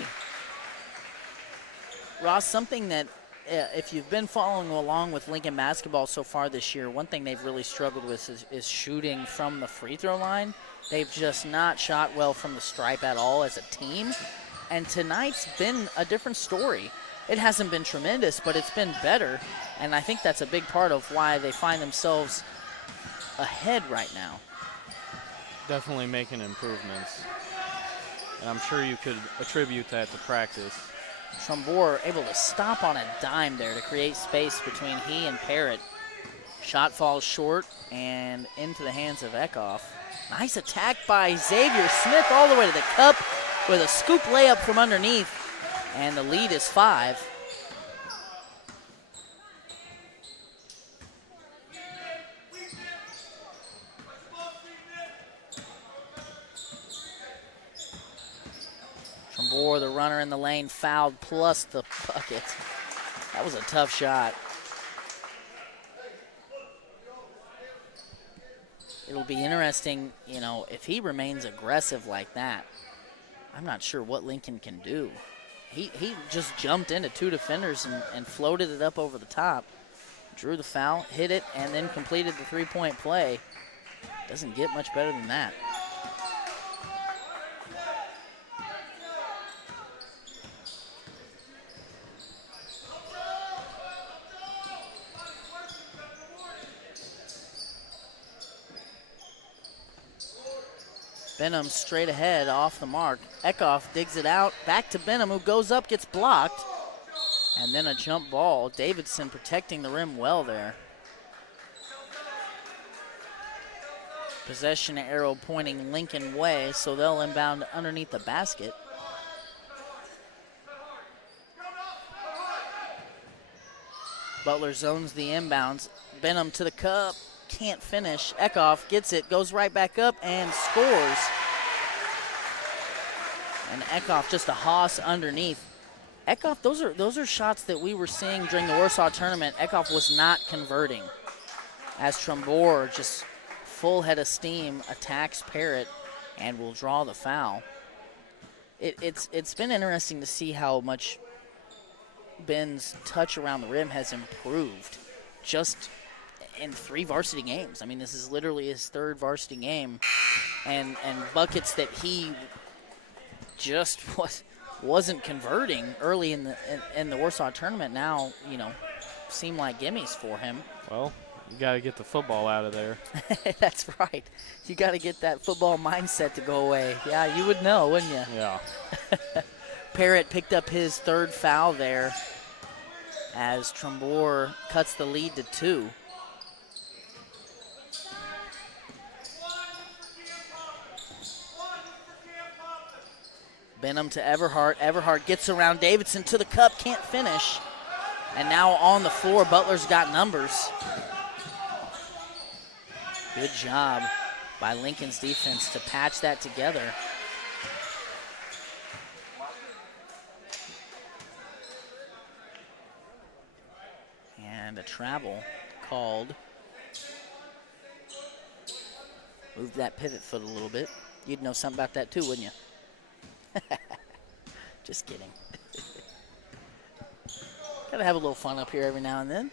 Ross, something that if you've been following along with Lincoln basketball so far this year, one thing they've really struggled with is shooting from the free throw line. They've just not shot well from the stripe at all as a team. And tonight's been a different story. It hasn't been tremendous, but it's been better. And I think that's a big part of why they find themselves ahead right now. Definitely making improvements. And I'm sure you could attribute that to practice. Trumbore able to stop on a dime there to create space between he and Parrott. Shot falls short and into the hands of Eckhoff. Nice attack by Xavier Smith all the way to the cup with a scoop layup from underneath. And the lead is 5. Trumbore, the runner in the lane, fouled plus the bucket. That was a tough shot. It'll be interesting, you know, if he remains aggressive like that. I'm not sure what Lincoln can do. He just jumped into 2 defenders and floated it up over the top. Drew the foul, hit it, and then completed the 3-point play. Doesn't get much better than that. Benham straight ahead off the mark. Eckhoff digs it out. Back to Benham, who goes up, gets blocked. And then a jump ball. Davidson protecting the rim well there. Possession arrow pointing Lincoln way, so they'll inbound underneath the basket. Butler zones the inbounds. Benham to the cup. Can't finish. Eckhoff gets it, goes right back up and scores. And Eckhoff just a hoss underneath. Eckhoff, those are shots that we were seeing during the Warsaw tournament. Eckhoff was not converting. As Trumbore, just full head of steam, attacks Parrott and will draw the foul. It's been interesting to see how much Ben's touch around the rim has improved just in 3 varsity games. I mean, this is literally his 3rd varsity game, and buckets that he just wasn't converting early in the Warsaw tournament now, seem like gimmies for him. Well, you got to get the football out of there. That's right. You got to get that football mindset to go away. Yeah, you would know, wouldn't you? Yeah. Parrott picked up his 3rd foul there as Trumbore cuts the lead to 2. Benham to Everhart. Everhart gets around Davidson to the cup, can't finish. And now on the floor, Butler's got numbers. Good job by Lincoln's defense to patch that together. And a travel called. Move that pivot foot a little bit. You'd know something about that too, wouldn't you? Just kidding. Gotta have a little fun up here every now and then.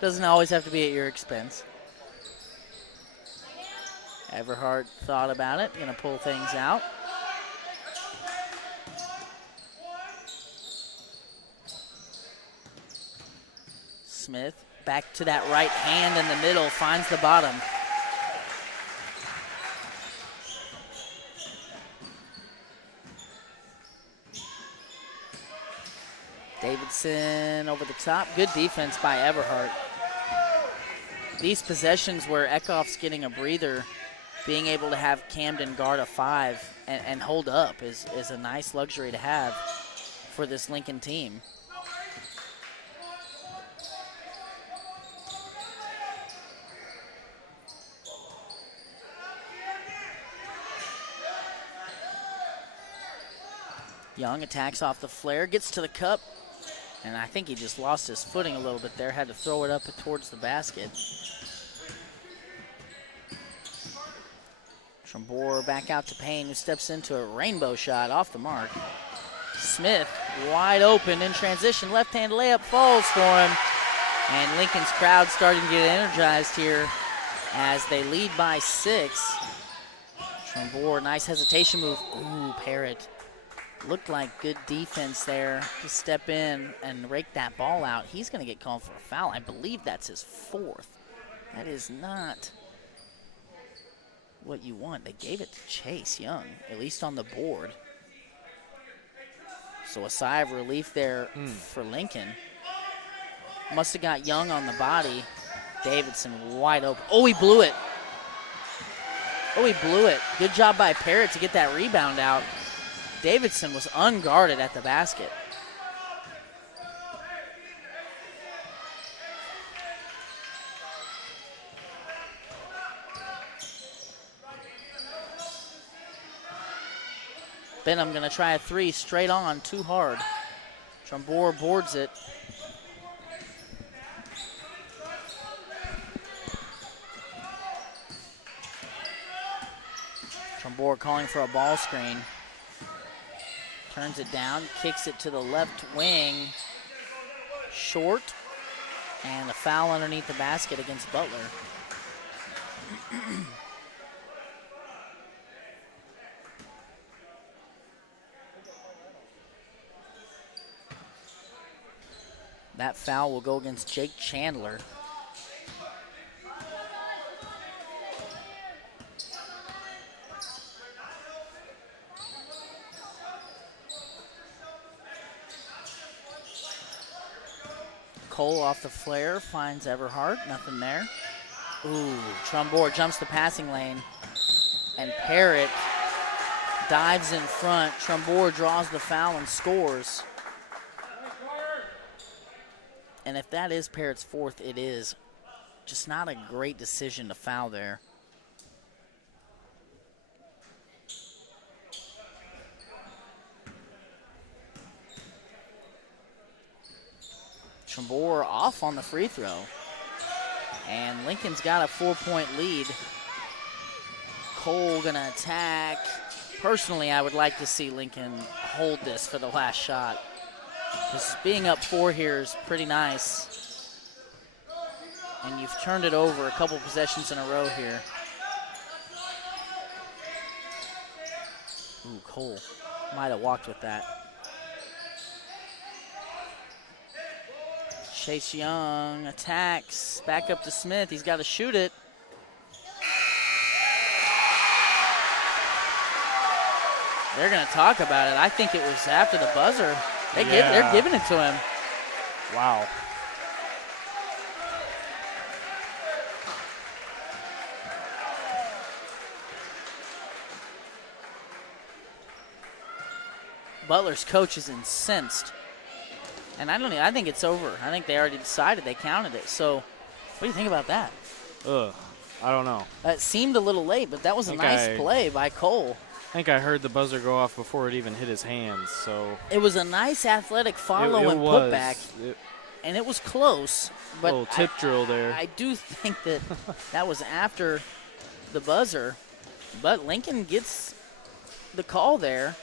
Doesn't always have to be at your expense. Everhart thought about it, gonna pull things out. Smith back to that right hand in the middle, finds the bottom. Davidson over the top. Good defense by Everhart. These possessions where Eckhoff's getting a breather, being able to have Camden guard a 5 and hold up is a nice luxury to have for this Lincoln team. Young attacks off the flare, gets to the cup, and I think he just lost his footing a little bit there, had to throw it up towards the basket. Trumbore back out to Payne, who steps into a rainbow shot off the mark. Smith wide open in transition, left-hand layup falls for him, and Lincoln's crowd starting to get energized here as they lead by 6. Trumbore, nice hesitation move. Ooh, Parrott. Looked like good defense there to step in and rake that ball out. He's going to get called for a foul. I believe that's his 4th. That is not what you want. They gave it to Chase Young, at least on the board. So a sigh of relief there for Lincoln. Must have got Young on the body. Davidson wide open. Oh, he blew it. Oh, he blew it. Good job by Parrott to get that rebound out. Davidson was unguarded at the basket. Benham gonna try a 3 straight on, too hard. Trumbore boards it. Trumbour calling for a ball screen. Turns it down, kicks it to the left wing. Short. And a foul underneath the basket against Butler. That foul will go against Jake Chandler. Cole off the flare, finds Everhart, nothing there. Ooh, Trumbour jumps the passing lane, and Parrott dives in front. Trumbour draws the foul and scores. And if that is Parrott's fourth, it is. Just not a great decision to foul there. Trumbour off on the free throw. And Lincoln's got a 4-point lead. Cole gonna attack. Personally, I would like to see Lincoln hold this for the last shot, because being up 4 here is pretty nice. And you've turned it over a couple possessions in a row here. Ooh, Cole might have walked with that. Chase Young attacks, back up to Smith. He's got to shoot it. They're going to talk about it. I think it was after the buzzer. They're giving it to him. Wow. Butler's coach is incensed. And I think it's over. I think they already decided, they counted it. So what do you think about that? I don't know. That seemed a little late, but that was a nice play by Cole. I think I heard the buzzer go off before it even hit his hands. So it was a nice athletic follow and putback, and it was close. But a little tip drill there. I do think that that was after the buzzer, but Lincoln gets the call there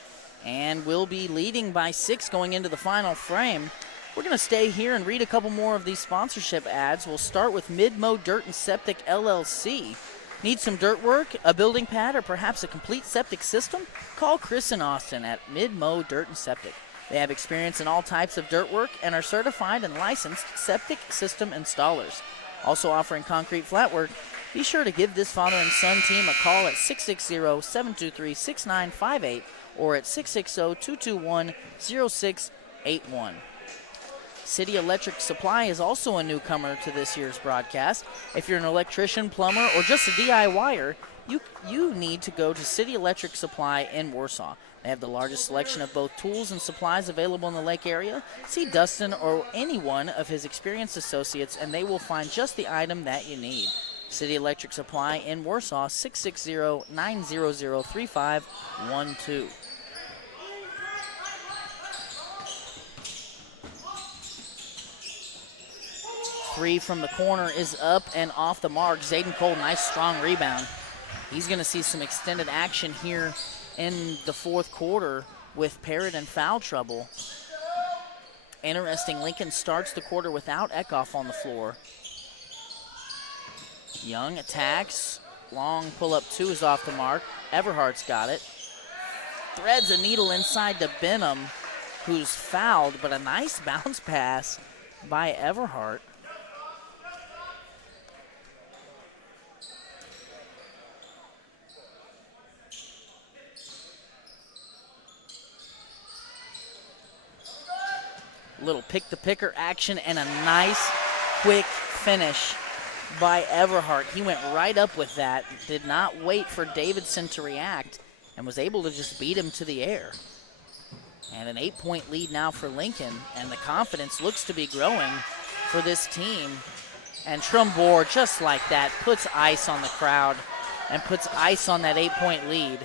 and will be leading by 6 going into the final frame. We're going to stay here and read a couple more of these sponsorship ads. We'll start with Midmo Dirt and Septic LLC. Need some dirt work, a building pad, or perhaps a complete septic system? Call Chris and Austin at Midmo Dirt and Septic. They have experience in all types of dirt work and are certified and licensed septic system installers. Also offering concrete flat work. Be sure to give this father and son team a call at 660-723-6958 or at 660-221-0681. City Electric Supply is also a newcomer to this year's broadcast. If you're an electrician, plumber, or just a DIYer, you need to go to City Electric Supply in Warsaw. They have the largest selection of both tools and supplies available in the lake area. See Dustin or any one of his experienced associates, and they will find just the item that you need. City Electric Supply in Warsaw, 660-900-3512. Three from the corner is up and off the mark. Zayden Cole, nice strong rebound. He's going to see some extended action here in the fourth quarter with Parrott in foul trouble. Interesting, Lincoln starts the quarter without Eckhoff on the floor. Young attacks. Long pull-up 2 is off the mark. Everhart's got it. Threads a needle inside to Benham, who's fouled, but a nice bounce pass by Everhart. Little pick-the-picker action and a nice quick finish by Everhart. He went right up with that, did not wait for Davidson to react, and was able to just beat him to the air. And an 8-point lead now for Lincoln, and the confidence looks to be growing for this team. And Trumbour, just like that, puts ice on the crowd and puts ice on that 8-point lead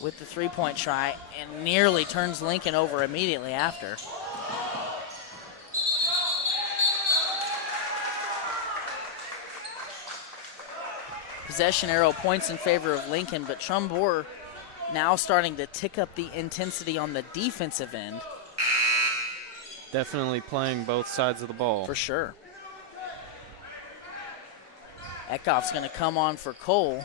with the 3-point try and nearly turns Lincoln over immediately after. Possession arrow points in favor of Lincoln, but Trumbore now starting to tick up the intensity on the defensive end. Definitely playing both sides of the ball. For sure. Eckhoff's going to come on for Cole.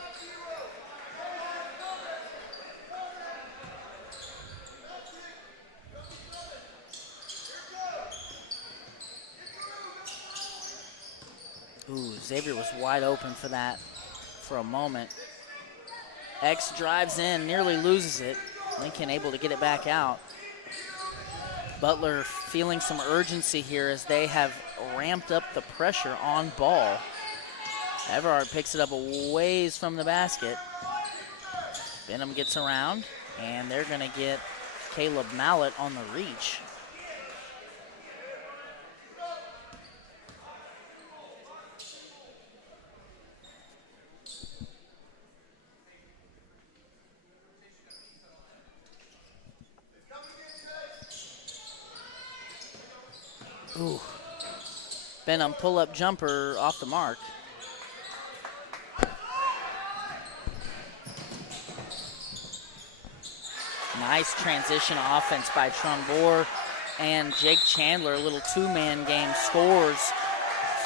Ooh, Xavier was wide open for that for a moment. X drives in, nearly loses it. Lincoln able to get it back out. Butler feeling some urgency here as they have ramped up the pressure on ball. Everhart picks it up a ways from the basket. Benham gets around, and they're going to get Caleb Mallett on the reach. Ooh. Benham pull-up jumper off the mark. Nice transition offense by Trumbore, and Jake Chandler, a little two-man game, scores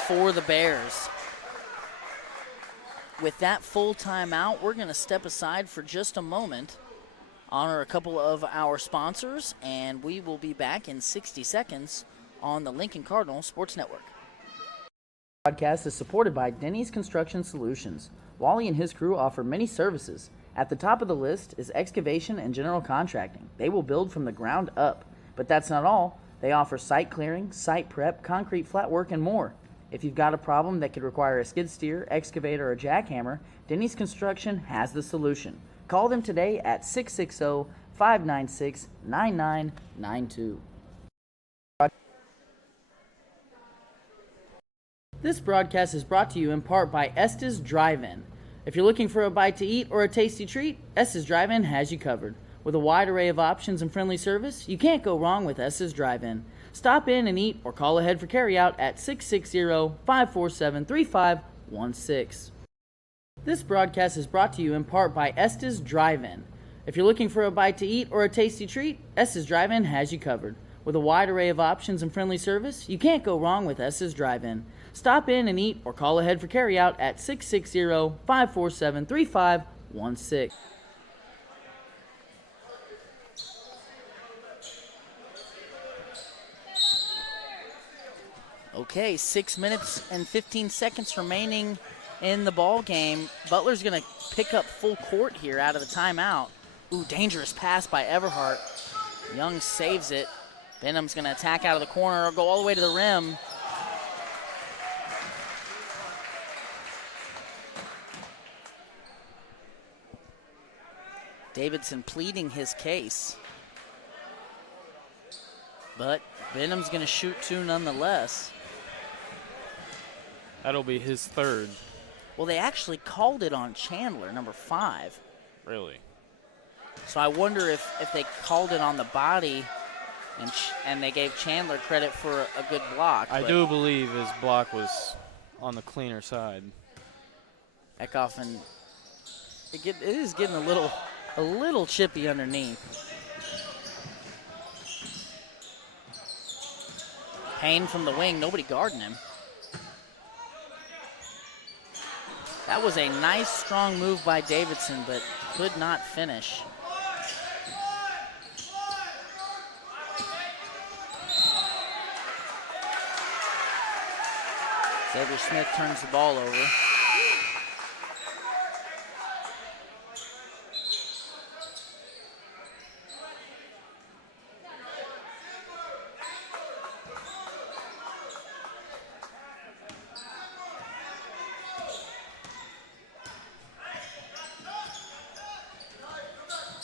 for the Bears. With that full timeout, we're going to step aside for just a moment, honor a couple of our sponsors, and we will be back in 60 seconds on the Lincoln Cardinal Sports Network. Podcast is supported by Denny's Construction Solutions. Wally and his crew offer many services. At the top of the list is excavation and general contracting. They will build from the ground up. But that's not all. They offer site clearing, site prep, concrete flat work, and more. If you've got a problem that could require a skid steer, excavator, or jackhammer, Denny's Construction has the solution. Call them today at 660-596-9992. This broadcast is brought to you in part by Estes Drive-In. If you're looking for a bite to eat or a tasty treat, Estes Drive-In has you covered. With a wide array of options and friendly service, you can't go wrong with Estes Drive-In. Stop in and eat or call ahead for carryout at 660-547-3516. This broadcast is brought to you in part by Estes Drive-In. If you're looking for a bite to eat or a tasty treat, Estes Drive-In has you covered. With a wide array of options and friendly service, you can't go wrong with Estes Drive-In. Stop in and eat or call ahead for carryout at 660-547-3516. Okay, 6 minutes and 15 seconds remaining in the ball game. Butler's going to pick up full court here out of the timeout. Ooh, dangerous pass by Everhart. Young saves it. Benham's going to attack out of the corner or go all the way to the rim. Davidson pleading his case. But Benham's going to shoot two nonetheless. That'll be his third. Well, they actually called it on Chandler, number 5. Really? So I wonder if they called it on the body and they gave Chandler credit for a good block. I do believe his block was on the cleaner side. Eckhoff, and it is getting a little chippy underneath. Payne from the wing, nobody guarding him. That was a nice, strong move by Davidson, but could not finish. Xavier Smith turns the ball over.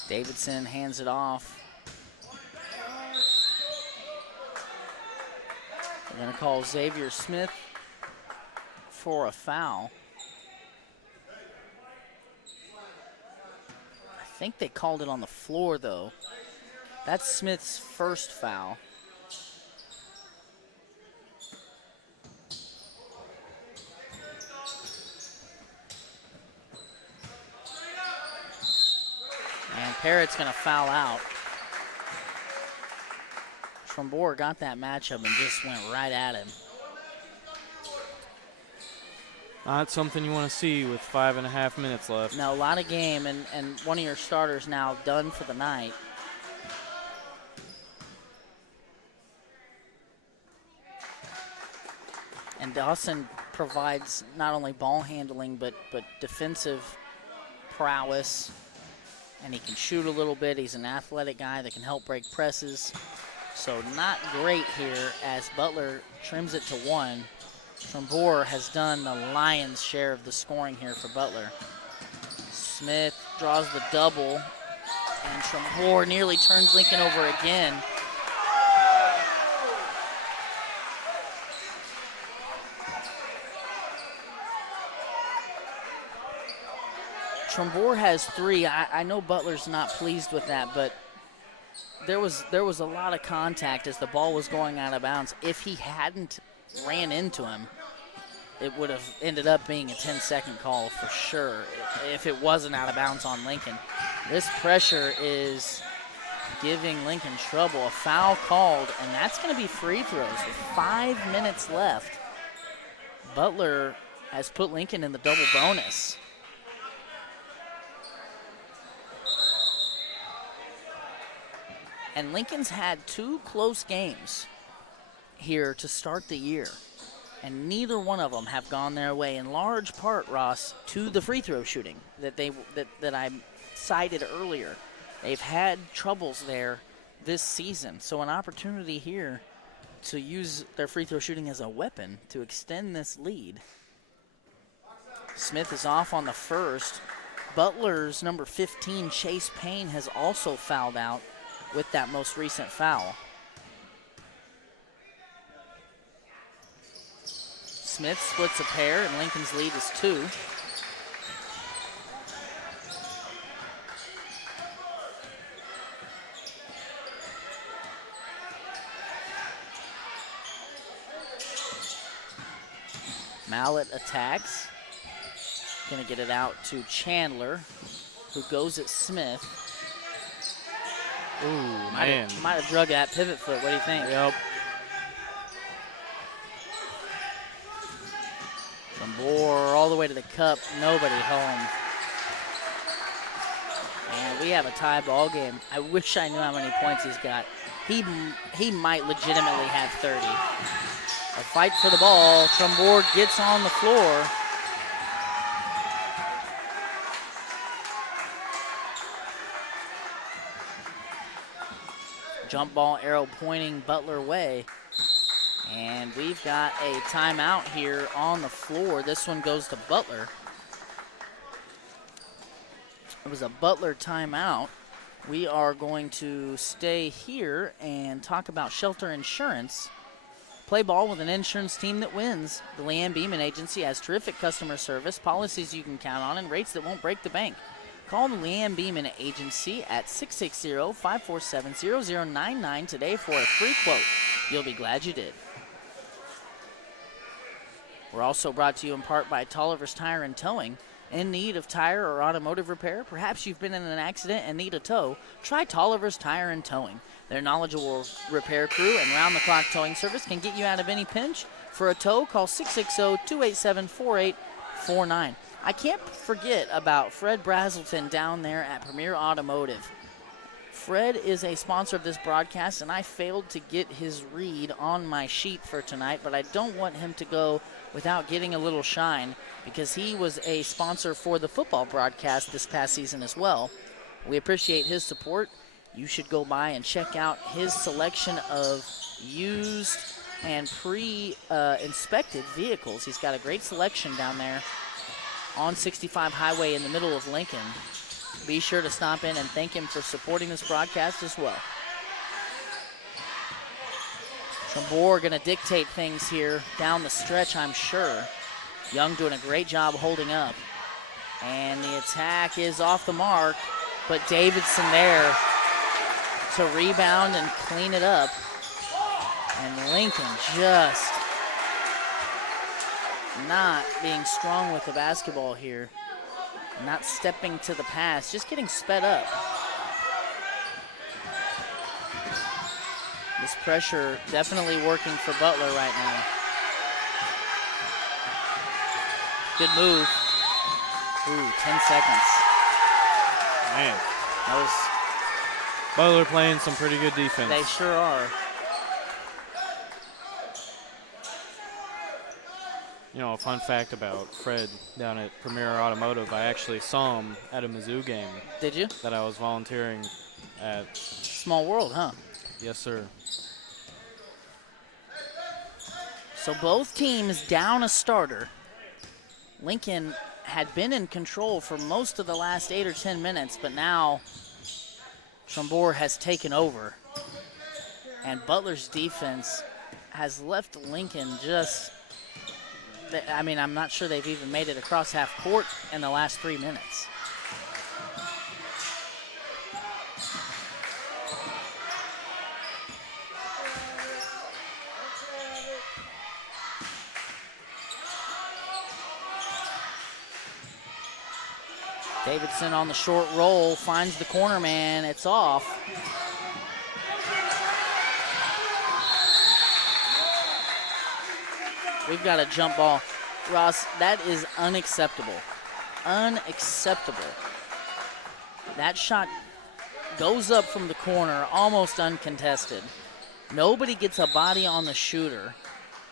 Davidson hands it off. They're going to call Xavier Smith for a foul. I think they called it on the floor, though. That's Smith's first foul. Parrott's going to foul out. Trombore got that matchup and just went right at him. Not something you want to see with 5.5 minutes left. No, a lot of game, and one of your starters now done for the night. And Dawson provides not only ball handling, but defensive prowess. And he can shoot a little bit. He's an athletic guy that can help break presses. So not great here as Butler trims it to 1. Trombore has done the lion's share of the scoring here for Butler. Smith draws the double, and Trombore nearly turns Lincoln over again. Trombore has 3. I know Butler's not pleased with that, but there was a lot of contact as the ball was going out of bounds. If he hadn't ran into him, it would have ended up being a 10-second call for sure if it wasn't out of bounds on Lincoln. This pressure is giving Lincoln trouble. A foul called, and that's going to be free throws with 5 minutes left. Butler has put Lincoln in the double bonus. And Lincoln's had 2 close games here to start the year, and neither one of them have gone their way, in large part, Ross, to the free throw shooting that I cited earlier. They've had troubles there this season, so an opportunity here to use their free throw shooting as a weapon to extend this lead. Smith is off on the first. Butler's number 15, Chase Payne, has also fouled out with that most recent foul. Smith splits a pair, and Lincoln's lead is 2. Mallett attacks. Gonna get it out to Chandler, who goes at Smith. Ooh, man. Might have drug that pivot foot. What do you think? Yep. Trombore all the way to the cup. Nobody home. And we have a tie ball game. I wish I knew how many points he's got. He might legitimately have 30. A fight for the ball. Trombore gets on the floor. Jump ball arrow pointing Butler way. And we've got a timeout here on the floor. This one goes to Butler. It was a Butler timeout. We are going to stay here and talk about Shelter Insurance. Play ball with an insurance team that wins. The Leanne Beeman Agency has terrific customer service, policies you can count on, and rates that won't break the bank. Call the Leanne Beeman Agency at 660-547-0099 today for a free quote. You'll be glad you did. We're also brought to you in part by Tolliver's Tire and Towing. In need of tire or automotive repair? Perhaps you've been in an accident and need a tow? Try Tolliver's Tire and Towing. Their knowledgeable repair crew and round-the-clock towing service can get you out of any pinch. For a tow, call 660-287-4849. I can't forget about Fred Brazelton down there at Premier Automotive. Fred is a sponsor of this broadcast, and I failed to get his read on my sheet for tonight, but I don't want him to go without getting a little shine because he was a sponsor for the football broadcast this past season as well. We appreciate his support. You should go by and check out his selection of used and pre-inspected vehicles. He's got a great selection down there on 65 Highway in the middle of Lincoln. Be sure to stop in and thank him for supporting this broadcast as well. Trombore going to dictate things here down the stretch, I'm sure. Young doing a great job holding up. And the attack is off the mark, but Davidson there to rebound and clean it up. And Lincoln just not being strong with the basketball here. Not stepping to the pass, just getting sped up. This pressure definitely working for Butler right now. Good move. Ooh, 10 seconds. Man, That was, Butler playing some pretty good defense. they sure are. You know, a fun fact about Fred down at Premier Automotive, I actually saw him at a Mizzou game Did you? that I was volunteering at. Small world, huh? Yes, sir. So both teams down a starter. Lincoln had been in control for most of the last 8 or 10 minutes, but now Trombore has taken over. And Butler's defense has left Lincoln just, I mean, I'm not sure they've even made it across half court in the last 3 minutes. Davidson on the short roll, finds the corner man, it's off. We've got a jump ball. Ross, that is unacceptable. Unacceptable. That shot goes up from the corner, almost uncontested. Nobody gets a body on the shooter.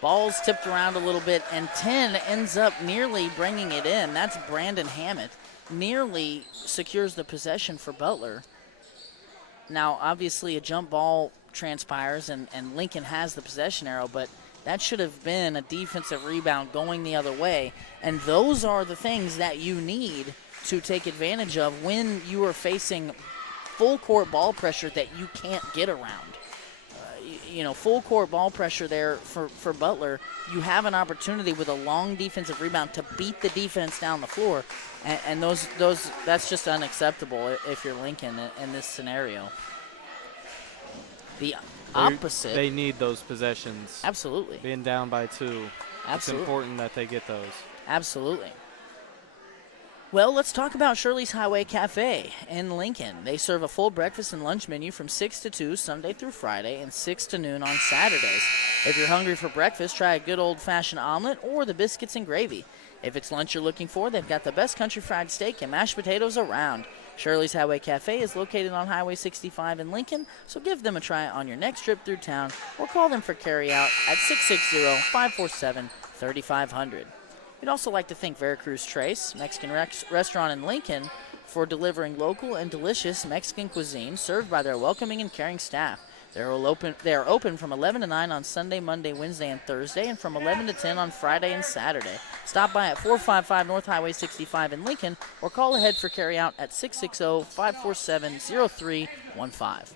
Ball's tipped around a little bit, and 10 ends up nearly bringing it in. That's Brandon Hammett. Nearly secures the possession for Butler. Now, obviously, a jump ball transpires, and Lincoln has the possession arrow, but that should have been a defensive rebound going the other way. And those are the things that you need to take advantage of when you are facing full court ball pressure that you can't get around. You know, full court ball pressure there for Butler. You have an opportunity with a long defensive rebound to beat the defense down the floor. And those that's just unacceptable if you're Lincoln in this scenario. The opposite. They need those possessions. Absolutely. Being down by 2. Absolutely. It's important that they get those. Absolutely. Well, let's talk about Shirley's Highway Cafe in Lincoln. They serve a full breakfast and lunch menu from 6 to 2 Sunday through Friday and 6 to noon on Saturdays. If you're hungry for breakfast, try a good old-fashioned omelet or the biscuits and gravy. If it's lunch you're looking for, they've got the best country fried steak and mashed potatoes around. Shirley's Highway Cafe is located on Highway 65 in Lincoln, so give them a try on your next trip through town or call them for carryout at 660-547-3500. We'd also like to thank Veracruz Trace, Mexican restaurant in Lincoln, for delivering local and delicious Mexican cuisine served by their welcoming and caring staff. They are open from 11 to 9 on Sunday, Monday, Wednesday, and Thursday, and from 11 to 10 on Friday and Saturday. Stop by at 455 North Highway 65 in Lincoln, or call ahead for carryout at 660-547-0315.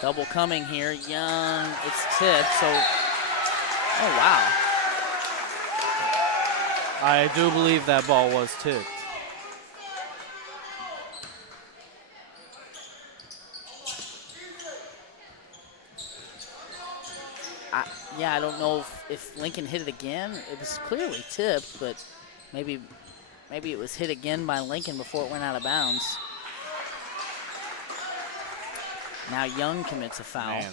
Double coming here. Young, it's tipped, so, oh, wow. I do believe that ball was tipped. I don't know if Lincoln hit it again. It was clearly tipped, but maybe it was hit again by Lincoln before it went out of bounds. Now Young commits a foul. Man.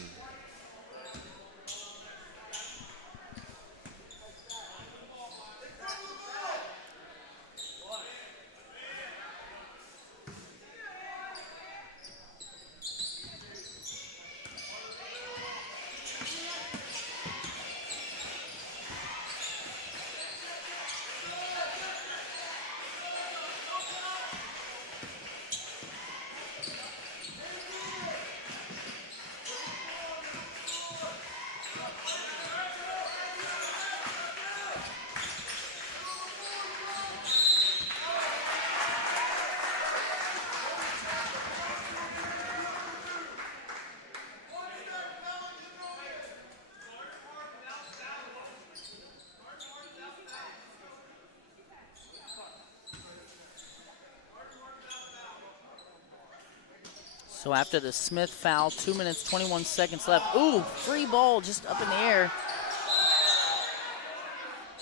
So after the Smith foul, 2 minutes, 21 seconds left. Ooh, free ball just up in the air.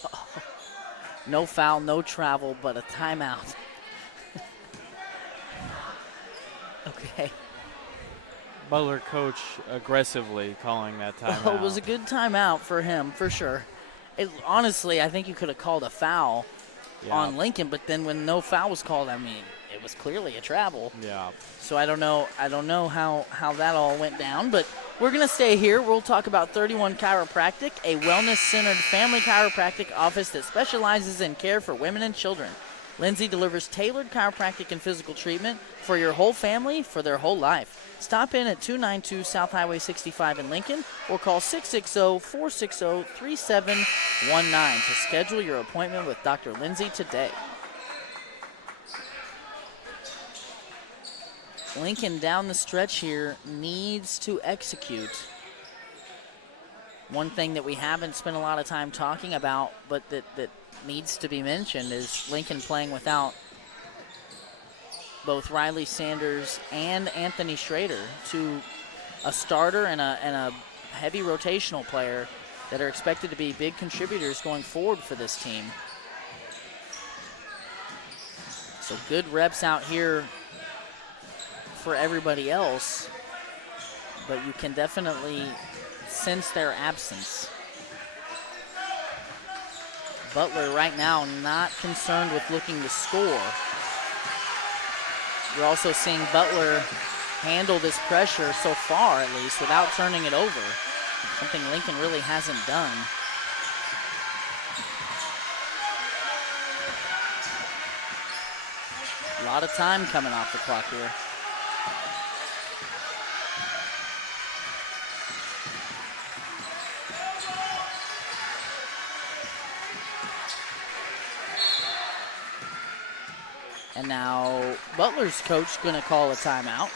Oh, no foul, no travel, but a timeout. Okay. Butler coach aggressively calling that timeout. Well, it was a good timeout for him, for sure. Honestly, I think you could have called a foul on Lincoln, but then when no foul was called, I mean, it was clearly a travel. Yeah. So I don't know how that all went down, but we're going to stay here. We'll talk about 31 Chiropractic, a wellness-centered family chiropractic office that specializes in care for women and children. Lindsay delivers tailored chiropractic and physical treatment for your whole family for their whole life. Stop in at 292 South Highway 65 in Lincoln or call 660-460-3719 to schedule your appointment with Dr. Lindsay today. Lincoln down the stretch here needs to execute. One thing that we haven't spent a lot of time talking about, but that needs to be mentioned, is Lincoln playing without both Riley Sanders and Anthony Schrader, a starter and a heavy rotational player that are expected to be big contributors going forward for this team. So good reps out here for everybody else, but you can definitely sense their absence. Butler right now not concerned with looking to score. You're also seeing Butler handle this pressure so far, at least, without turning it over, something Lincoln really hasn't done. A lot of time coming off the clock here. And now Butler's coach going to call a timeout.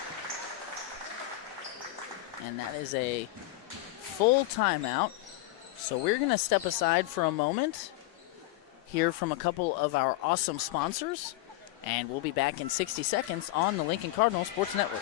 And that is a full timeout. So we're going to step aside for a moment, hear from a couple of our awesome sponsors, and we'll be back in 60 seconds on the Lincoln Cardinal Sports Network.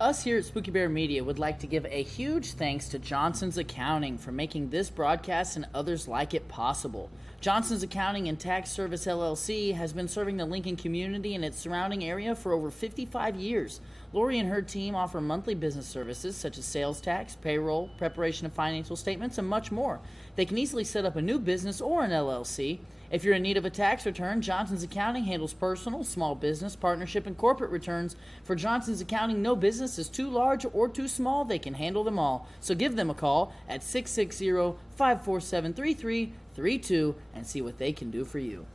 Us here at Spooky Bear Media would like to give a huge thanks to Johnson's Accounting for making this broadcast and others like it possible. Johnson's Accounting and Tax Service LLC has been serving the Lincoln community and its surrounding area for over 55 years. Lori and her team offer monthly business services such as sales tax, payroll, preparation of financial statements, and much more. They can easily set up a new business or an LLC. If you're in need of a tax return, Johnson's Accounting handles personal, small business, partnership, and corporate returns. For Johnson's Accounting, no business is too large or too small. They can handle them all. So give them a call at 660-547-3332 and see what they can do for you.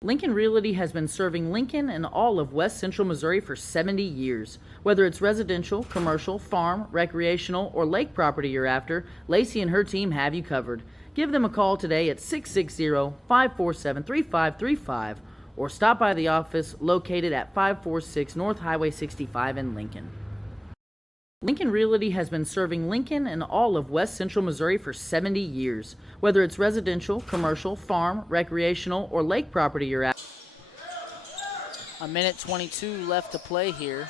Lincoln Realty has been serving Lincoln and all of West Central Missouri for 70 years. Whether it's residential, commercial, farm, recreational, or lake property you're after, Lacey and her team have you covered. Give them a call today at 660-547-3535 or stop by the office located at 546 North Highway 65 in Lincoln. Lincoln Realty has been serving Lincoln and all of West Central Missouri for 70 years. Whether it's residential, commercial, farm, recreational, or lake property you're at. A minute 22 left to play here.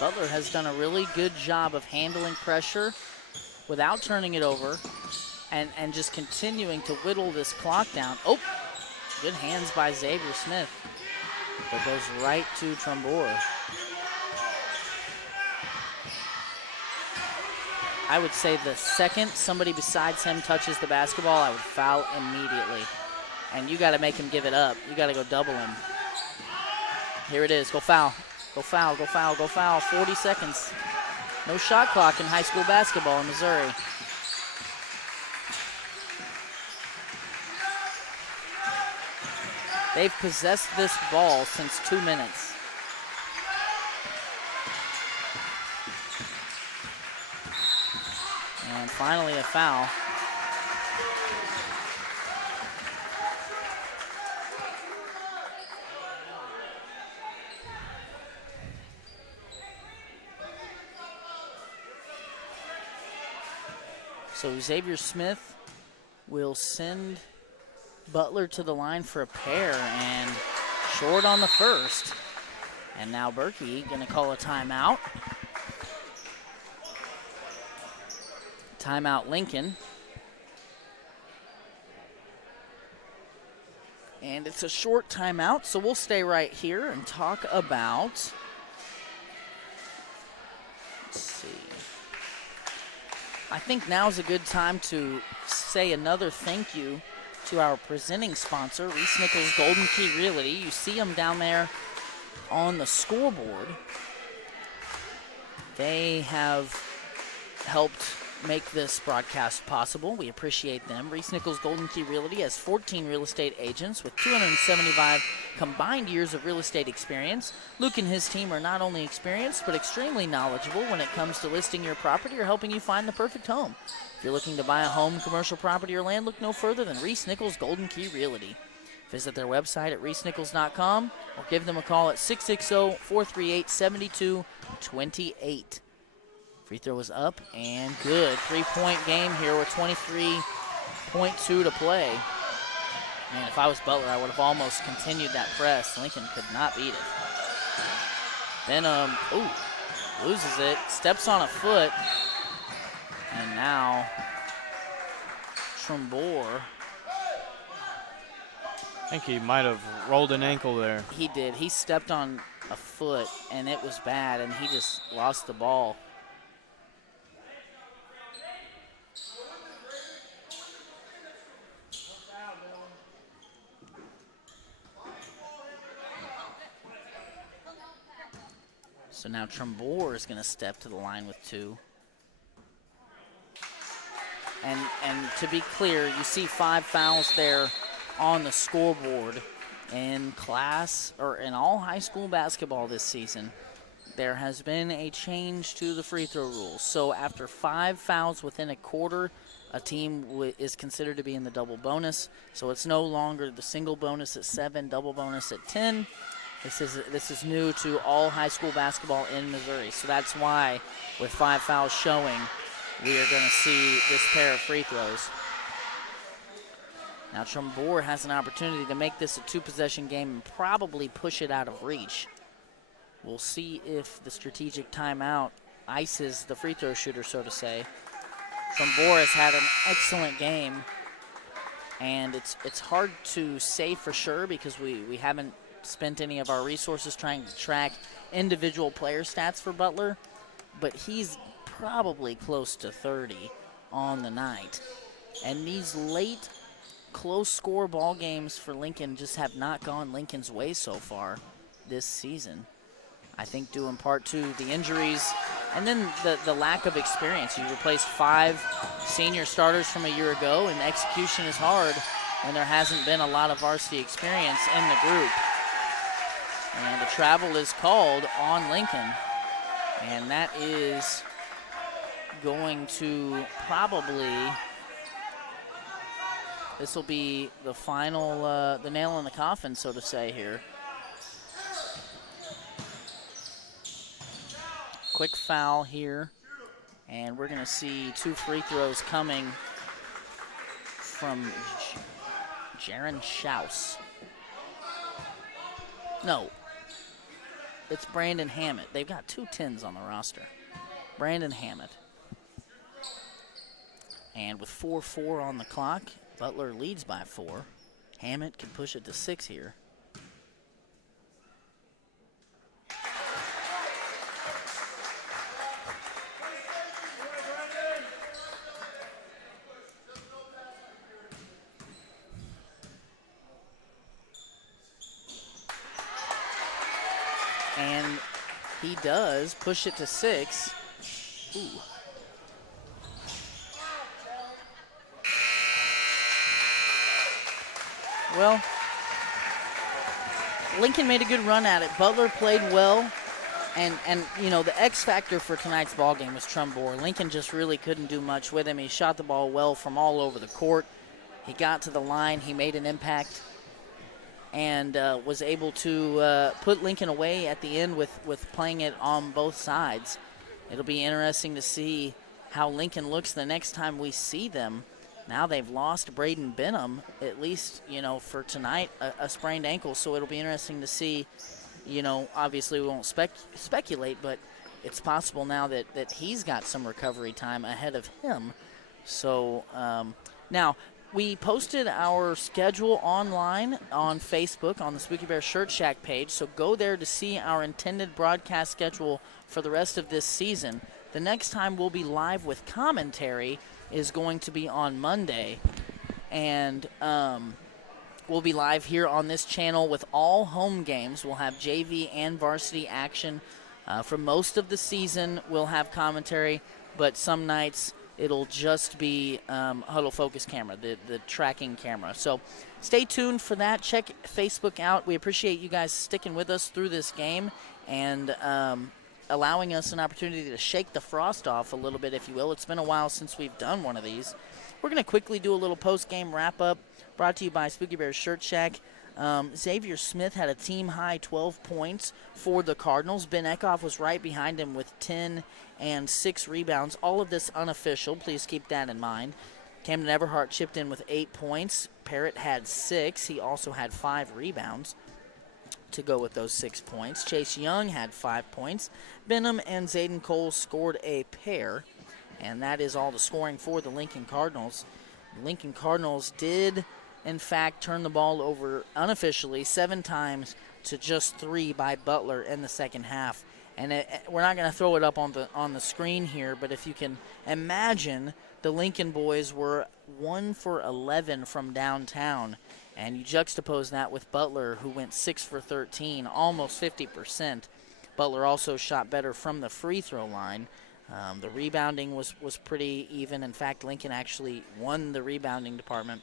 Butler has done a really good job of handling pressure without turning it over. And just continuing to whittle this clock down. Oh, good hands by Xavier Smith. That goes right to Trumbore. I would say the second somebody besides him touches the basketball, I would foul immediately. And you got to make him give it up. You got to go double him. Here it is. Go foul. Go foul, go foul, go foul. 40 seconds. No shot clock in high school basketball in Missouri. They've possessed this ball since 2 minutes. And finally a foul. So Xavier Smith will send Butler to the line for a pair and short on the first. And now Berkey going to call a timeout. Timeout Lincoln. And it's a short timeout, so we'll stay right here and talk about, let's see. I think now's a good time to say another thank you to our presenting sponsor, Reese Nichols Golden Key Realty. You see them down there on the scoreboard. They have helped make this broadcast possible. We appreciate them. Reese Nichols Golden Key Realty has 14 real estate agents with 275 combined years of real estate experience. Luke and his team are not only experienced, but extremely knowledgeable when it comes to listing your property or helping you find the perfect home. If you're looking to buy a home, commercial property, or land, look no further than Reese Nichols Golden Key Realty. Visit their website at reesenichols.com or give them a call at 660-438-7228. Free throw is up and good. 3-point game here with 23.2 to play. Man, if I was Butler, I would have almost continued that press. Lincoln could not beat it. Then, loses it, steps on a foot, and now Trumbore. I think he might have rolled an ankle there. He did. He stepped on a foot, and it was bad, and he just lost the ball. So now Trumbore is going to step to the line with 2. And to be clear, you see 5 fouls there on the scoreboard. In class, or in all high school basketball this season, there has been a change to the free throw rules. So after 5 fouls within a quarter, a team is considered to be in the double bonus. So it's no longer the single bonus at 7, double bonus at 10. This is new to all high school basketball in Missouri. So that's why, with 5 fouls showing, we are going to see this pair of free throws. Now Trumbore has an opportunity to make this a 2-possession game and probably push it out of reach. We'll see if the strategic timeout ices the free throw shooter, so to say. Trumbore has had an excellent game, and it's hard to say for sure because we haven't spent any of our resources trying to track individual player stats for Butler, but he's probably close to 30 on the night. And these late close score ball games for Lincoln just have not gone Lincoln's way so far this season. I think due in part to the injuries and then the lack of experience. You replaced 5 senior starters from a year ago, and execution is hard when there hasn't been a lot of varsity experience in the group. And the travel is called on Lincoln, and that is going to probably, this will be the final, the nail in the coffin, so to say here. Quick foul here, and we're going to see 2 free throws coming from Jaron Schaus. No, it's Brandon Hammett. They've got 2 10s on the roster. Brandon Hammett. And with 4:04 on the clock, Butler leads by 4. Hammett can push it to 6 here. And he does push it to 6. Ooh. Well, Lincoln made a good run at it. Butler played well. And you know, the X factor for tonight's ball game was Trumbore. Lincoln just really couldn't do much with him. He shot the ball well from all over the court. He got to the line. He made an impact and was able to put Lincoln away at the end with playing it on both sides. It'll be interesting to see how Lincoln looks the next time we see them. Now they've lost Braden Benham, at least, you know, for tonight, a sprained ankle. So it'll be interesting to see, you know, obviously we won't speculate, but it's possible now that he's got some recovery time ahead of him. So now, we posted our schedule online on Facebook on the Spooky Bear Shirt Shack page, so go there to see our intended broadcast schedule for the rest of this season. The next time we'll be live with commentary is going to be on Monday, and we'll be live here on this channel with all home games. We'll have JV and varsity action. For most of the season, we'll have commentary, but some nights it'll just be Huddle Focus camera, the tracking camera. So stay tuned for that. Check Facebook out. We appreciate you guys sticking with us through this game and allowing us an opportunity to shake the frost off a little bit, if you will. It's been a while since we've done one of these. We're going to quickly do a little post-game wrap-up brought to you by Spooky Bears Shirt Shack. Xavier Smith had a team-high 12 points for the Cardinals. Ben Eckhoff was right behind him with 10 and 6 rebounds. All of this unofficial. Please keep that in mind. Camden Everhart chipped in with 8 points. Parrott had 6. He also had 5 rebounds to go with those 6 points. Chase Young had 5 points. Benham and Zayden Cole scored a pair. And that is all the scoring for the Lincoln Cardinals. The Lincoln Cardinals did, in fact, turn the ball over unofficially 7 times to just 3 by Butler in the second half. And we're not going to throw it up on the screen here, but if you can imagine, the Lincoln boys were 1 for 11 from downtown. And you juxtapose that with Butler, who went 6 for 13, almost 50%. Butler also shot better from the free throw line. The rebounding was pretty even. In fact, Lincoln actually won the rebounding department.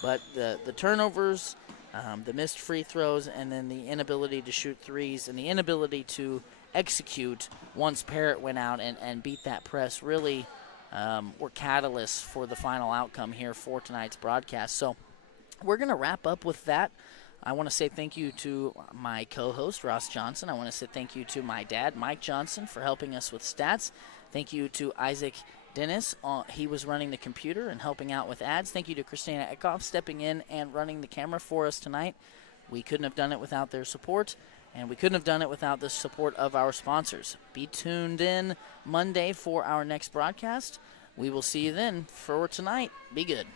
But the turnovers, the missed free throws, and then the inability to shoot threes and the inability to execute once Parrott went out and beat that press really were catalysts for the final outcome here for tonight's broadcast. So we're going to wrap up with that. I want to say thank you to my co-host, Ross Johnson. I want to say thank you to my dad, Mike Johnson, for helping us with stats. Thank you to Isaac Dennis. He was running the computer and helping out with ads. Thank you to Christina Eckhoff stepping in and running the camera for us tonight. We couldn't have done it without their support, and we couldn't have done it without the support of our sponsors. Be tuned in Monday for our next broadcast. We will see you then. For tonight, be good.